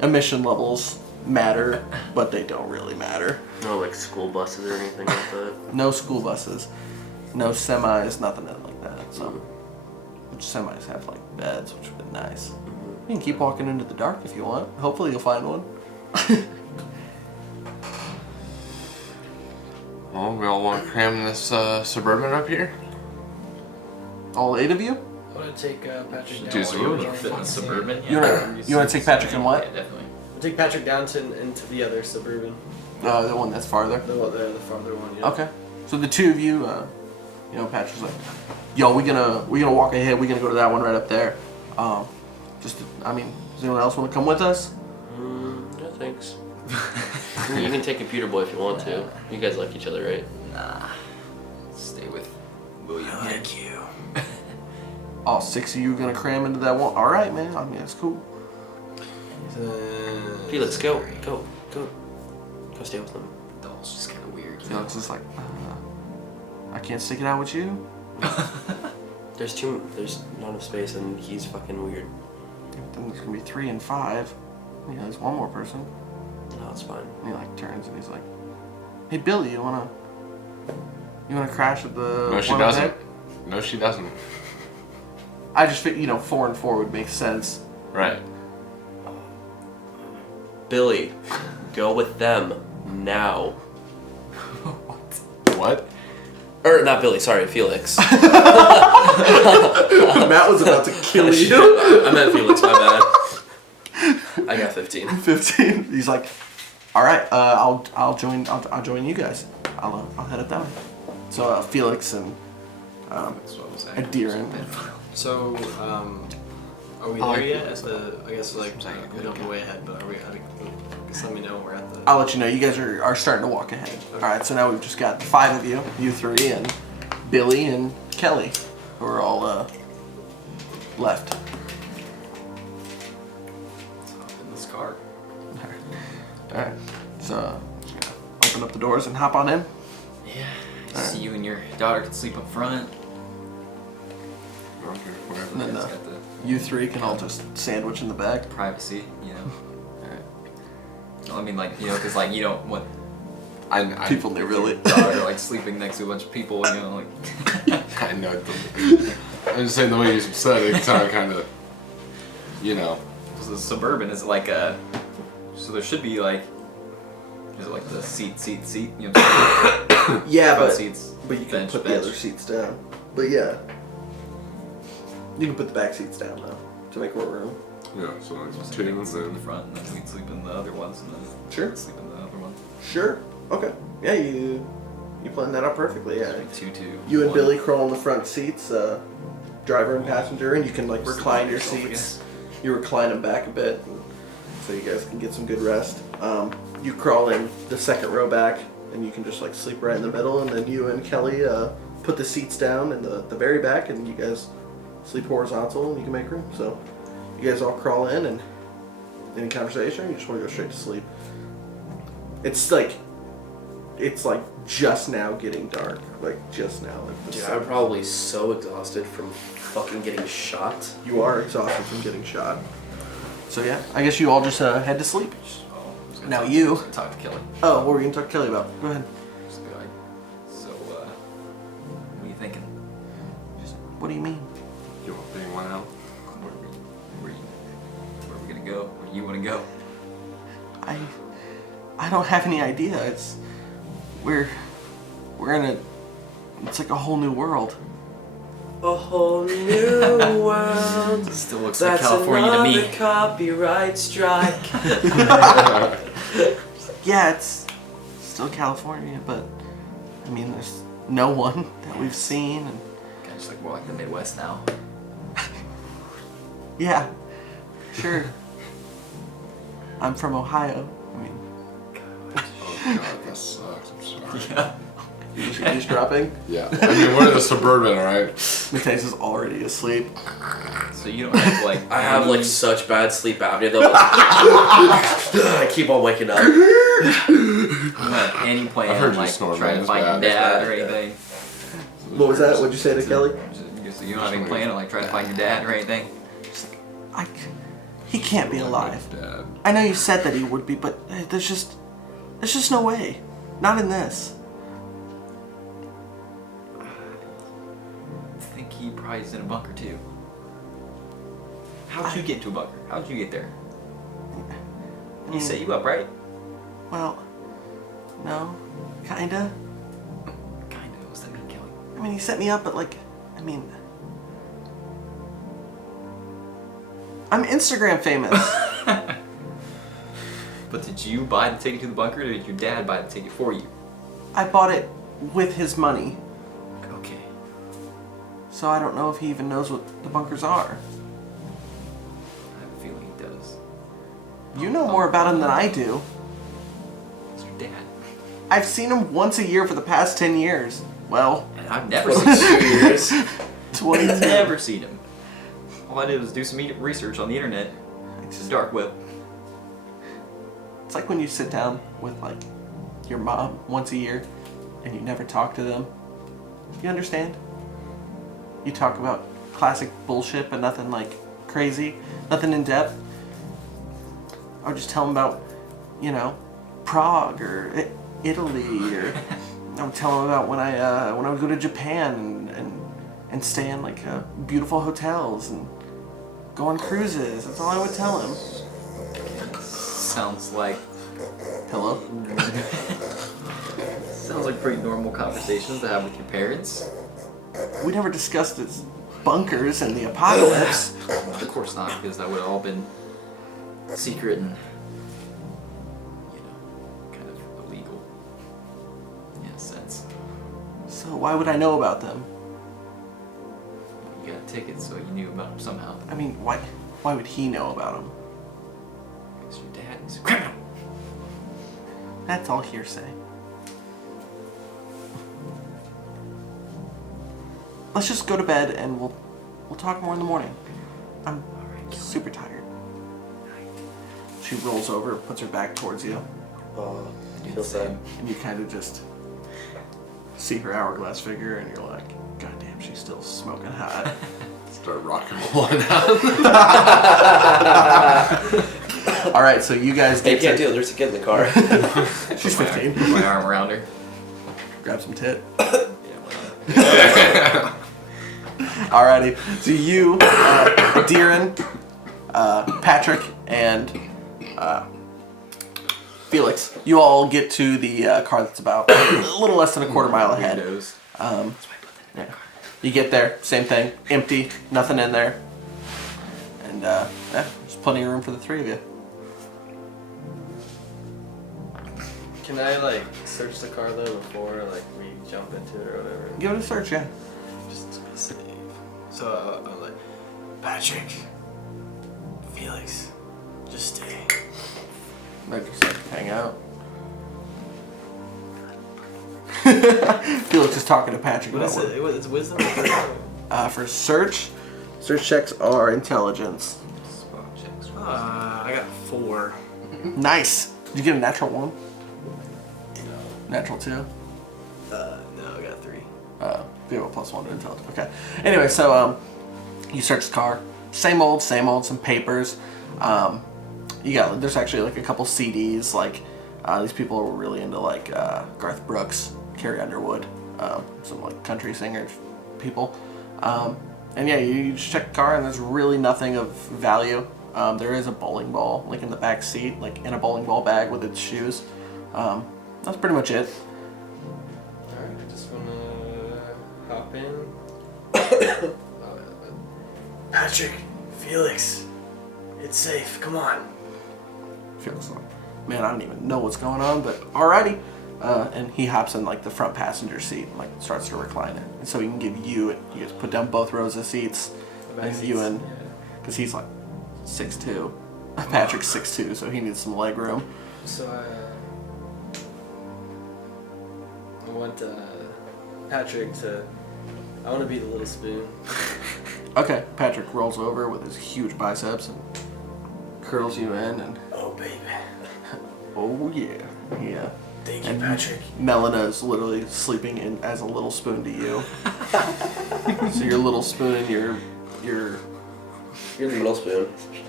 Emission levels matter, but they don't really matter. No, like school buses or anything like that. No school buses, no semis, nothing like that. So, which semis have like beds, which would be nice. You can keep walking into the dark if you want. Hopefully you'll find one. Well, we all want to cram this Suburban up here? All 8 of you? I want to take Patrick down. Do Suburban. You fit in the Suburban. You wanna take Patrick in what? Yeah, definitely. I'll take Patrick down into the other suburban. The one that's farther. The farther one, yeah. Okay. So the 2 of you, you know, Patrick's like, yo, we're gonna walk ahead. We're gonna go to that one right up there. Does anyone else want to come with us? No thanks. You can take Computer Boy if you want to. You guys like each other, right? Nah. Stay with William. Thank you. All 6 of you are gonna cram into that one. All right, man. I mean, that's cool. Felix, go stay with them. That's just kind of weird. Felix is like, I can't stick it out with you. There's not enough space and he's fucking weird. Then there's gonna be 3 and 5. You know, there's one more person. No, it's fine. And he like turns and he's like, "Hey Billy, you wanna crash with the?" No, she one doesn't. ahead?" No, she doesn't. I just think 4 and 4 would make sense. Right. Billy, go with them now. What? Or not Billy, sorry, Felix. Matt was about to kill you. I meant Felix, my bad. I got 15. 15. He's like, "All right, I'll join you guys. I'll head up that way." So Felix and That's what I was and Deeren. So, are we I there like yet? I guess like we don't go way ahead, but are we? Just let me know when we're at the. I'll let you know. You guys are starting to walk ahead. All right. So now we've just got the 5 of you, you 3, and Billy and Kelly, who are all left. Let's hop in this car. All right. So just gonna open up the doors and hop on in. Yeah. See, you and your daughter can sleep up front. Okay, whatever. And then You guys got the you 3 can all just sandwich in the back. privacy, you know. Alright. I mean, like, you know, because like you don't want I People they really. daughter like sleeping next to a bunch of people, you know, like. I know. I'm just saying the way you said it sounded kind of, you know. So the Suburban is like a. So there should be like. Is it like the seat? You know, Yeah, front seats. but you can bench, put the bench. other seats down. But yeah, you can put the back seats down though to make more room. Yeah, so like So 2 you can and sleep in then. the front, and then we'd sleep in the other ones, and then Sure. sleep in the other one. Sure. Okay. Yeah, you planned that out perfectly. Yeah. Like 2, 2. You and 1. Billy crawl in the front seats, driver and passenger, and you can like recline your Yourself, I seats. You recline them back a bit, so you guys can get some good rest. You crawl in the second row back, and you can just like sleep right in the middle, and then you and Kelly put the seats down in the very back, and you guys sleep horizontal, and you can make room. So you guys all crawl in, and any conversation, or you just want to go straight to sleep. It's like just now getting dark, like just now. Like the Dude, sun- I'm probably so exhausted from fucking getting shot. You are exhausted from getting shot. So yeah, I guess you all just head to sleep. Oh, I was gonna Now talk- you- I was gonna talk to Kelly. Oh, what were you gonna talk to Kelly about? Go ahead. Just be like, so, what are you thinking? What do you mean? You want being one out? Where you You want to go? I don't have any idea. We're in a, it's like a whole new world. A whole new world. Still looks like That's California to me. another copyright strike. Yeah, it's still California, but I mean, there's no one that we've seen, and Kind of just like more like the Midwest now. yeah, sure. I'm from Ohio. I mean, Oh god, that sucks. I'm sorry. Yeah. he's dropping. Yeah. I mean, we're in the suburban, alright? Mateus is already asleep. So you don't have like. I have like such bad sleep apnea though. I keep on waking up. You don't have any plan I've heard on you like snore, trying man. to It's find bad. your dad It's or bad, anything. What was that? What'd you say to Kelly? So you don't have any plan on like trying to find your dad or anything. He can't be alive. Dad. I know you said that he would be, but there's just no way. Not in this. I think he probably is in a bunker too. How'd you get to a bunker? How'd you get there? He set you up, right? Well, no, kinda. Kinda. What's that mean, Kelly? I mean, he set me up, but like, I mean, I'm Instagram famous. But did you buy the ticket to the bunker, or did your dad buy the ticket for you? I bought it with his money, Okay. so I don't know if he even knows what the bunkers are. I have a feeling he does. You know more about him than I do. It's your dad. I've seen him once a year for the past 10 years. Well, And I've never seen him. 2 years. 22. I've never seen him. All I did was do some research on the internet. It's It's just- dark web. It's like when you sit down with like your mom once a year and you never talk to them. You understand? You talk about classic bullshit, but nothing like crazy, nothing in depth. I would just tell them about, you know, Prague or Italy, or I would tell them about when I would go to Japan and stay in like beautiful hotels and go on cruises. That's all I would tell him. Sounds like Hello? sounds like pretty normal conversations to have with your parents. We never discussed his bunkers and the apocalypse. Of course not, because that would have all been secret and kind of illegal in a sense. So why would I know about them? You got tickets, so you knew about them somehow. I mean, why would he know about them? Because your dad is a criminal. That's all hearsay. Let's just go to bed and we'll talk more in the morning. I'm super tired. She rolls over, puts her back towards you, Oh, I feel sad. and you kind of just see her hourglass figure, and you're like, God damn, she's still smoking hot. Start rocking rolling out. All right, so you guys Hey, you get can't to... do it. There's a kid in the car. She's Put 15. my arm around her. Grab some tit. Yeah, Alrighty, so you, Deeren, Patrick, and Felix, you all get to the car that's about a little less than a quarter mile ahead. Windows. Yeah. You get there, same thing, empty, nothing in there, and yeah, there's plenty of room for the three of you. Can I like search the car though before like we jump into it or whatever? Give it a search, yeah. Just to be safe. So I'm like, Patrick, Felix, just stay. They just like hang out. Felix is talking to Patrick What about is it? What, it's wisdom? Or For search checks are intelligence. Spot checks. I got 4. Nice. Did you get a natural 1? Natural 2? No, I got 3. You have a +1 to intelligence. Okay. Anyway, so you search the car. Same old, some papers. There's actually like a couple CDs. Like these people were really into like Garth Brooks, Carrie Underwood, some like country singers, people. And yeah, you just check the car and there's really nothing of value. There is a bowling ball like in the back seat, like in a bowling ball bag with its shoes. That's pretty much it. Alright, I just wanna hop in. Patrick, Felix, it's safe. Come on. Feels like, man, I don't even know what's going on, but alrighty. And he hops in like the front passenger seat and like starts to recline it. And so he can give you guys put down both rows of seats. And you in, because he's like 6'2". Patrick's 6'2", so he needs some leg room. So I want Patrick to. I want to be the little spoon. Okay, Patrick rolls over with his huge biceps and curls you in, and Oh baby. oh yeah, yeah. Thank you, And Patrick. Melina is literally sleeping in as a little spoon to you. So your little spoon and you're You're the middle spoon.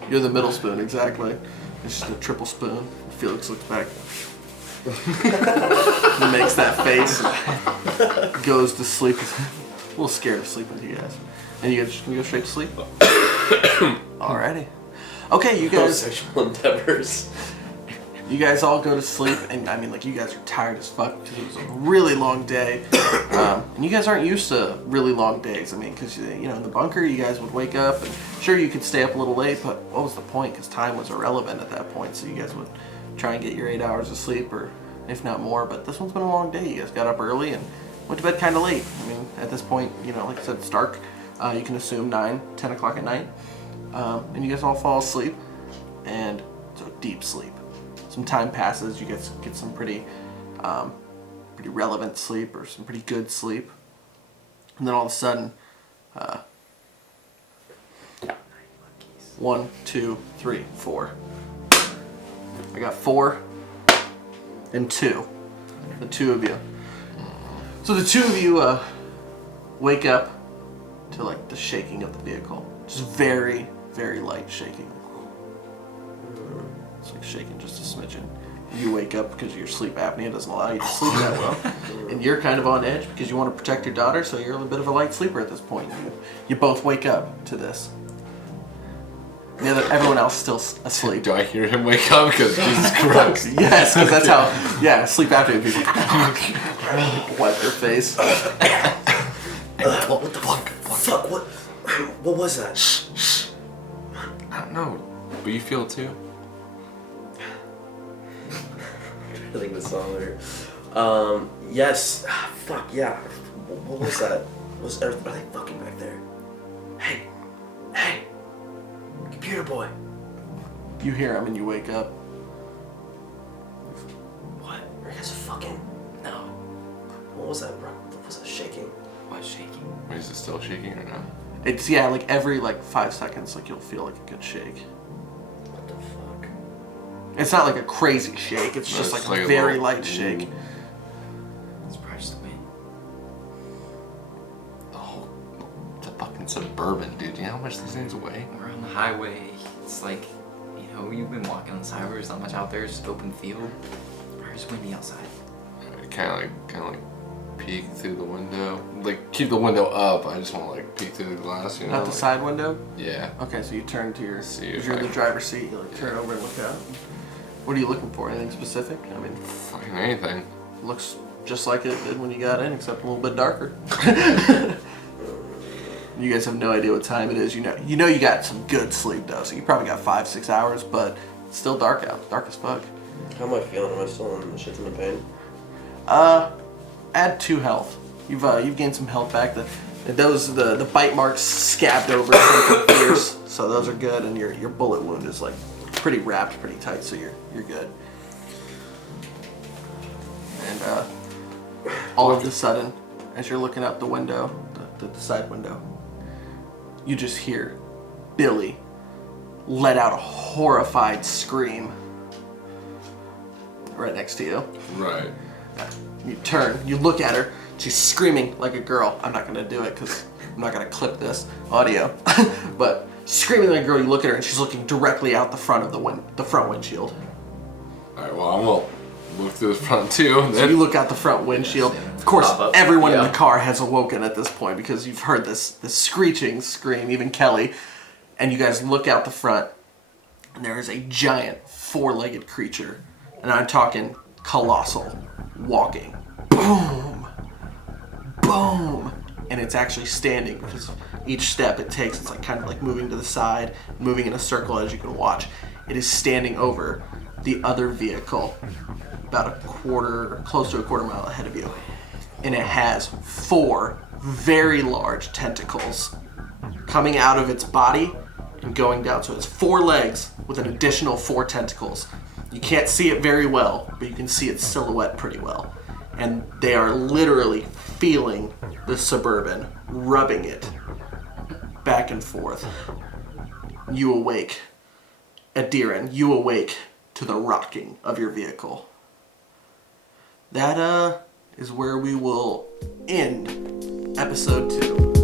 the middle spoon, exactly. It's just a triple spoon. Felix looks back. He makes that face and goes to sleep. A little scared of sleeping with you guys. And you guys just gonna go straight to sleep? Alrighty. Okay, you No guys sexual endeavors. You guys all go to sleep, and I mean, like, you guys are tired as fuck because it was a really long day. And you guys aren't used to really long days. I mean, because, you know, in the bunker, you guys would wake up, and sure, you could stay up a little late, but what was the point? Because time was irrelevant at that point, so you guys would try and get your 8 hours of sleep, or if not more. But this one's been a long day. You guys got up early and went to bed kind of late. I mean, at this point, you know, like I said, it's dark. You can assume 9, 10 o'clock at night. And you guys all fall asleep, and so deep sleep. Some time passes, you guys get some pretty relevant sleep or some pretty good sleep, and then all of a sudden, 1, 2, 3, 4. I got 4 and 2. The two of you. So the two of you wake up to like the shaking of the vehicle, just very, very light shaking. It's like shaking just a smidgen. You wake up because your sleep apnea doesn't allow you to sleep that well. And you're kind of on edge because you want to protect your daughter, so you're a bit of a light sleeper at this point. You both wake up to this. Everyone else still asleep. Do I hear him wake up? Because Jesus Christ. Yes, because that's how, sleep apnea people wipe their face. What the fuck? What was that? I don't know. But you feel it too? I think the song there. Yes. Fuck yeah. What was that? Are they fucking back there? Hey, computer boy. You hear him and you wake up. What? Are you guys fucking? No. What was that, bro? What was that shaking? What's shaking? Wait, is it still shaking or not? It's like every 5 seconds, like you'll feel like a good shake. What the fuck? It's not like a crazy shake. It's just it's like a like a very little- light shake. It's probably just the wind. Oh, it's a fucking Suburban, dude. You know how much these things weigh? We're on the highway. It's like, you know, you've been walking on this highway. There's not much out there. It's just open field. It's probably just windy outside. Kind of like peek through the window. Like, keep the window up. I just want to like peek through the glass, you know? Not the like, side window? Yeah. Okay, so you turn to your, See if if you're in I- the driver's seat, you like turn over and look out. What are you looking for? Anything specific? I mean, Fucking anything. looks just like it did when you got in, except a little bit darker. You guys have no idea what time it is. You know you got some good sleep though, so you probably got 5-6 hours, but it's still dark out, dark as fuck. How am I feeling? Am I still in shit's in the pain? Add 2 health. You've gained some health back. The bite marks scabbed over some fierce, so those are good, and your bullet wound is like pretty wrapped, pretty tight, so you're good. And all of a sudden, as you're looking out the window, the side window, you just hear Billy let out a horrified scream right next to you. Right. You turn, you look at her, she's screaming like a girl. I'm not gonna do it because I'm not gonna clip this audio. But screaming like a girl, you look at her and she's looking directly out the front of the front windshield. Alright, well, I'm gonna look through the front too. And So then you look out the front windshield. Of course, Pop up. everyone in Yeah. the car has awoken at this point because you've heard this screeching scream, even Kelly. And you guys look out the front, and there is a giant four-legged creature, and I'm talking colossal, walking. Boom! Boom! And it's actually standing because each step it takes, it's like kind of like moving to the side, moving in a circle as you can watch. It is standing over the other vehicle, about close to a quarter mile ahead of you. And it has 4 very large tentacles coming out of its body and going down. So it's 4 legs with an additional 4 tentacles. You can't see it very well, but you can see its silhouette pretty well. And they are literally feeling the Suburban, rubbing it back and forth. You awake. Adiran, you awake to the rocking of your vehicle. That is where we will end episode 2.